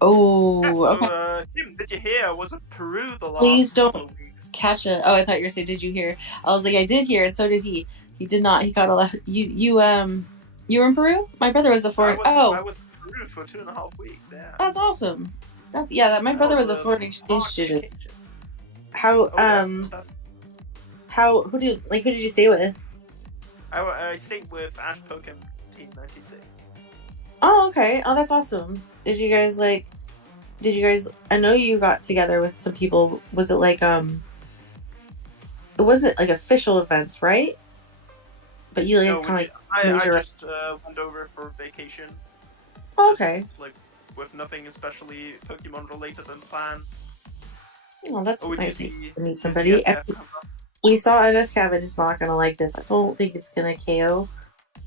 Oh, okay. So, Kim, did you hear? Was it Peru the last? Please don't catch it. Oh, I thought you were saying, did you hear? I was like, I did hear, and so did he. He did not. He got a lot. You were in Peru? My brother was a foreign. I was in Peru for 2.5 weeks. Yeah. That's awesome. My brother was a foreign exchange student. How who did you stay with? I stayed with Ash Pokem Team 96. Oh, okay. Oh, that's awesome. Did you guys I know you got together with some people. Was it like it wasn't like official events, right? But you guys kind of I just went over for vacation. Oh, okay. Just, like with nothing especially Pokemon related and planned. Oh, that's nice to meet somebody. We saw Escav and it's not gonna like this. I don't think it's gonna KO.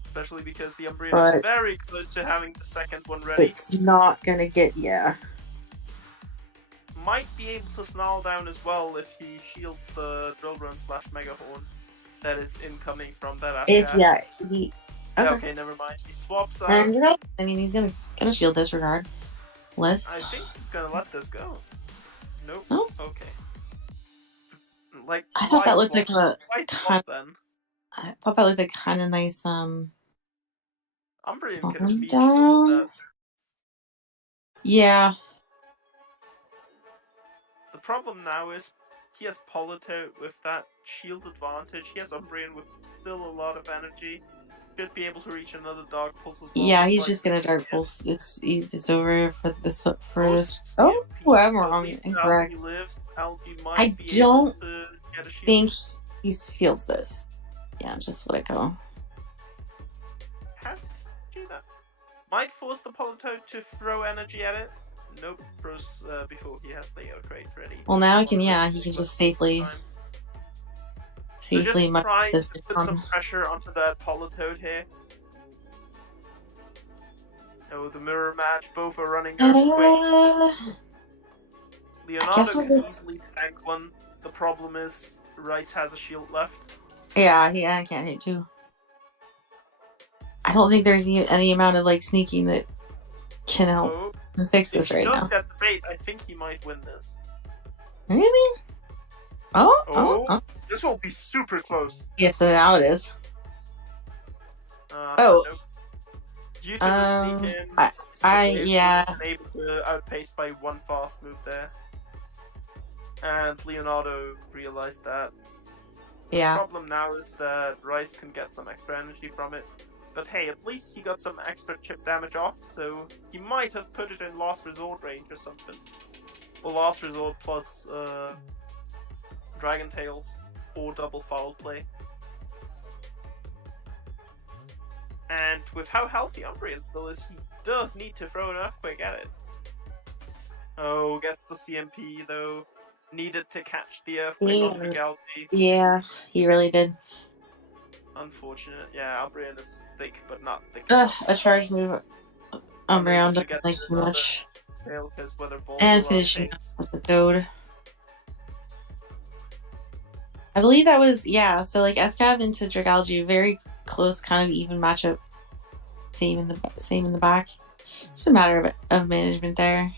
Especially because the Umbreon is very close to having the second one ready. It's not gonna get Might be able to snarl down as well if he shields the Drill Run / Mega Horn that is incoming from that He okay, never mind. He swaps out. I mean, he's gonna shield this regardless. I think he's gonna let this go. Nope. Oh. Okay. Like I thought that looked like a then. I thought that looked like kind of nice. Umbreon could have shielded that. Yeah. The problem now is he has Polito with that shield advantage. He has Umbreon with still a lot of energy. Should be able to reach another Dark Pulse as well. Yeah, he's just gonna Dark Pulse. It's over for this. Oh, I'm wrong. Incorrect. I don't think he shields this. Yeah, just let it go. Has to do that. Might force the Polito to throw energy at it. Nope, throws before he has the outgrade ready. Well, now he can just safely so just try to put some pressure onto that Politoed here. Oh, the mirror match, both are running out quick. Leonardo can easily tank one. The problem is Rice has a shield left. Yeah, I can't hit too. I don't think there's any amount of like sneaking that can help fix this right now. If he does get the bait, I think he might win this. Maybe? Oh. This will be super close. Yes, so now it is. Nope. Due to the sneak in, able to outpace by one fast move there. And Leonardo realized that. Yeah. The problem now is that Rice can get some extra energy from it. But hey, at least he got some extra chip damage off, so he might have put it in Last Resort range or something. Or Last Resort plus Dragon Tails or double foul play. And with how healthy Umbreon still is, he does need to throw an Earthquake at it. Oh, gets the CMP though. Needed to catch the Earthquake on the Dragalge. Yeah, he really did. Unfortunate. Yeah, Umbreon is thick, but not thick. A charge move. Umbreon doesn't like so much. And finishing with the Toad. I believe that was, so like Escav into Dragalge, very close, kind of even matchup. Same in the back. Just a matter of management there.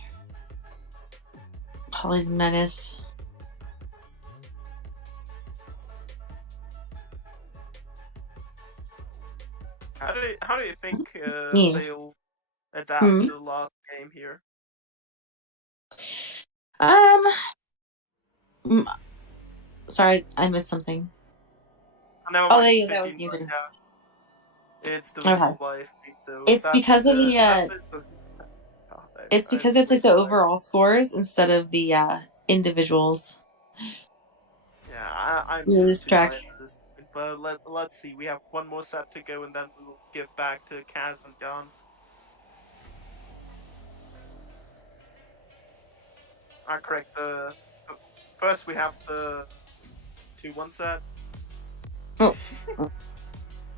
Polly's menace. How do you think they'll adapt to the last game here? Sorry, I missed something. That was you. It's the why. So it's because of the it's because it's like the overall scores instead of the individuals. I'm lose too track. tired at this point, but let's see. We have one more set to go, and then we'll give back to Kaz and Jan. Correct. First we have the 2-1 set. Oh.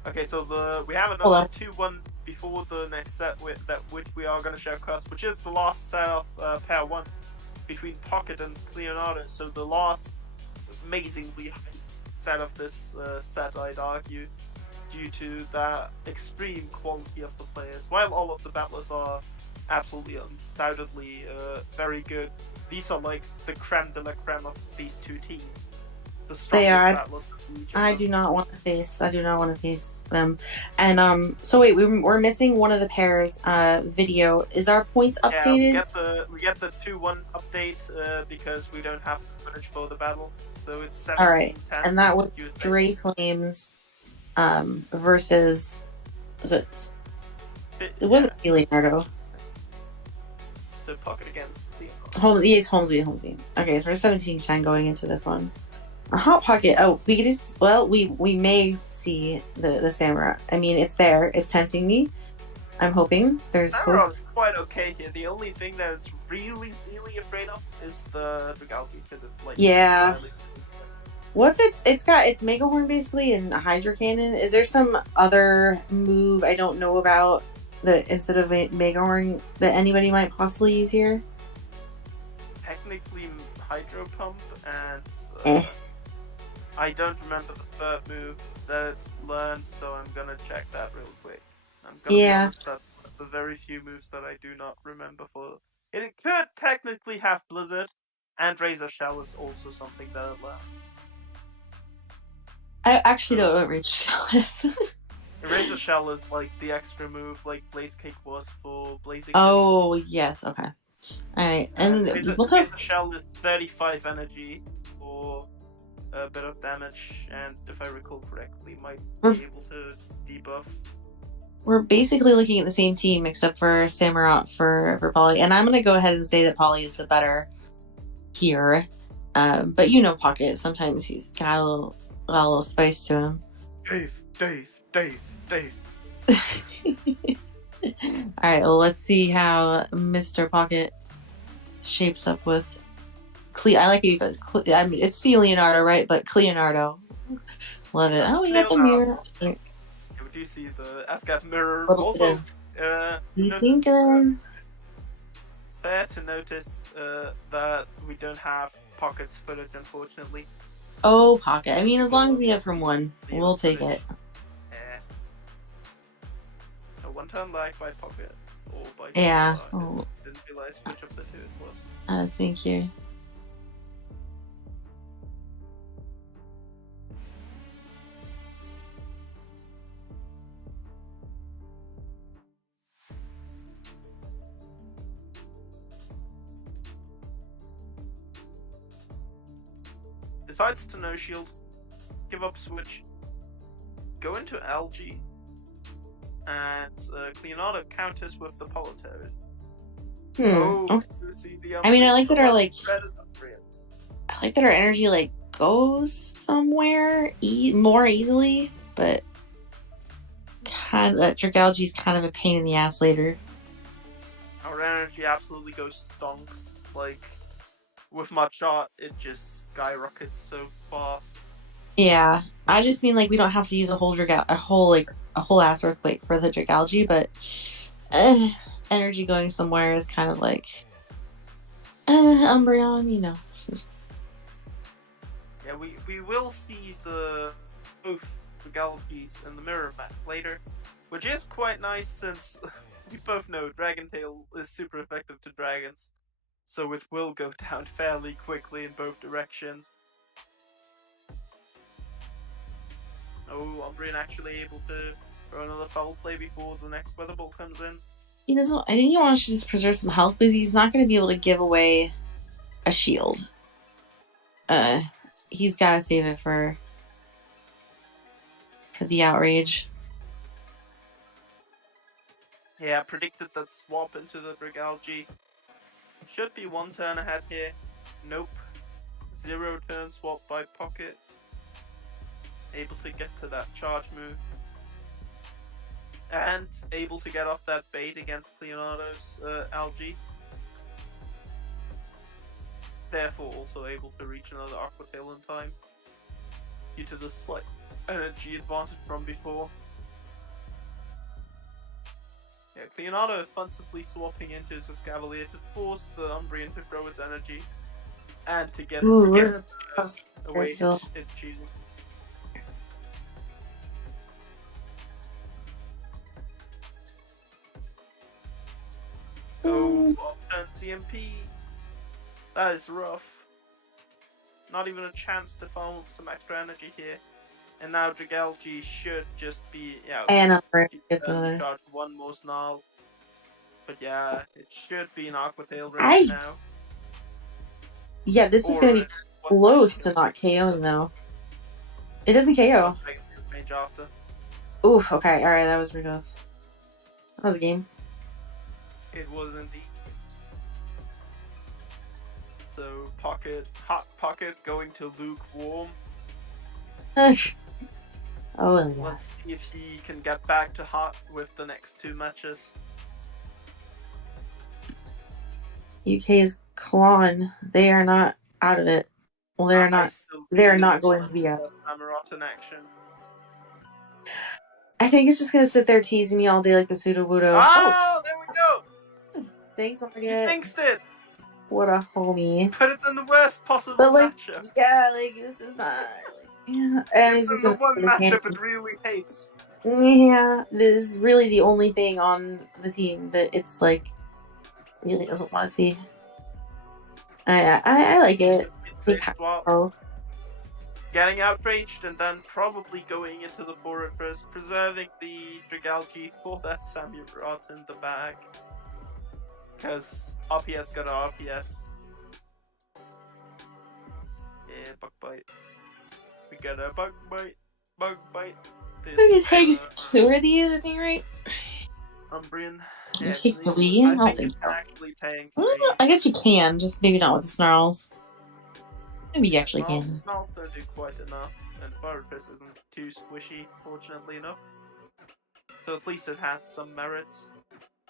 Okay, so we have Hold another on. 2-1 before the next set which we are going to show across, which is the last set of pair 1 between Pocket and Leonardo. So the last amazingly high set of this set, I'd argue, due to the extreme quality of the players. While all of the battlers are absolutely undoubtedly very good, these are like the creme de la creme of these two teams. The strongest battlers of each of I them. do not want to face them. And so wait, we're missing one of the pairs video. Is our points updated? Yeah, we get the 2-1 update because we don't have the footage for the battle. So it's 17-10. All right. And that was Dre Flames versus it wasn't Leonardo. So Pocket against Holmesy. Okay, so we're 17-10 going into this one. A Hot Pocket. Oh, we may see the Samurai. I mean, it's there. It's tempting me. I'm hoping there's hope. Samurai's quite okay here. The only thing that it's really, really afraid of is the Regalki because it What's it's Mega Horn basically and Hydro Cannon. Is there some other move I don't know about that instead of Mega Horn that anybody might possibly use here? Technically Hydro Pump and I don't remember the third move that it learned, so I'm gonna check that real quick. I'm gonna be honest, that's one of the very few moves that I do not remember for. It could technically have Blizzard, and Razor Shell is also something that it learns. I actually don't know what Razor Shell is. Razor Shell is like the extra move, like Blaze Cake was for Blazing. Oh, yes, okay. Alright, and Razor Shell is 35 energy for a bit of damage, and if I recall correctly, might be able to debuff. We're basically looking at the same team except for Samurott for Polly, and I'm gonna go ahead and say that Polly is the better here. But you know Pocket, sometimes he's got a little spice to him. Dave. Alright, well let's see how Mr. Pocket shapes up with I like it because I mean it's C Leonardo, right? But Cleonardo. Love it. Oh, we got the mirror. Yeah, we do see the Asgard mirror. Also, fair to notice that we don't have Pocket's footage, unfortunately. Oh, Pocket. I mean, as long as we have from one, we'll take it. Yeah. A one-turn lag by Pocket. Or by yeah. Oh. Didn't realize which of the two it was. Thank you. Decides to no shield, give up switch, go into algae, and Leonardo counters with the Politoad. I mean, I like that our energy goes somewhere more easily, but kind of that Dragalge is kind of a pain in the ass later. Our energy absolutely goes stonks. With Mudshot, it just skyrockets so fast. Yeah, I just mean we don't have to use a whole ass earthquake for the Dragalge, but energy going somewhere is kind of Umbreon, you know. Yeah, we will see both Dragalges in the mirror map later, which is quite nice since we both know Dragon Tail is super effective to dragons. So it will go down fairly quickly in both directions. Oh, Umbreon actually able to throw another foul play before the next Weather Ball comes in. He doesn't. I think he wants to just preserve some health because he's not going to be able to give away a shield. He's got to save it for the outrage. Yeah, predicted that swap into the Dragalge. Should be one turn ahead here. Nope. 0 turn swap by Pocket. able to get to that charge move. And able to get off that bait against Leonardo's algae. Therefore also able to reach another Aqua Tail in time. Due to the slight energy advantage from before. Yeah, Leonardo offensively swapping into his Escavalier to force the Umbrian to throw its energy. And to get away his shield. Oh, off-turn CMP. That is rough. Not even a chance to farm some extra energy here. And now Dragalge should just be, yeah. And gets another. Charge one more snarl. But yeah, it should be an Aqua Tail ready now. Yeah, this is gonna be close to not KOing though. It doesn't KO. Range after. Oof, okay, alright, that was ridiculous. That was a game. It was indeed. So hot pocket going to lukewarm. Oh yeah. Let's see if he can get back to hot with the next two matches. UK's clawing. They are not out of it. Well, they're not. They're not going to be out. Samurott in action. I think it's just gonna sit there teasing me all day like the pseudo-wudo. Oh, there we go! Thanks, Margaret. You jinxed it! What a homie. But it's in the worst possible matchup. Yeah, like, this is not... Yeah. And it's in the one matchup it really hates. Yeah, this is really the only thing on the team that it's, like, really doesn't want to see. I like it. Getting outraged and then probably going into the fortress, preserving the Dragalge for that Samurott in the bag. Because RPS got a RPS. Yeah, bug bite. We got a bug bite. Bug bite. Who are the other thing, right? Umbrian. Yeah, take 3? I don't think so. Actually paying I guess you can, just maybe not with the snarls. Maybe you actually can. Snarls don't do quite enough, and Fortress isn't too squishy, fortunately enough. So at least it has some merits.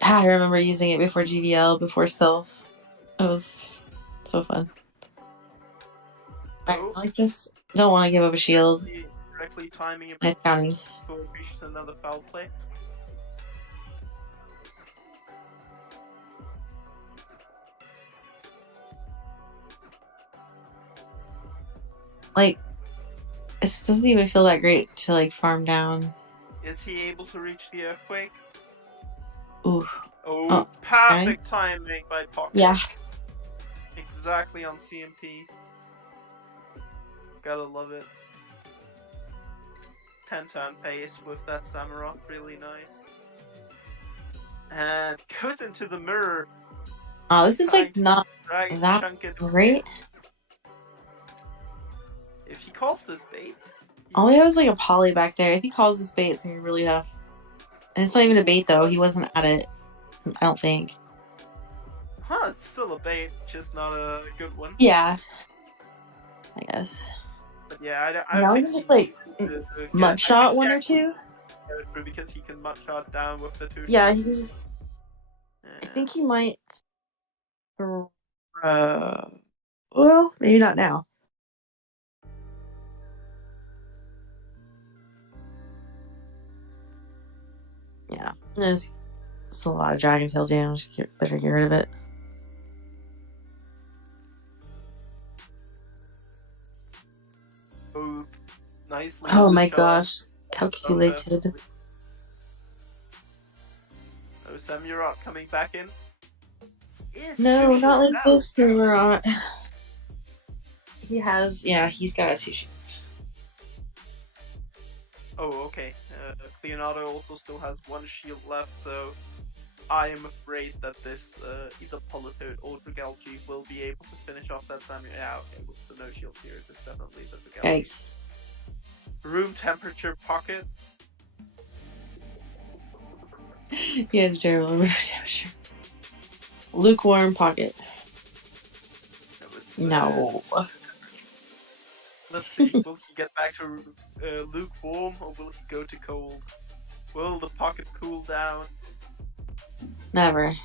I remember using it before GVL, before Self. It was so fun. I like this. Don't want to give up a shield. Correctly timing Nice counting. Before it reaches another foul play. Like, it doesn't even feel that great to, like, farm down. Is he able to reach the earthquake? Ooh. Oh, perfect timing by Pocket. Yeah. Exactly on CMP. Gotta love it. 10-turn pace with that Samurott, really nice. And goes into the mirror. Oh, this is like not that great. If he calls this bait. All he has like a poly back there. If he calls this bait, it's gonna be really tough. And it's not even a bait though. He wasn't at it. I don't think. Huh, it's still a bait, just not a good one. Yeah. I guess. But yeah, I don't think just like mud shot one or two. Because he can mud shot down with the two. Yeah, he can just. Yeah. I think he might. Well, maybe not now. Yeah, there's a lot of Dragon Tail damage. Better get rid of it. Oh, nicely. Oh my gosh, calculated. Oh, Samurott coming back in. Yes, no, not like this Samurott. He has, yeah, he's got 2 shoots. Oh, okay. Leonardo also still has 1 shield left, so I am afraid that this either Politoad or Dragalge will be able to finish off that Samurott. Yeah, okay, with the no shield here, it's definitely the Dragalge. Yikes. Room temperature Pocket. Yeah, it's terrible room temperature. Lukewarm Pocket. No. Let's see, will he get back to lukewarm or will he go to cold? Will the pocket cool down? Never.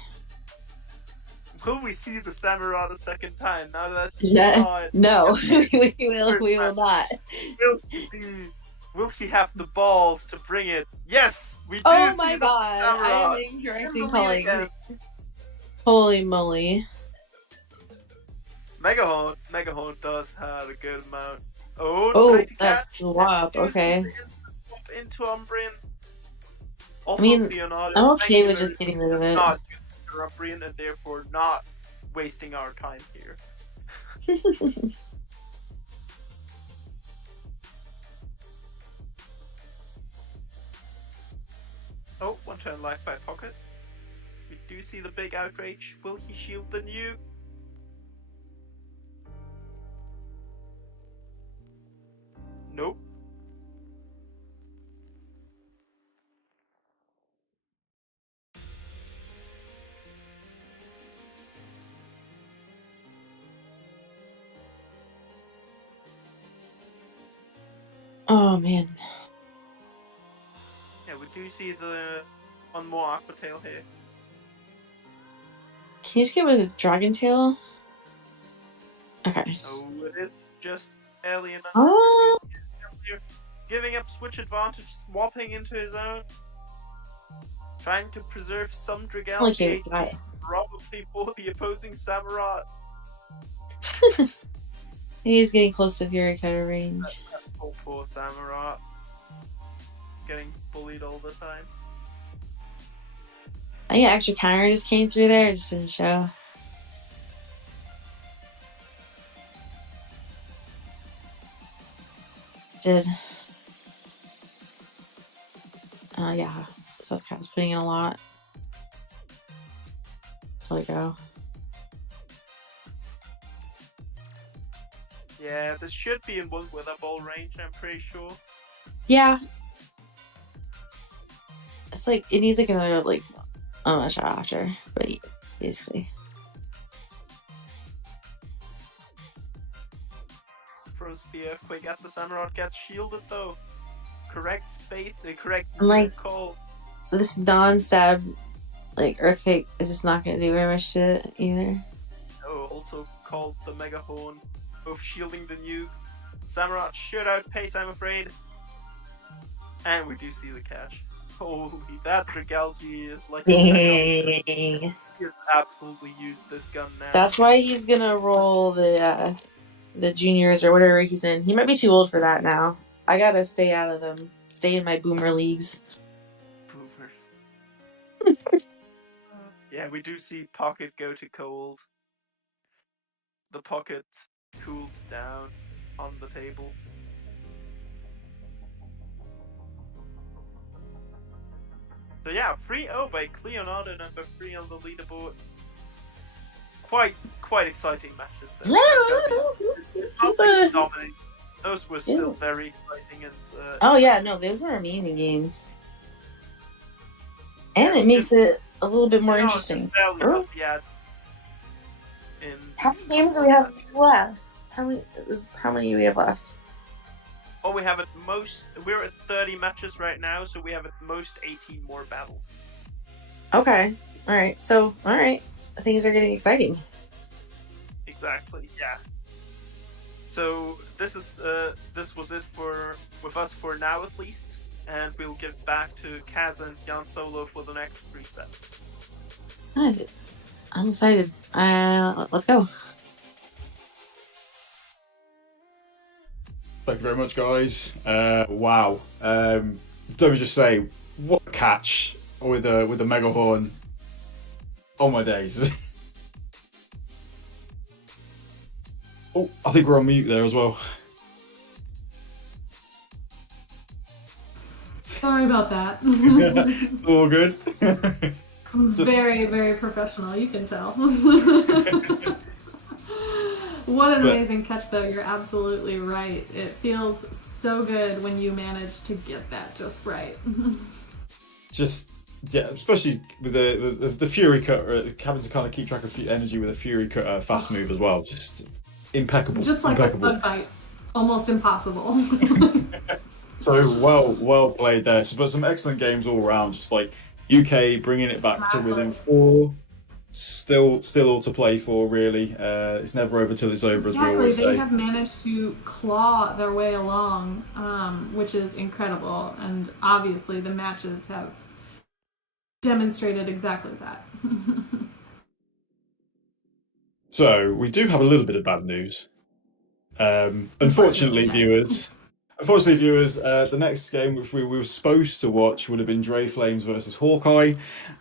Will we see the Samurott a second time now that he No, saw it? no. we will not. Will he have the balls to bring it? Yes, we do. Oh see my the god, I am Samurott incorrect in in the lead calling. again. Holy moly. Megahorn does have a good amount. Oh, Oh, trying to that's catch. swap. Okay. Into Umbrian. Also, I mean, Leonardo, I'm thank okay you with very just getting rid of it. not using Umbrian and therefore not wasting our time here. Oh, one turn life by Pocket. We do see the big outrage. Will he shield the nuke? Nope. Oh man. Yeah, we do see the one more Aqua Tail here. Can you just get rid of the Dragon Tail? Okay. Oh, it is just Alien. Oh. Giving up switch advantage, swapping into his own. Trying to preserve some Dragalge Okay, HP, probably for the opposing Samurott. He's getting close to Fury Cutter range. That poor Samurott. Getting bullied all the time. I think extra counter just came through there, it just didn't show. Did. Yeah. Suscat was putting in a lot. There we go. Yeah, this should be in one with a ball range, I'm pretty sure. Yeah. It's like, it needs like another, like, shot after, but basically. Throws the earthquake at the Samurott, gets shielded though. Correct bait, the correct Like, call. this non-stab, like, earthquake is just not gonna do very much to it either. Oh, also called the Mega Horn, both shielding the nuke. Samurott should outpace, I'm afraid. And we do see the catch. Holy, that Dragalge is like Dang. he has absolutely used this gun now. That's why he's gonna roll the juniors or whatever he's in. He might be too old for that now. I gotta stay out of them. Stay in my boomer leagues. Boomer. Yeah, we do see Pocket go to cold. The Pocket cools down on the table. So yeah, 3-0 by Leonardo, number 3 on the leaderboard. Quite exciting matches there. Not like dominating. Those were still very exciting and oh yeah, no, those were amazing games. And it makes it a little bit more interesting. How many games do we have left? How many do we have left? Oh, we have at most, we're at 30 matches right now, so we have at most 18 more battles. Okay. Alright, so, alright. Things are getting exciting. Exactly, yeah. So, this was it with us for now at least, and we'll get back to Kaz and Jan Solo for the next 3 sets. I'm excited. Let's go. Thank you very much, guys. Wow. Let me just say, what a catch with the Mega Horn. Oh my days. Oh, I think we're on mute there as well. Sorry about that. It's all good. Very, very professional, you can tell. What an amazing catch, though. You're absolutely right. It feels so good when you manage to get that just right. Just, yeah, especially with the Fury Cutter, having to kind of keep track of energy with a Fury Cutter fast move as well. Just impeccable. Just like impeccable. a bug bite. almost impossible. So well played there. So, but some excellent games all around. Just like UK bringing it back to within 4. Still all to play for, really. It's never over till it's over, as we always say. They have managed to claw their way along, which is incredible. And obviously the matches have demonstrated exactly that. So, we do have a little bit of bad news. Unfortunately, viewers, the next game which we were supposed to watch would have been Dre Flames versus Hawkeye.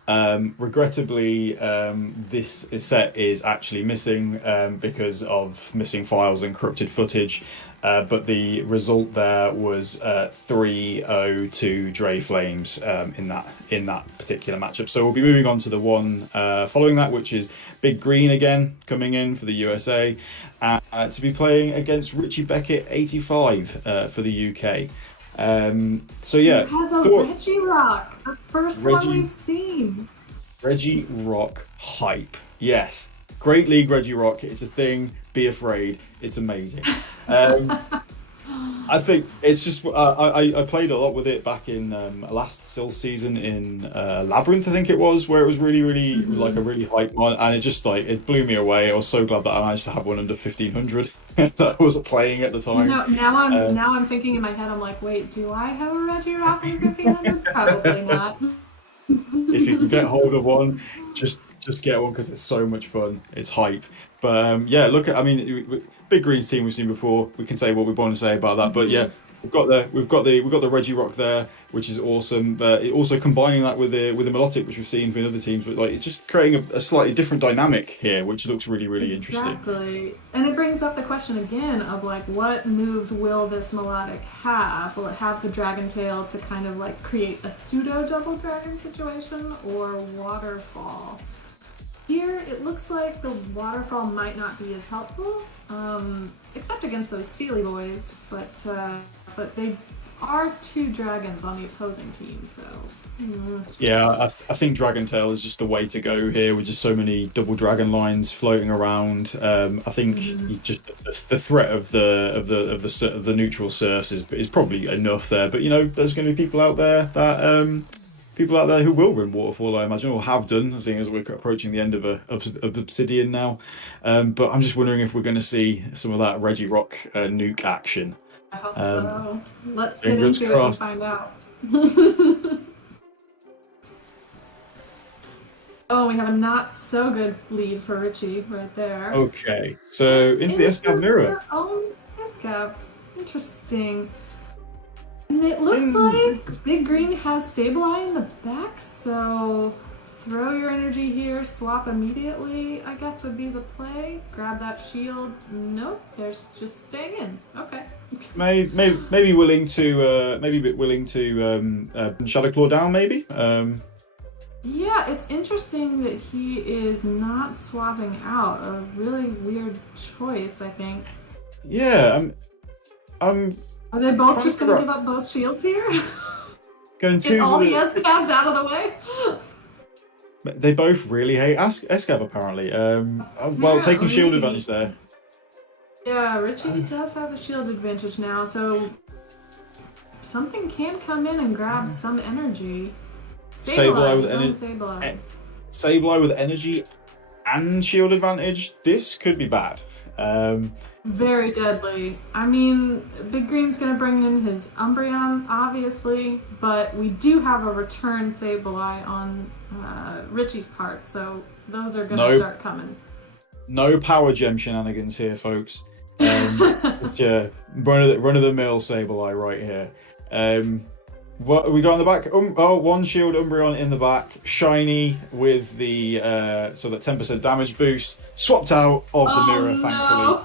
Regrettably, this set is actually missing because of missing files and corrupted footage. But the result there was 3-0 to Dre Flames in that particular matchup. So we'll be moving on to the one following that, which is Big Green again coming in for the USA to be playing against Richie Beckett 85 for the UK. So yeah, it has a Reggie Rock, the first one we've seen. Reggie Rock hype, yes. Great League Reggie Rock. It's a thing. Be afraid. It's amazing. I think it's just I played a lot with it back in last season in Labyrinth, I think it was, where it was really like a really hype one, and it just like it blew me away. I was so glad that I managed to have one under 1500 that I wasn't playing at the time. No, now I'm thinking in my head, I'm like, wait, do I have a Reggie Rock under 1500? Probably not. If you can get hold of one, just get one because it's so much fun. It's hype. But yeah, I mean, Big Green's team we've seen before. We can say what we want to say about that. But yeah, we've got the Reggie Rock there, which is awesome. But also combining that with the melodic, which we've seen with other teams, but like it's just creating a slightly different dynamic here, which looks really interesting. Exactly, and it brings up the question again of like, what moves will this melodic have? Will it have the dragon tail to kind of like create a pseudo double dragon situation, or waterfall? Here, it looks like the waterfall might not be as helpful, except against those Steely boys, but they are 2 dragons on the opposing team, so... Yeah, I think Dragon Tail is just the way to go here, with just so many double dragon lines floating around. I think just the threat of the neutral serfs is probably enough there, but you know, there's going to be people out there who will run Waterfall, I imagine, or have done, seeing as we're approaching the end of Obsidian now. But I'm just wondering if we're going to see some of that Reggie Rock nuke action. I hope so. Let's get into it and find out. Oh, we have a not so good lead for Richie right there. Okay, so into the Escav mirror. Oh, Escav. Interesting. And it looks like Big Green has Sableye in the back, so throw your energy here, swap immediately, I guess would be the play. Grab that shield. Nope, they're just staying in. Okay. Maybe willing to maybe a bit willing to Shadow Claw down, maybe. Yeah, it's interesting that he is not swapping out. A really weird choice, I think. Yeah, Are they both just going to give up both shields here? Going to get all the Escavs out of the way? They both really hate Escav, apparently. Well, taking shield advantage there. Yeah, Richie does have the shield advantage now, so something can come in and grab some energy. Sableye with energy. Sableye with energy and shield advantage. This could be bad. Very deadly. I mean, Big Green's gonna bring in his Umbreon, obviously, but we do have a return Sableye on Richie's part, so those are gonna start coming. No power gem shenanigans here, folks. Yeah, run of the mill Sableye right here. What we got in the back? One shield Umbreon in the back, shiny with the so that 10% damage boost, swapped out of the mirror, thankfully.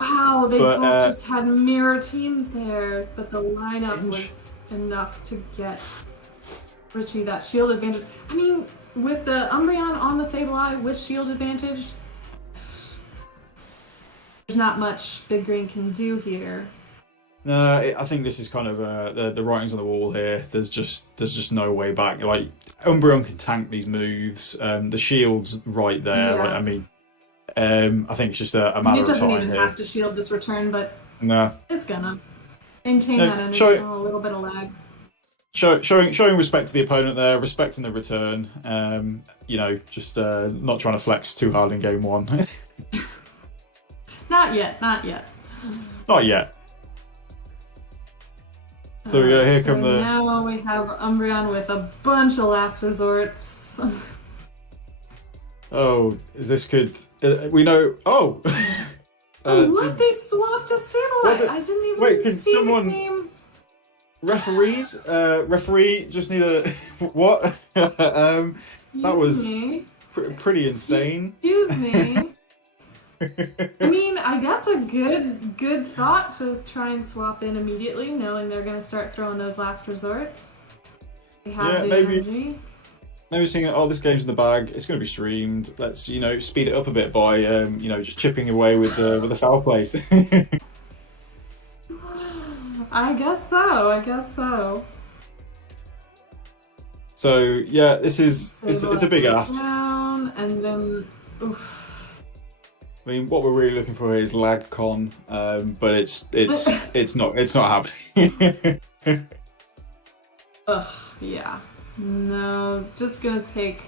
Wow, they both just had mirror teams there, but the lineup was enough to get Richie that shield advantage. I mean, with the Umbreon on the Sableye with shield advantage, there's not much Big Green can do here. No, I think this is kind of the writing's on the wall here. There's just no way back. Like Umbreon can tank these moves. The shield's right there. Yeah. Like, I mean, I think it's just a matter It of doesn't time even here. have to shield this return, but No. it's gonna maintain No, that energy. A little bit of lag. Showing respect to the opponent there, respecting the return. Just not trying to flex too hard in game one. Not yet. Not yet. Not yet. So here come the. Now we have Umbreon with a bunch of last resorts. Oh, this could. We know. Oh. What? They swapped a Sableye. I didn't even wait, can see someone... the name. Referees? Referee just need a. What? That was pretty insane. Excuse me. I mean, I guess a good thought to try and swap in immediately, knowing they're going to start throwing those last resorts. They have the energy. Maybe thinking, oh, this game's in the bag. It's going to be streamed. Let's speed it up a bit by just chipping away with the foul plays. I guess so. So yeah, this is it's a big ask. Down, and then, oof. I mean, what we're really looking for is lag con, but it's not happening. Ugh, yeah. No, just gonna take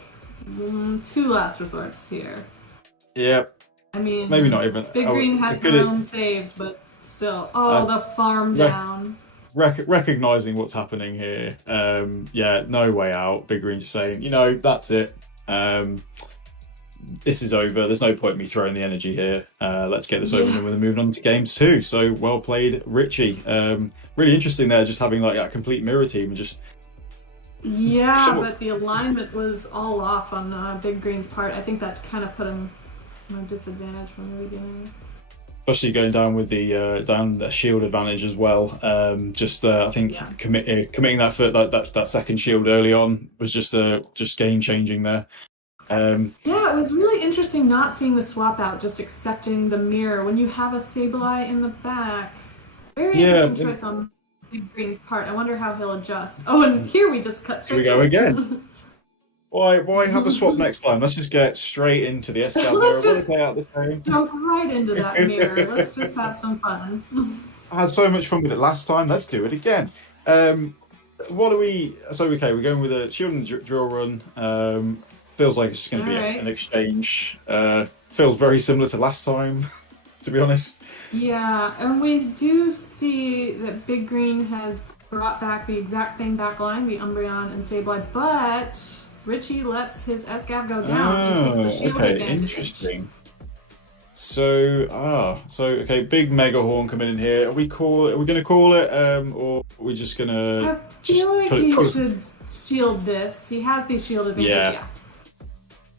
2 last resorts here. Yep. I mean, maybe not even. Big Green has their own saved, but still. Oh, the farm down. Recognizing what's happening here. No way out. Big Green just saying, that's it. This is over. There's no point in me throwing the energy here. Let's get this over and we're moving on to games 2. So well played, Richie. Really interesting there, just having like a complete mirror team and just. Yeah, but the alignment was all off on Big Green's part. I think that kind of put him at a disadvantage from the beginning. Especially going down with the shield advantage as well. I think committing that second shield early on was just game changing there. Yeah, it was really interesting not seeing the swap out, just accepting the mirror when you have a Sableye in the back. Very interesting choice on Big Green's part. I wonder how he'll adjust. Oh, and here we just cut straight. Here we go again. Why have a swap next time? Let's just get straight into the SCAL mirror. Let's play out the game. Jump right into that mirror. Let's just have some fun. I had so much fun with it last time. Let's do it again. What are we? So we're going with a shield and drill run. Feels like it's just going to be an exchange. Feels very similar to last time, to be honest. Yeah, and we do see that Big Green has brought back the exact same back line, the Umbreon and Sableye, but Richie lets his SCAV go down and takes the shield advantage. Interesting. So big Mega Horn coming in here. Are we going to call it, or are we just going to? I feel like he should shield this. He has the shield advantage. Yeah.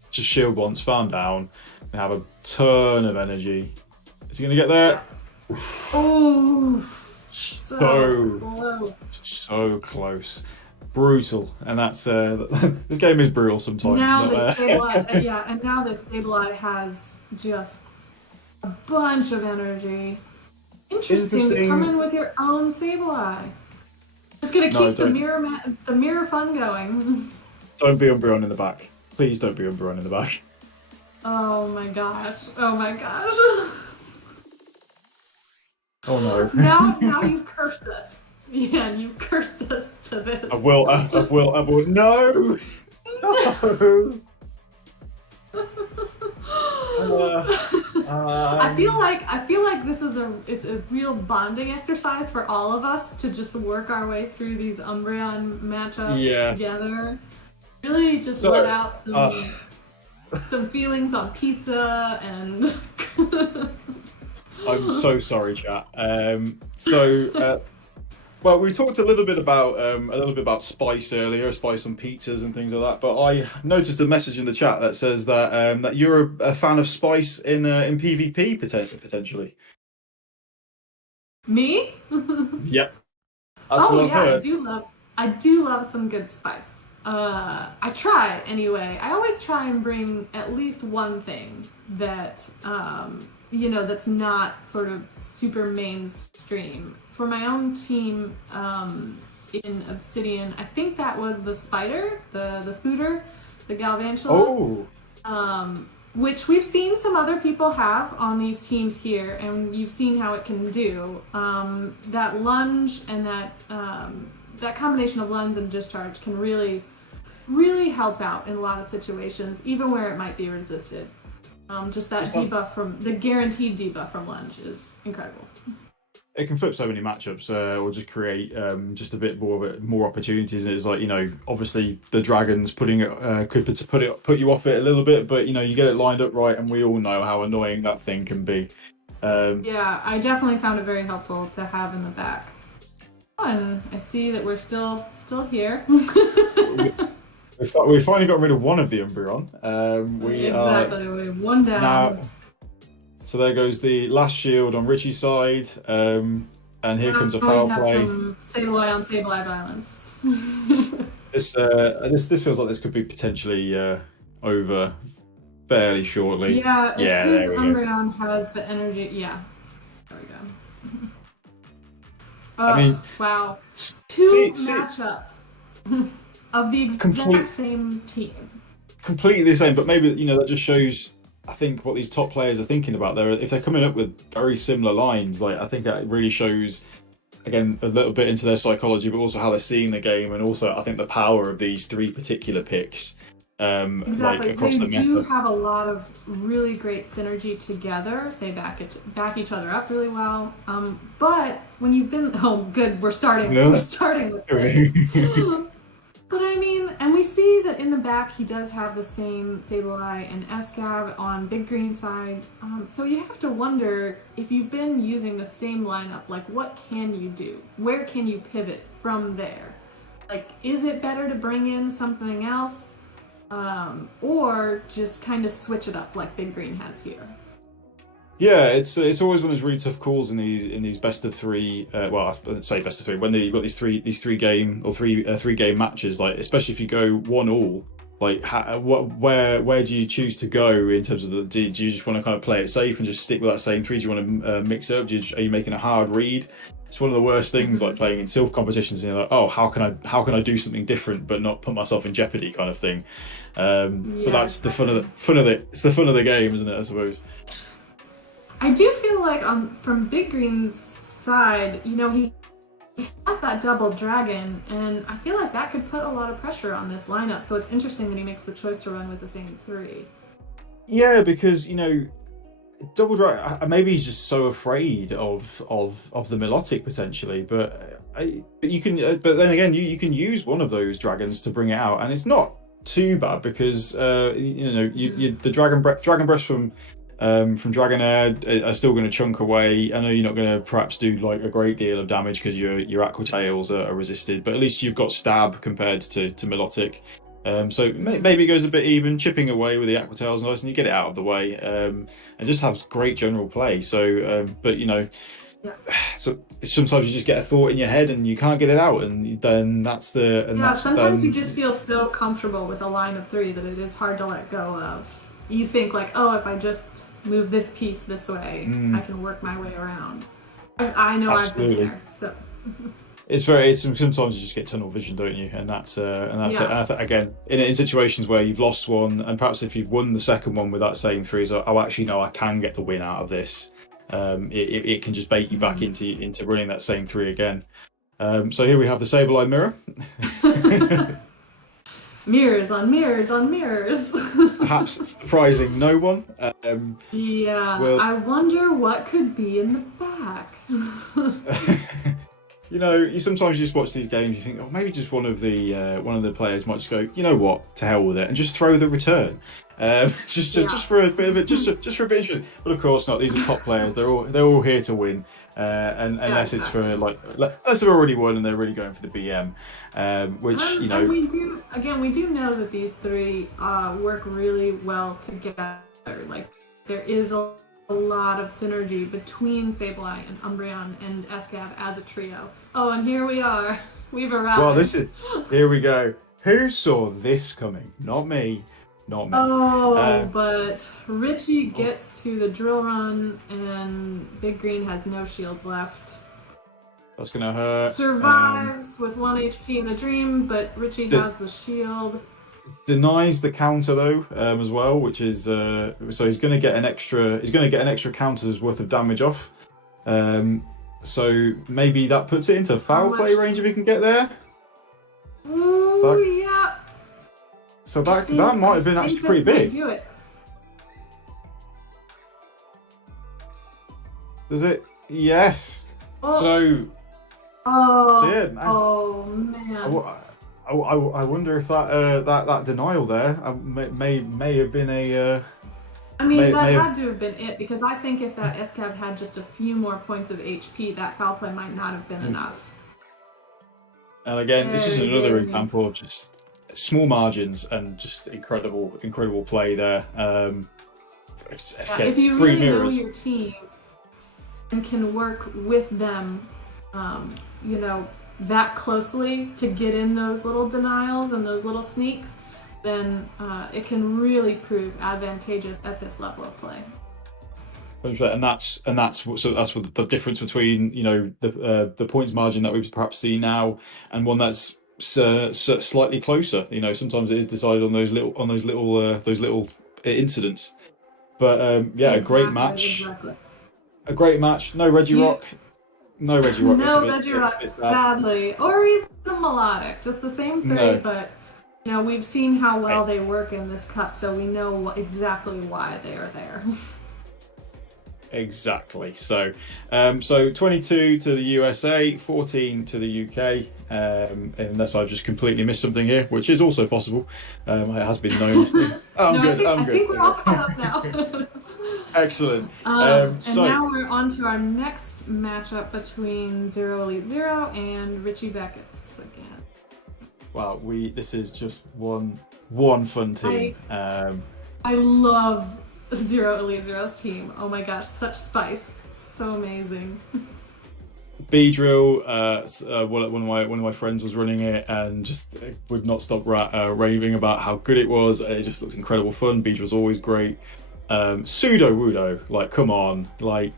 Just shield once, farm down, and have a ton of energy. Is he going to get there? Yeah. Oh, so close. Brutal, and that's this game is brutal sometimes. Now this Sableye, and now this Sableye has just a bunch of energy. Interesting to come in with your own Sableye. Just gonna keep the mirror fun going. Don't be Umbreon in the back. Please don't be Umbreon in the back. Oh my gosh. Oh no. Now you've cursed us. Yeah, you've cursed us to this. I will. No! No! I feel like this is a real bonding exercise for all of us to just work our way through these Umbreon matchups together. Really just let out some feelings on pizza and I'm so sorry, chat. Well, we talked a little bit about spice earlier, spice on pizzas and things like that. But I noticed a message in the chat that says that you're a fan of spice in PvP potentially. Me? Yep. That's what I've heard. I do love some good spice. I try anyway. I always try and bring at least one thing that that's not sort of super mainstream. For my own team in Obsidian, I think that was the spider, the scooter, the Galvantula. Oh. which we've seen some other people have on these teams here, and you've seen how it can do. That lunge and that combination of lunge and discharge can really, really help out in a lot of situations, even where it might be resisted. Just that debuff from the guaranteed debuff from lunge is incredible. It can flip so many matchups, or just create just a bit more opportunities. It's like, obviously the dragons putting it could put you off it a little bit, but you get it lined up right, and we all know how annoying that thing can be. Yeah, I definitely found it very helpful to have in the back. Oh, and I see that we're still here. We've finally got rid of one of the Umbreon. Exactly, we're one down. Now, so there goes the last shield on Richie's side, and here comes a foul play. Some Sableye on Sableye violence. This feels like this could be potentially over fairly shortly. Yeah, if his Umbreon has the energy, yeah. There we go. I mean, wow. Two matchups of the exact same team. Completely the same, but maybe that just shows, I think, what these top players are thinking about. If they're coming up with very similar lines, like, I think that really shows, again, a little bit into their psychology, but also how they're seeing the game, and also I think the power of these three particular picks. Exactly. Like, across they the do meta. have a lot of really great synergy together. They back each other up really well. But when you've been we're starting. Yeah. We're starting with this. But I mean, and we see that in the back he does have the same Sableye and Escav on Big Green side. So you have to wonder, if you've been using the same lineup, like, what can you do? Where can you pivot from there? Like, is it better to bring in something else? Or just kind of switch it up like Big Green has here? Yeah, it's always one of those really tough calls in these best of three. Well, I'd say best of three, when you've got these three game matches. Like, especially if you go 1-1, like, where do you choose to go in terms of do you just want to kind of play it safe and just stick with that same three? Do you want to mix it up? Are you making a hard read? It's one of the worst things, like playing in Silph competitions, and you're like, oh, how can I do something different but not put myself in jeopardy, kind of thing. But that's the fun of the game, isn't it? I suppose. I do feel like from Big Green's side, he has that double dragon, and I feel like that could put a lot of pressure on this lineup. So it's interesting that he makes the choice to run with the same three. Yeah, because double dragon. Maybe he's just so afraid of the Milotic potentially, but you can. But then again, you can use one of those dragons to bring it out, and it's not too bad because the dragon breath from Dragonair are still going to chunk away. I know you're not going to perhaps do like a great deal of damage because your Aqua Tails are resisted, but at least you've got stab compared to Milotic. So maybe it goes a bit even, chipping away with the Aqua Tails, nice, and you get it out of the way, and just have great general play. So, but so sometimes you just get a thought in your head and you can't get it out, and then that's the. And sometimes you just feel so comfortable with a line of three that it is hard to let go of. You think like, oh, if I just move this piece this way, I can work my way around. I know. Absolutely. I've been there, so. Sometimes you just get tunnel vision, don't you? And that's it. And I again, in situations where you've lost one, and perhaps if you've won the second one with that same three, so actually no, I can get the win out of this. It can just bait you back into running that same three again. So here we have the Sableye mirror. Mirrors on mirrors on mirrors. Perhaps surprising no one. I wonder what could be in the back. You sometimes just watch these games, you think, oh, maybe just one of the players might just go, you know what, to hell with it, and just throw the return, just for a bit of it, just for a bit interesting. But of course not. These are top players. They're all here to win, and unless it's for unless they've already won and they're really going for the BM, which And we do know that these three work really well together. Like, there is a lot of synergy between Sableye and Umbreon and Escav as a trio. Oh, and here we are. We've arrived. Well, here we go. Who saw this coming? Not me. Not me. Oh, but Richie gets to the drill run, and Big Green has no shields left. That's gonna hurt. Survives with 1 HP in a dream, but Richie has the shield. denies the counter though, as well, which is so he's going to get an extra counter's worth of damage off. So maybe that puts it into foul play range if he can get there. Ooh, yeah. So that might have been actually pretty big. Do it. Does it? Yes. Oh. Yeah, man. Oh man. I wonder if that denial there may have been a. I mean, that had to have been it, because I think if that Escab had just a few more points of HP, that foul play might not have been enough. And again, this is another example of just small margins and just incredible play there. If you really know your team and can work with them, that closely to get in those little denials and those little sneaks, then it can really prove advantageous at this level of play. And that's what the difference between the points margin that we perhaps see now and one that's slightly closer. Sometimes it is decided on those little incidents. But a great match. Exactly. A great match. No Reggie Rock. No Reggie Rock. No Reggie Rock, sadly, or even the Melodic. Just the same three, but we've seen how well they work in this cup, so we know exactly why they are there. Exactly. So 22 to the USA, 14 to the UK. Unless I've just completely missed something here, which is also possible. It has been known. I'm good. I think we're all caught up now. Excellent. And now we're on to our next matchup between Zero Elite Zero and Richie Beckett's again. Wow, this is just one fun team. I love Zero Elite Zero's team. Oh my gosh, such spice. So amazing. B-Drill, one of my friends was running it and just would not stop raving about how good it was. It just looked incredible fun. B-Drill's always great. Pseudo Wudo, come on,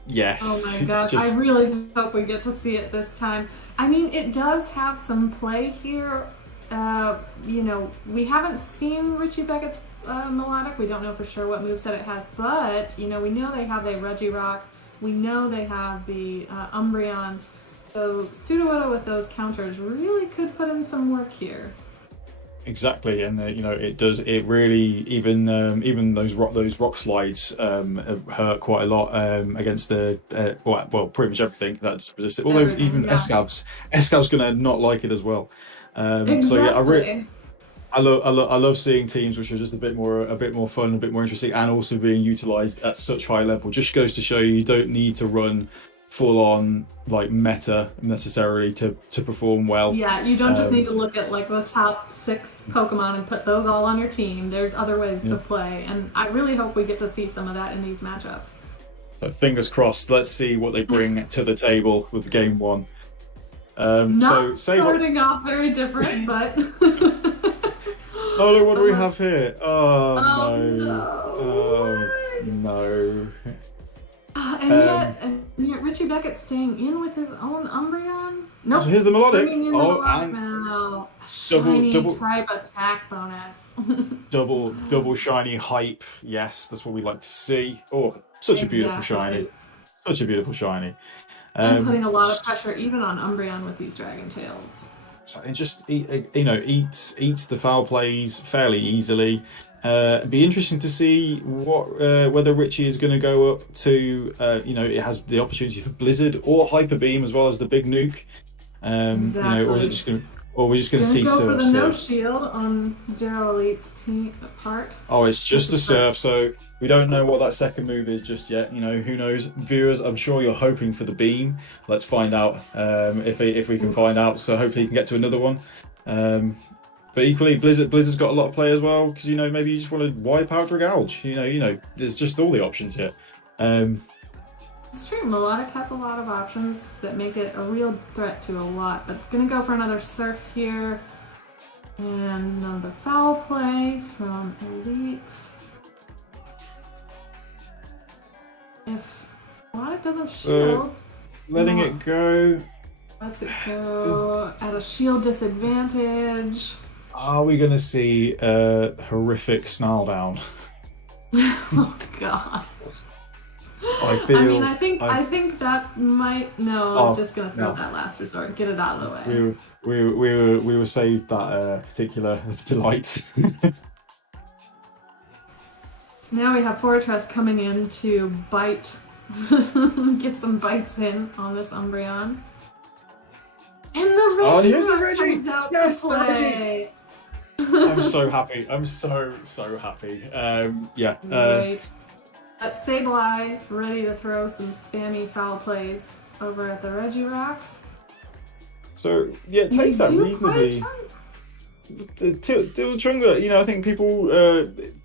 yes. Oh my gosh, I really hope we get to see it this time. I mean, it does have some play here. We haven't seen Richie Beckett's Melodic. We don't know for sure what moveset it has, but we know they have the Reggie Rock. We know they have the Umbreon. So Pseudo Wudo with those counters really could put in some work here. Exactly, and it does. It really even those rock slides hurt quite a lot against the pretty much everything that's resisted. Although even Escab's gonna not like it as well. Exactly. So yeah, I love seeing teams which are just a bit more fun, a bit more interesting, and also being utilized at such high level. Just goes to show you don't need to run full on meta necessarily to perform well. Yeah, you don't just need to look at the top 6 Pokemon and put those all on your team. There's other ways to play, and I really hope we get to see some of that in these matchups. So fingers crossed. Let's see what they bring to the table with game 1. Starting off very different, but. Oh look, what do we have here? Oh no. And yet Richie Beckett's staying in with his own Umbreon? Nope. So here's the Melodic. Now. Shiny type attack bonus. double shiny hype. Yes, that's what we like to see. Oh, such a beautiful shiny. Such a beautiful shiny. And putting a lot of pressure even on Umbreon with these Dragon Tails. So it just eats the foul plays fairly easily. It'd be interesting to see whether Richie is going to go up to it has the opportunity for Blizzard or Hyper Beam as well as the big nuke. Exactly. Or we're just going to see go Surf. For the no shield on Zero Elite's team part. Oh, it's just a Surf, so we don't know what that second move is just yet. Who knows? Viewers, I'm sure you're hoping for the beam. Let's find out if we can find out. So hopefully you can get to another one. But equally, Blizzard's got a lot of play as well because maybe you just want to wipe out Dragalge. There's just all the options here. It's true. Melodic has a lot of options that make it a real threat to a lot. But gonna go for another Surf here, and another foul play from Elite. If Melodic doesn't shield, letting it go. Lets it go at a shield disadvantage. Are we going to see a horrific snarl down? Oh God. I think that might. No, I'm just gonna throw that last resort. Get it out of the way. We were saved that particular delight. Now we have Fortress coming in to bite, get some bites in on this Umbreon. And the Reggie here's the Reggie! comes out Yes, to the play. I'm so happy. I'm so happy. Yeah. Great. Sableye ready to throw some spammy foul plays over at the Regirock. So yeah, it takes that reasonably. Chunga, you know, I think people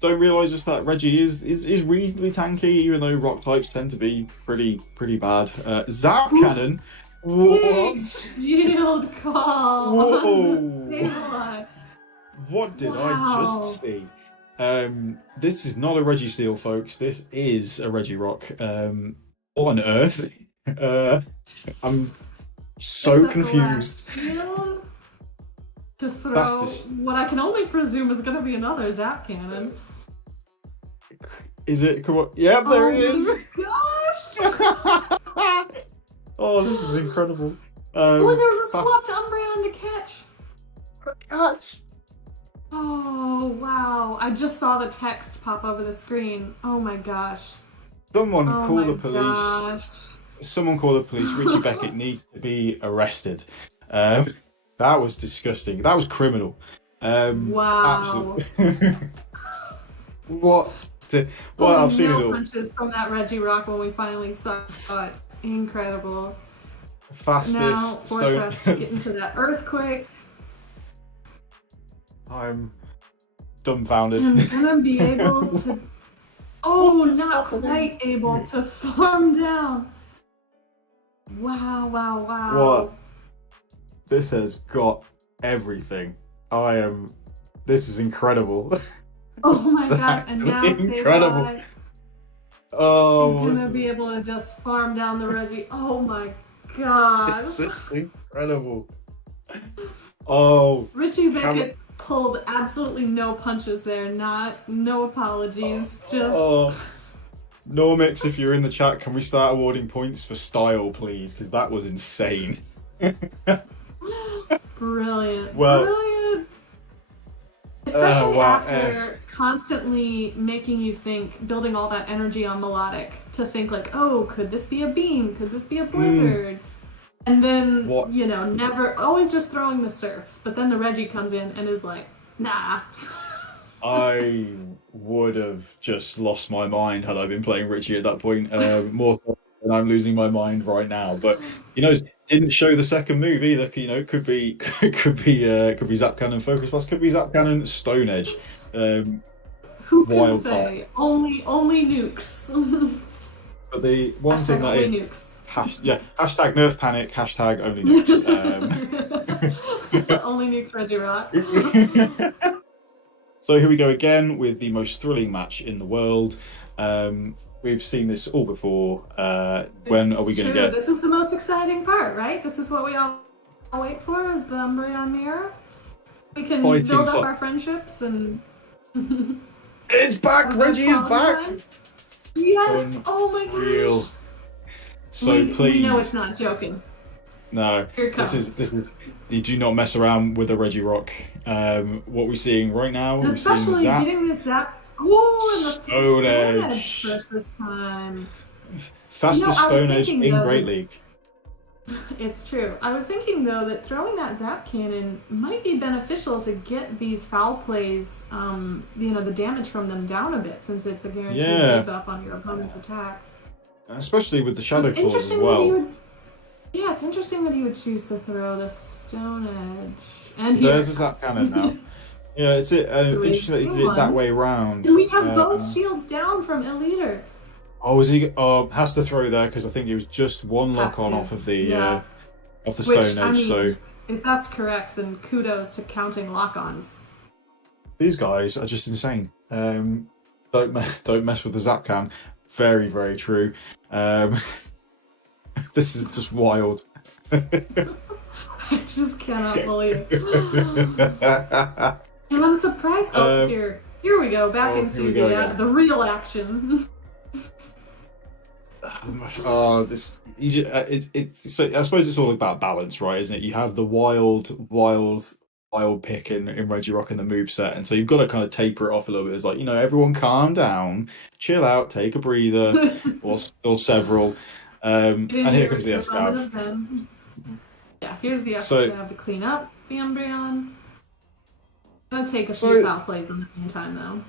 don't realise just that Reggie is reasonably tanky, even though rock types tend to be pretty bad. Zap Cannon. What? Shield call. Whoa. What did I just see? This is not a Reggie Steel, folks. This is a Regirock. What on earth? I'm so confused. To throw what I can only presume is going to be another Zap Cannon. Is it? Come on. Yep, there it is. Oh my gosh! Oh, this is incredible. Oh, and there's a swapped Umbreon to catch. Gosh. Oh, wow. I just saw the text pop over the screen. Oh my gosh. Someone call the police. Gosh. Someone call the police. Richie Beckett needs to be arrested. That was disgusting. That was criminal. Wow. What? I've seen it all. Punches from that Regirock when we finally saw it. Incredible. Fastest. Now Fortress getting to that earthquake. I'm dumbfounded. And then be able to. Oh, not quite able to farm down. Wow. What? This has got everything. This is incredible. Oh my gosh, and now incredible. Sableye Oh, is gonna be able to just farm down the Reggie. Oh my god. This is incredible. Oh. Richie Beckett pulled absolutely no punches there, no apologies, just... Oh. Normix, if you're in the chat, can we start awarding points for style, please? Because that was insane. Brilliant. Well, brilliant. Especially after constantly making you think, building all that energy on melodic to think like, oh, could this be a beam? Could this be a blizzard? And then, you know, never, always just throwing the surfs. But then the Reggie comes in and is like, nah. I would have just lost my mind had I been playing Richie at that point. More so than I'm losing my mind right now. But, you know, didn't show the second move either. You know, could be Zap Cannon Focus Blast, could be Zap Cannon Stone Edge. Who can say? Only nukes. But the one hashtag thing that only nukes. Hashtag nerf panic, hashtag only nukes. Only nukes Regirock. So here we go again with the most thrilling match in the world. We've seen this all before. When are we going to get... This is the most exciting part, right? This is what we all wait for, is the Umbreon mirror. We can build up our friendships and... It's back! Reggie is back! Yes! Oh my gosh! So please... We know it's not joking. No, this is you do not mess around with a Regirock. What we're seeing right now, especially getting this Zap. Ooh, and the Stone Edge first this time. Fastest Stone Edge in Great League. It's true. I was thinking though that throwing that Zap Cannon might be beneficial to get these foul plays, you know, the damage from them down a bit, since it's a guaranteed debuff on your opponent's attack. Especially with the Shadow Claws as well. Yeah, it's interesting that he would choose to throw the Stone Edge. And there's a Zap Cannon now. Yeah, it's interesting that he did it that way around. Do we have both shields down from Eliter? Oh, is he? Has to throw there because I think it was just one lock on off of the Stone Edge. So if that's correct, then kudos to counting lock-ons. These guys are just insane. Don't mess with the Zap Cam. Very, very true. This is just wild. I just cannot believe it. And I'm surprised. Here we go. Back into the real action. So I suppose it's all about balance, right? Isn't it? You have the wild pick in Regirock in the moveset, and so you've got to kind of taper it off a little bit. It's like, everyone calm down, chill out, take a breather, or several. And here comes the Escav. Yeah, here's the Escav to clean up the Umbreon. Gonna take a few foul plays in the meantime, though.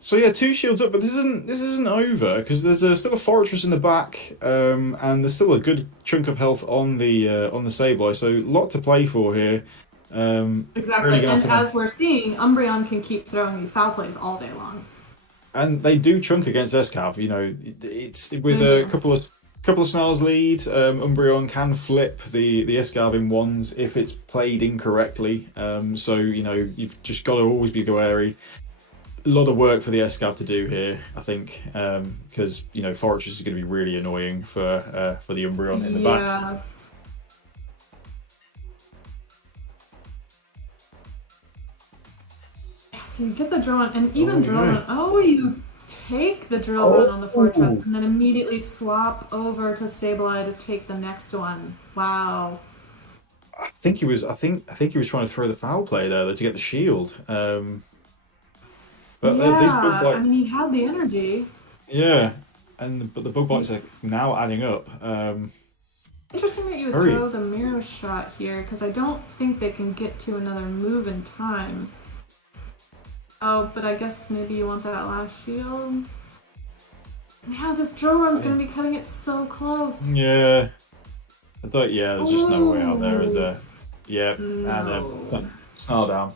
So yeah, 2 shields up, but this isn't over because there's still a Fortress in the back, and there's still a good chunk of health on the Sableye. So a lot to play for here. Exactly, really, and as we're seeing, Umbreon can keep throwing these foul plays all day long. And they do chunk against Escav. It's with a couple of snarls lead. Umbreon can flip the Escav in ones if it's played incorrectly. So you've just got to always be wary. A lot of work for the Escav to do here, I think, because Fortress is going to be really annoying for the Umbreon in the back. So you get the drill run, and even drill run. Oh, you take the drill run on the Fortress, and then immediately swap over to Sableye to take the next one. Wow. I think he was trying to throw the foul play there to get the shield. But these bug bites, I mean, he had the energy. Yeah, but the bug bites are now adding up. Interesting that you would throw the mirror shot here, because I don't think they can get to another move in time. Oh, but I guess maybe you want that last shield. Now this drill run's going to be cutting it so close. Yeah. I thought, there's just no way out there, is there? Yeah, no. And snarl down.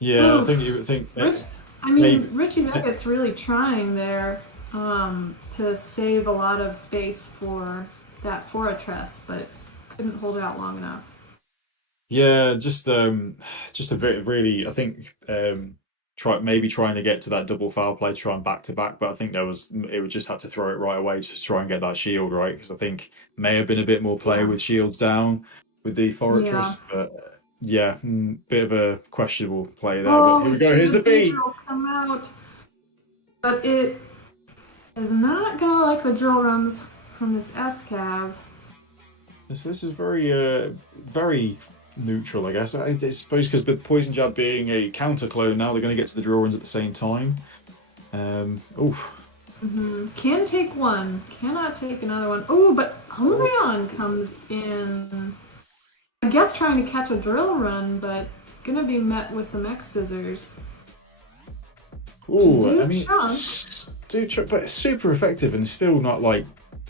Yeah, Oof. I think you would think. Richie Nugget's really trying there to save a lot of space for that Fortress, but couldn't hold it out long enough. Yeah, just a very really, I think trying to get to that double foul play, try and back to back, but I think it would just have to throw it right away just to try and get that shield right, because I think may have been a bit more play with shields down with the Fortress, but. Yeah, bit of a questionable play there, but here we go. Here's the beat. Come out, but it is not gonna like the drill runs from this Escav. This is very neutral, I guess. I suppose because with Poison Jab being a counter clone, now they're going to get to the drill runs at the same time. Can take one, cannot take another one. Oh, but Umbreon comes in. I guess trying to catch a drill run, but gonna be met with some X scissors. Ooh, I mean, but it's super effective and still not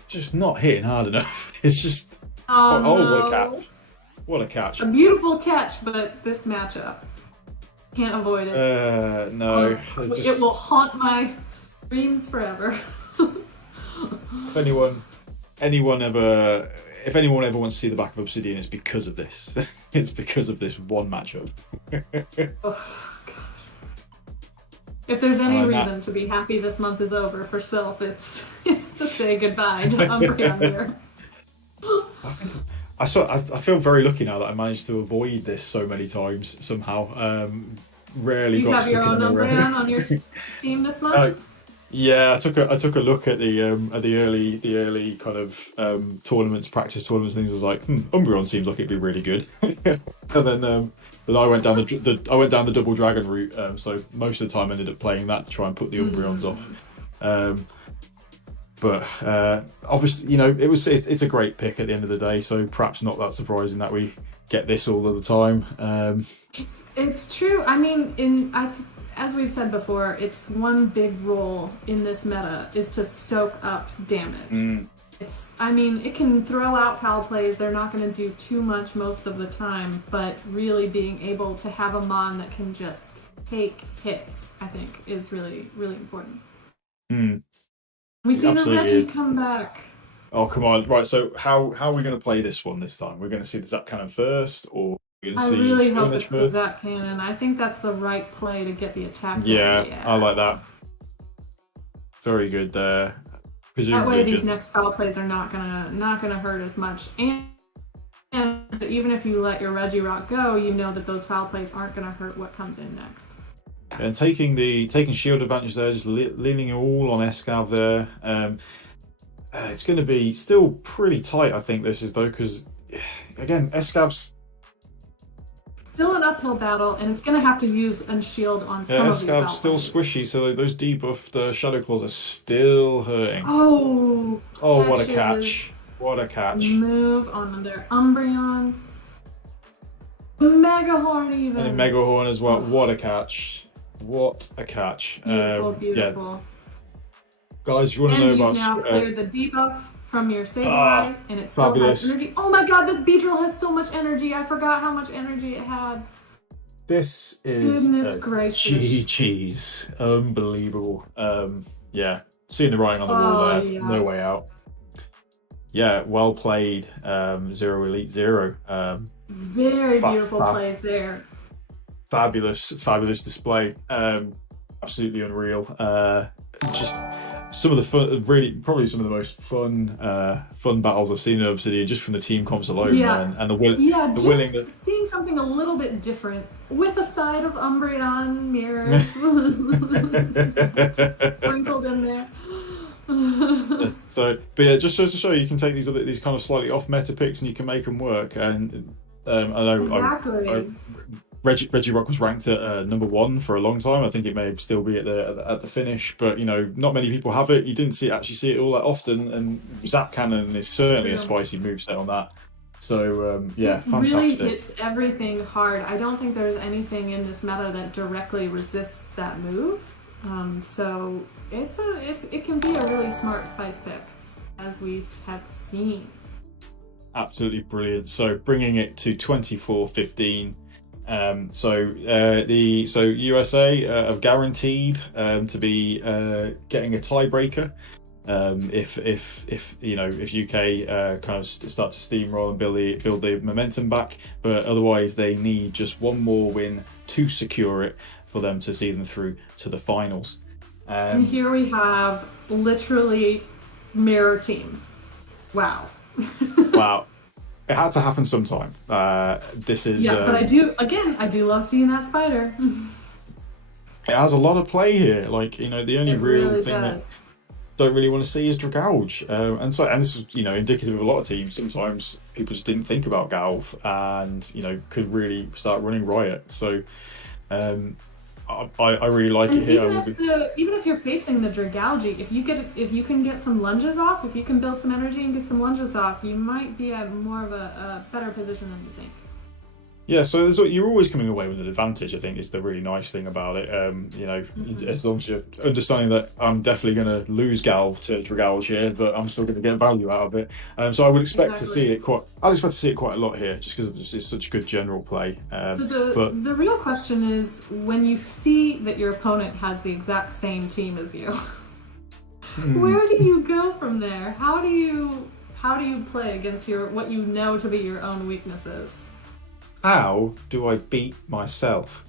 just not hitting hard enough. It's just no. What a catch! A beautiful catch, but this matchup can't avoid it. No, it will haunt my dreams forever. If anyone ever wants to see the back of Obsidian, it's because of this. It's because of this one matchup. Oh, gosh. If there's any reason to be happy this month is over for Sylph, it's to say goodbye to Umbreon here. I feel very lucky now that I managed to avoid this so many times somehow. Rarely got stuck in the You have your own Umbreon on your team this month? Yeah, I took a look at the early kind of tournaments, practice tournaments, things. I was like, Umbreon seems like it'd be really good. And then I went down the double dragon route. So most of the time I ended up playing that to try and put the Umbreons off. But obviously, it's a great pick at the end of the day. So perhaps not that surprising that we get this all of the time. It's true. I mean, as we've said before, it's one big role in this meta is to soak up damage. It can throw out foul plays. They're not going to do too much most of the time, but really being able to have a Mon that can just take hits, I think, is really, really important. We see the Reggie come back. Oh, come on. Right, so how are we going to play this one this time? We're going to see the Zap Cannon first, or I really hope it's the Zap Cannon. I think that's the right play to get the attack. Yeah, I like that. Very good there. That way, these next foul plays are not gonna hurt as much. And even if you let your Regirock go, you know that those foul plays aren't going to hurt what comes in next. And taking shield advantage there, just leaning it all on Escav there. It's going to be still pretty tight, I think, this is, though, because, again, Escav's still an uphill battle, and it's going to have to use and shield on some of these foul Escav's still plays. squishy, so those debuffed Shadow Claws are still hurting. Oh, what a catch. What a catch. Move on their Umbreon. Megahorn even. And a Megahorn as well. What a catch. What a catch. Beautiful. Yeah. Guys, you want to know about... you've now cleared the debuff from your Sableye, and it still fabulous. has energy. Oh my god, this Beedrill has so much energy. I forgot how much energy it had. This is... Goodness gracious. Cheese. Unbelievable. Yeah. Seeing the writing on the wall there. Yeah. No way out. Yeah, well played. Zero Elite Zero. Very beautiful plays there. Fabulous display. Absolutely unreal. Just some of the fun, really, probably some of the most fun battles I've seen in Obsidian, just from the team comps alone, man. And the willingness. Seeing something a little bit different with a side of Umbreon mirrors sprinkled in there. But yeah, just to show you can take these kind of slightly off meta picks and you can make them work. And I know exactly. Regirock was ranked at number 1 for a long time. I think it may still be at the finish, but not many people have it. You didn't actually see it all that often, and Zap Cannon is certainly a spicy moveset on that. So yeah, fantastic. Really hits everything hard. I don't think there's anything in this meta that directly resists that move. So it can be a really smart spice pick, as we have seen. Absolutely brilliant. So bringing it to 24-15. So USA are guaranteed to be getting a tiebreaker if UK kind of start to steamroll and build the momentum back, but otherwise they need just one more win to secure it for them to see them through to the finals. And here we have literally mirror teams. Wow. Wow. It had to happen sometime. This is... but I do love seeing that spider. It has a lot of play here. Like, the only real thing that I don't really want to see is Dragouge. And this is, indicative of a lot of teams. Sometimes people just didn't think about Galv and, could really start running riot. So, I really like it here. Even if you're facing the Dragouge, if you can get some lunges off, if you can build some energy and get some lunges off, you might be at more of a better position than you think. Yeah, so you're always coming away with an advantage, I think, is the really nice thing about it. As long as you're understanding that I'm definitely going to lose Galv to Dragouge here, but I'm still going to get value out of it. So I would expect to see it quite a lot here, just because it's such good general play. So the real question is, when you see that your opponent has the exact same team as you, where do you go from there? How do you play against what you know to be your own weaknesses? How do I beat myself?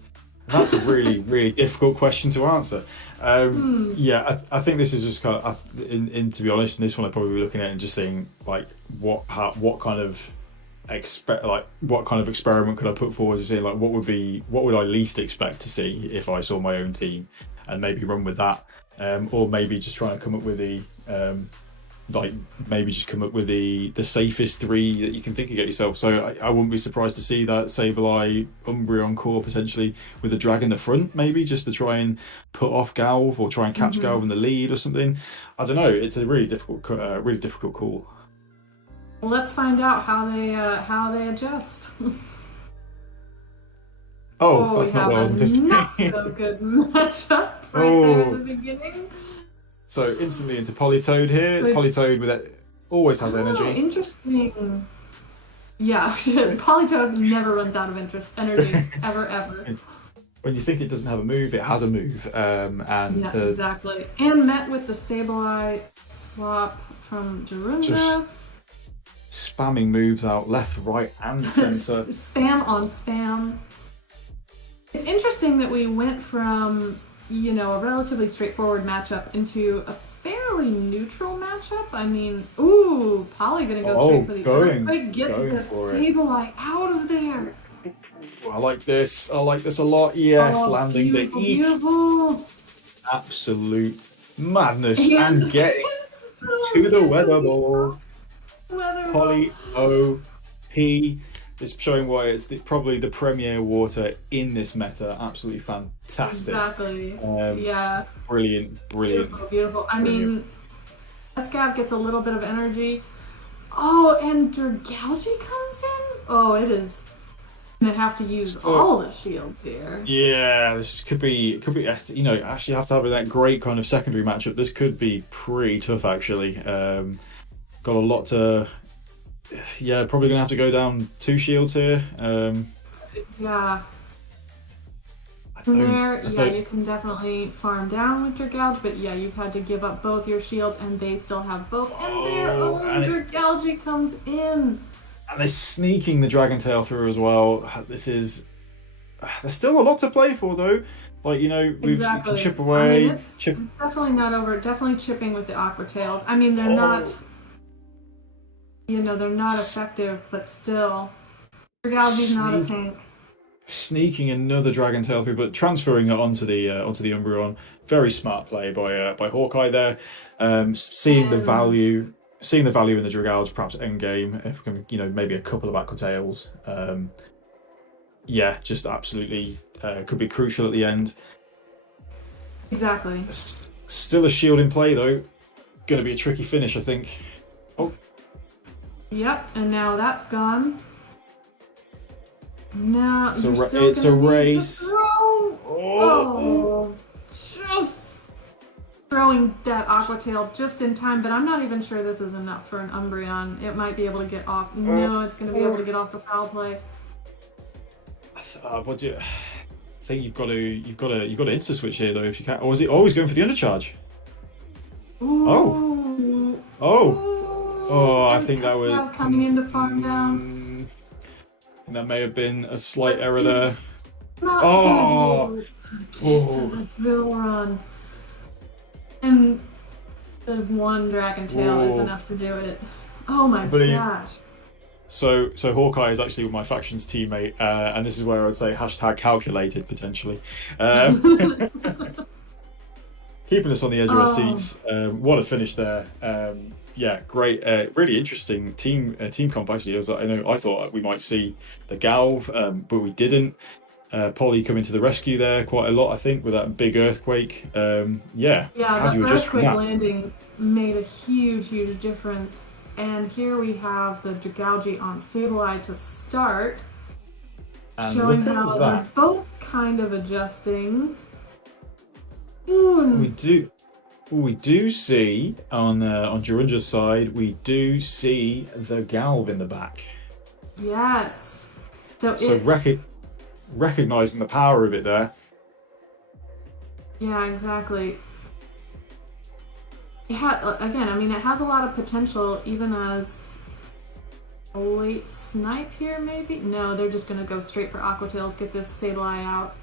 That's a really, really difficult question to answer. Yeah, I think this is just kind of, to be honest, in this one I'd probably be looking at and just seeing like what kind of experiment could I put forward to see like what would I least expect to see if I saw my own team, and maybe run with that, or maybe just try and come up with the the safest 3 that you can think of, get yourself. So I wouldn't be surprised to see that Sableye Umbreon core potentially with a drag in the front, maybe just to try and put off Galv or try and catch Galv in the lead or something. I don't know. It's a really difficult call. Well, let's find out how they adjust. That's not well anticipated. Not so good matchup there in the beginning. So instantly into Politoed here. Politoed always has energy. Interesting. Yeah, Politoed never runs out of energy, ever. When you think it doesn't have a move, it has a move. Exactly. And met with the Sableye swap from Darunda. Just spamming moves out left, right, and center. Spam on spam. It's interesting that we went from a relatively straightforward matchup into a fairly fairly neutral matchup. I mean, ooh, Polly gonna go straight for the earthquake. Get the Sableye out of there. I like this. I like this a lot. Yes, landing the E. Beautiful. Absolute madness and getting to the weather ball. Polly OP is showing why it's probably the premier water in this meta. Absolutely fantastic. Exactly. Yeah. Brilliant. Beautiful. I mean, Escav gets a little bit of energy. Oh, and Dragalge comes in. Oh, it is. Gonna have to use all the shields here. Yeah, this could be. You know, actually have to have that great kind of secondary matchup. This could be pretty tough, actually. Got a lot to. Yeah, probably gonna have to go down 2 shields here. Yeah. From there, you can definitely farm down with Dragalge, but yeah, you've had to give up both your shields, and they still have both. And there, Dragalge comes in. And they're sneaking the Dragon Tail through as well. There's still a lot to play for, though. Like, you know, we can chip away. I mean, it's definitely not over. Definitely chipping with the Aqua Tails. I mean, they're not, you know, they're not effective, but still. Dragalge's not a tank. Sneaking another Dragon Tail through, but transferring it onto the Umbreon. Very smart play by Hawkeye there. Seeing the value in the Dragalge, perhaps end game, if we can, you know, maybe a couple of Aqua Tails. Yeah, just absolutely could be crucial at the end. Exactly. Still a shield in play though. Going to be a tricky finish, I think. Oh. Yep, and now that's gone. Now it's a race. Just throwing that Aqua Tail just in time, but I'm not even sure this is enough for an Umbreon. It might be able to get off. No, it's going to be able to get off the foul play. What do you? I think you've got to insta switch here though if you can. Or is it always going for the undercharge? Ooh. Oh! I think that was coming in to farm down. That may have been a slight error there. Not to the drill run. And the one Dragon Tail is enough to do it. Oh my gosh. So Hawkeye is actually my faction's teammate, and this is where I would say #calculated potentially. Keeping us on the edge of our seats. What a finish there. Yeah, great. Really interesting team comp actually. I thought we might see the Galv, but we didn't. Polly coming to the rescue there quite a lot, I think, with that big earthquake. Yeah, the earthquake landing made a huge difference. And here we have the Dragalge on Sableye to start, and showing how they're both kind of adjusting. We do see on Jirunja's side, we do see the Galv in the back. Yes. So recognizing the power of it there. Yeah, exactly. It has a lot of potential, even as a late snipe here, maybe? No, they're just going to go straight for Aqua Tails, get this Sableye out.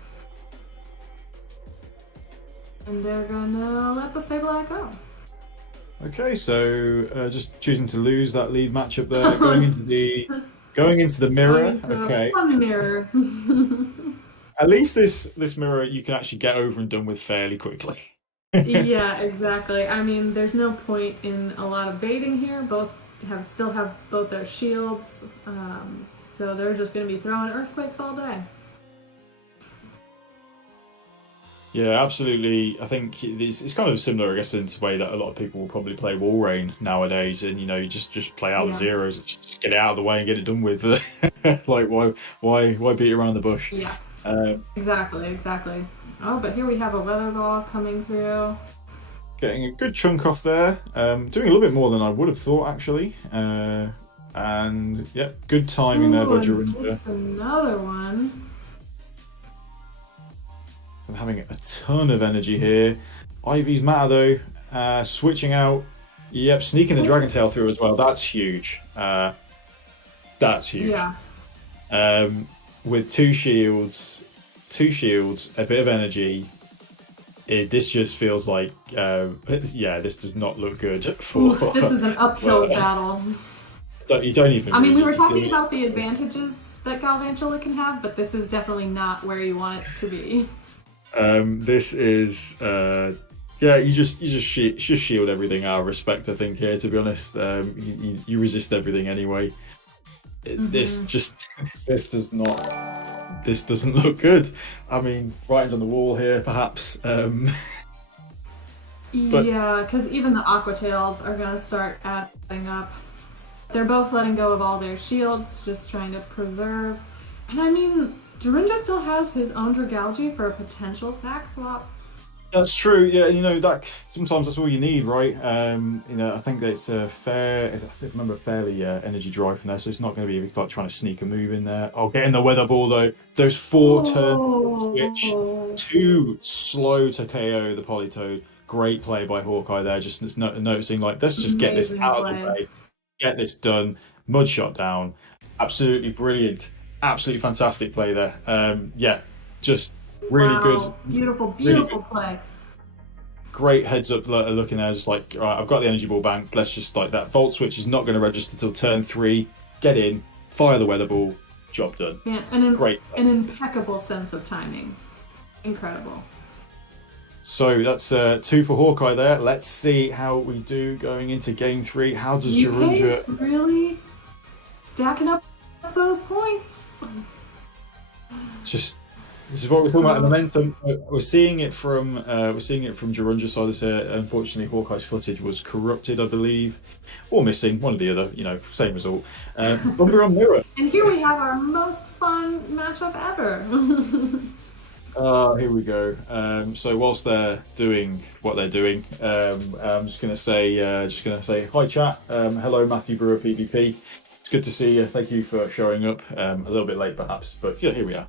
And they're gonna let the Sableye go. Okay, so just choosing to lose that lead matchup there, going into the mirror. Okay. Fun mirror. At least this mirror you can actually get over and done with fairly quickly. Yeah, exactly. I mean, there's no point in a lot of baiting here. Both still have both their shields, so they're just gonna be throwing earthquakes all day. Yeah, absolutely. I think it's kind of similar, I guess, in the way that a lot of people will probably play Walrein nowadays, and you just play out the zeros, just get it out of the way and get it done with. Like why beat around the bush? Yeah. Exactly. Oh, but here we have a weather ball coming through. Getting a good chunk off there. Doing a little bit more than I would have thought actually. And yeah, good timing there by Jirunja. It's another one. I'm having a ton of energy here. Ivy's matter though. Switching out. Yep, sneaking the Dragon Tail through as well. That's huge. That's huge. Yeah. With two shields, a bit of energy. this just feels like, this does not look good for. Oof, this is an uphill battle. You don't even. I mean, we really were need to do talking it. about the advantages that Galvantula can have, but this is definitely not where you want it to be. This is you just shield everything out of respect, I think, here, to be honest. You resist everything anyway. This doesn't look good. I mean, writing's on the wall here, perhaps. But yeah, because even the Aquatails are going to start adding up. They're both letting go of all their shields, just trying to preserve. And I mean, Jorunja still has his own Dragalge for a potential sack swap. That's true. Yeah, that sometimes that's all you need, right? I think that it's if I remember, fairly energy dry from there, so it's not going to be like trying to sneak a move in there. I'll get in the weather ball though. Those 4 turn switch, too slow to KO the Politoed. Great play by Hawkeye there. Just noticing, like, let's just get this out of the way, get this done. Mud shot down. Absolutely brilliant. Absolutely fantastic play there. Just really good. Beautiful really play. Great heads up looking there, just like, all right, I've got the energy ball bank. Let's just, like, that volt switch is not going to register till turn 3. Get in, fire the weather ball, job done. Yeah, great. An impeccable sense of timing. Incredible. So that's 2 for Hawkeye there. Let's see how we do going into game 3. How does Jorunja really stacking up those points? This is what we're talking about, momentum. We're seeing it from Jorunja's side this here. Unfortunately, Hawkeye's footage was corrupted, I believe, or missing, one or the other. Same result. Umbreon Mirror. And here we have our most fun matchup ever. Here we go. So whilst they're doing what they're doing, I'm just gonna say hi, chat. Hello, Matthew Brewer, PvP. It's good to see you. Thank you for showing up. A little bit late, perhaps, but yeah, here we are.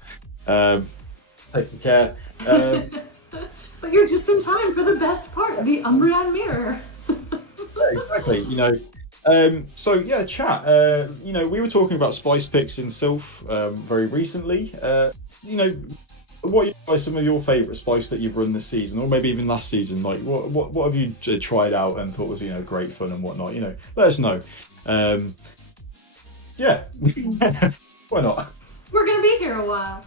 Taking care. But you're just in time for the best part, the Umbreon Mirror. Yeah, exactly. So yeah, chat. We were talking about spice picks in Sylph very recently. What are some of your favourite spice that you've run this season, or maybe even last season? Like, what have you tried out and thought was great fun and whatnot? Let us know. Yeah, why not? We're gonna be here a while.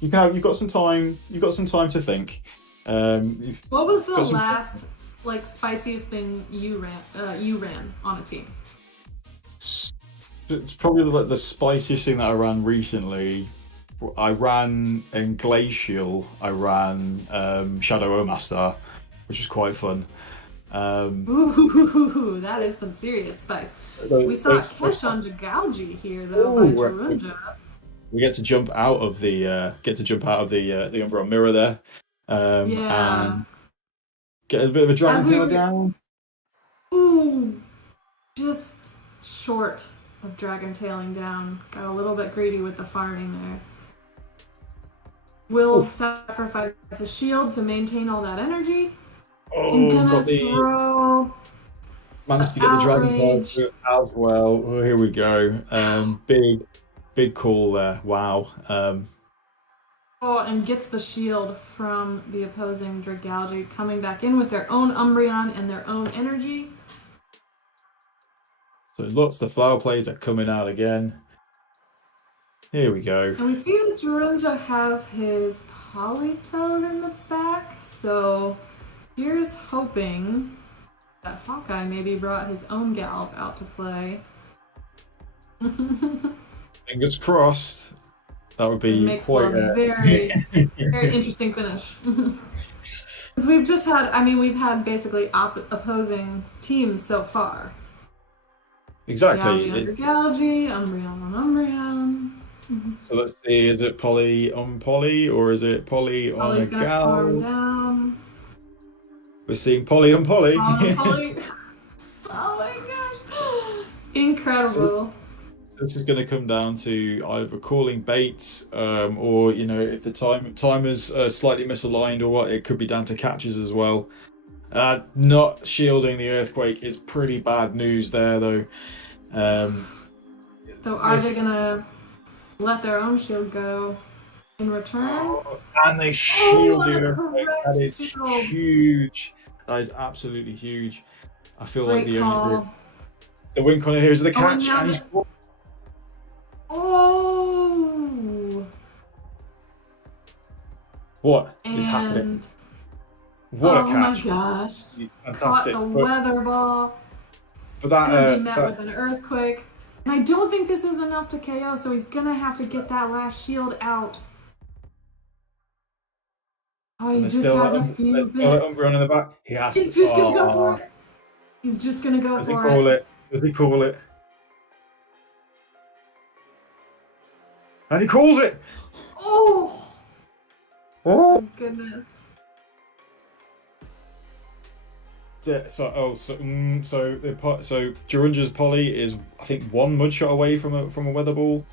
You've got some time. You've got some time to think. What was the last spiciest thing you ran on a team? It's probably the spiciest thing that I ran recently. I ran in Glacial. I ran Shadow Omastar, which was quite fun. Ooh, that is some serious spice. We saw Kesh on Dragalge here though by Jorunja. We get to jump out of the Umbreon Mirror there, and get a bit of a Dragon Tail down. Ooh, just short of Dragon Tailing down. Got a little bit greedy with the farming there. Will sacrifice a shield to maintain all that energy. I'm gonna throw. Managed to get the Dragon Tail as well. Oh, here we go. Big call there. Wow. And gets the shield from the opposing Dragalge, coming back in with their own Umbreon and their own energy. So lots of the flower plays are coming out again. Here we go. And we see that Jorunja has his Politoed in the back, so here's hoping that Hawkeye maybe brought his own Galv out to play. Fingers crossed. That would be quite a very, very interesting finish. Because we've had basically opposing teams so far. Exactly. Dragalge, Umbreon on Umbreon. So let's see, is it Poly on Poly or is it Poly on a Gal? Farm down. We're seeing Poly on Poly. Oh my gosh. Incredible. So this is going to come down to either calling baits or, if the timer's slightly misaligned or what, it could be down to catches as well. Not shielding the Earthquake is pretty bad news there, though. So are they going to let their own shield go? in return. And they shielded her. correct That is shield. huge. That is absolutely huge. I feel like Great the call. only the win corner here is the Oh, and catch. now And he's Oh! what is happening? And What a oh my catch! gosh! Caught Fantastic. the weather ball. But that, Gonna be met that with an earthquake. And I don't think this is enough to KO, so he's gonna have to get that last shield out. Oh, he and just still has a few bits. Umbreon in the back. He has He's to. just gonna go for it. He's just gonna go Does he for call it. it? Does he call it? And he calls it. Oh! Oh. My goodness. So Jirunja's Poly is, I think, one mud shot away from a weather ball.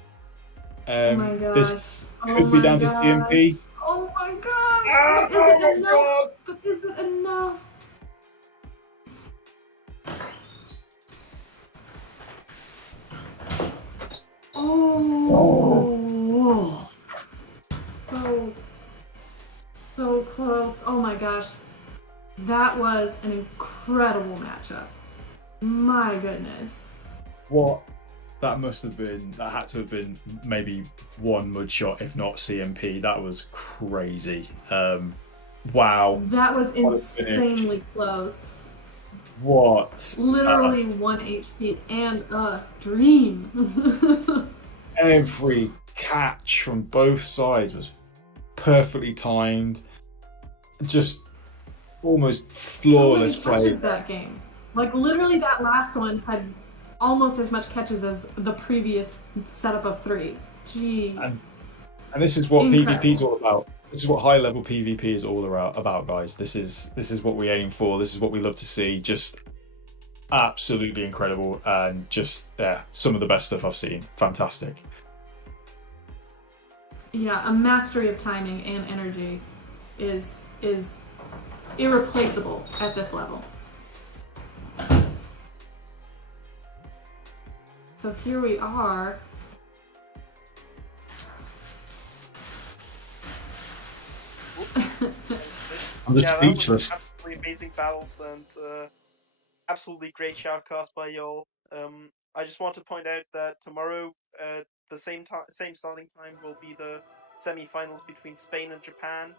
Oh my gosh. This could be down to CMP. Oh my gosh. Ah, But is oh my it enough? God. But is it enough? Oh. So close. Oh my gosh. That was an incredible matchup. My goodness. What? That must have been. That had to have been maybe one mud shot, if not CMP. That was crazy. Wow. That was What a finish. insanely close. What? Literally 1 HP and a dream. Every catch from both sides was perfectly timed. Just almost flawless so many catches play. that game. Like literally that last one had almost as much catches as the previous setup of 3. Jeez. And this is what Incredible. PvP is all about. This is what high level PvP is all about, guys. This is what we aim for. This is what we love to see. Just absolutely incredible, and just some of the best stuff I've seen. Fantastic. Yeah, a mastery of timing and energy is irreplaceable at this level. So here we are. I'm just that was speechless. absolutely amazing battles and absolutely great shoutcast by y'all. I just want to point out that tomorrow, the same starting time will be the semi-finals between Spain and Japan,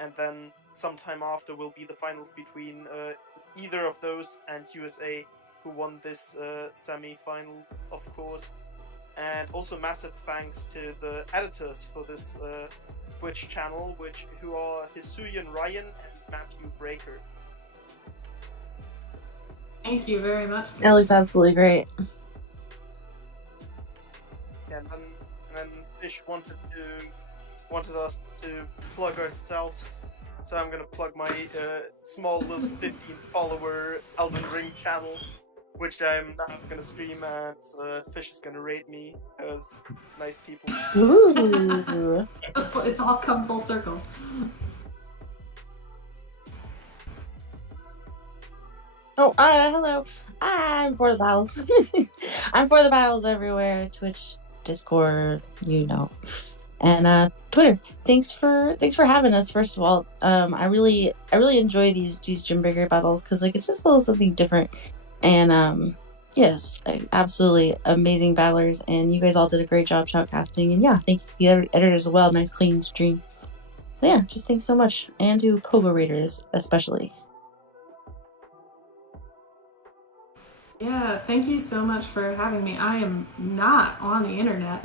and then sometime after will be the finals between either of those and USA, who won this semi-final, of course. And also massive thanks to the editors for this Twitch channel, who are Hisuyan Ryan and Matthew Breaker. Thank you very much. That looks absolutely great. And then Fish wanted us to plug ourselves, so I'm gonna plug my small little 15 follower Elden Ring channel, which I'm now gonna stream, and Fish is gonna rate me as nice people. Ooh. It's all come full circle. Oh, hello. I'm for the battles. I'm for the battles everywhere. Twitch, Discord, and Twitter. Thanks for having us. First of all, I really enjoy these Gymbreaker battles because it's just a little something different. And yes, absolutely amazing battlers, and you guys all did a great job shoutcasting. And yeah, thank you to the editors as well. Nice clean stream. So yeah, just thanks so much, and to Pogo Raiders especially. Yeah, thank you so much for having me. I am not on the internet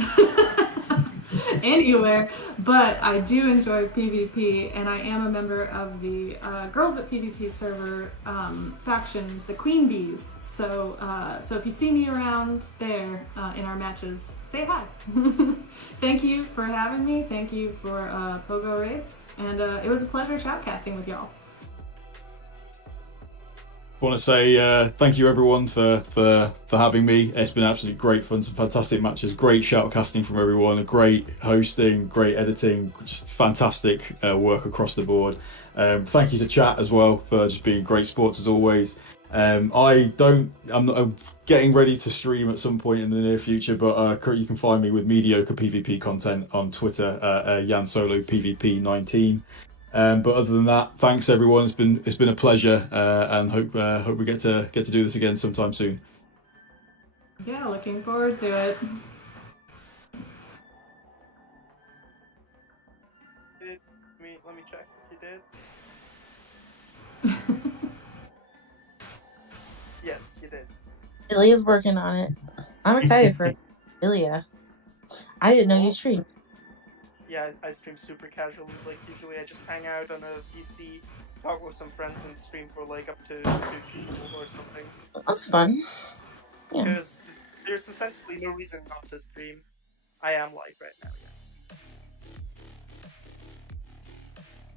anywhere, but I do enjoy PvP, and I am a member of the Girls at PvP server faction, the Queen Bees. So if you see me around there in our matches, say hi. Thank you for having me. Thank you for Pogo Raids, and it was a pleasure shoutcasting with y'all. I want to say thank you everyone for having me. It's been absolutely great fun, some fantastic matches, great shoutcasting from everyone, great hosting, great editing, just fantastic work across the board. Thank you to chat as well for just being great sports as always. I'm getting ready to stream at some point in the near future, but you can find me with mediocre PvP content on Twitter, Yansolo PvP 19. But other than that, thanks everyone. It's been a pleasure, and hope we get to do this again sometime soon. Yeah, looking forward to it. Let me check if you did. Yes, you did. Ilia's working on it. I'm excited for Ilia. I didn't know you streamed. Yeah, I stream super casually. Like, usually I just hang out on a PC, talk with some friends, and stream for like up to 2 people or something. That's fun. Yeah. Because there's essentially no reason not to stream. I am live right now, yes.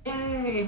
Yay!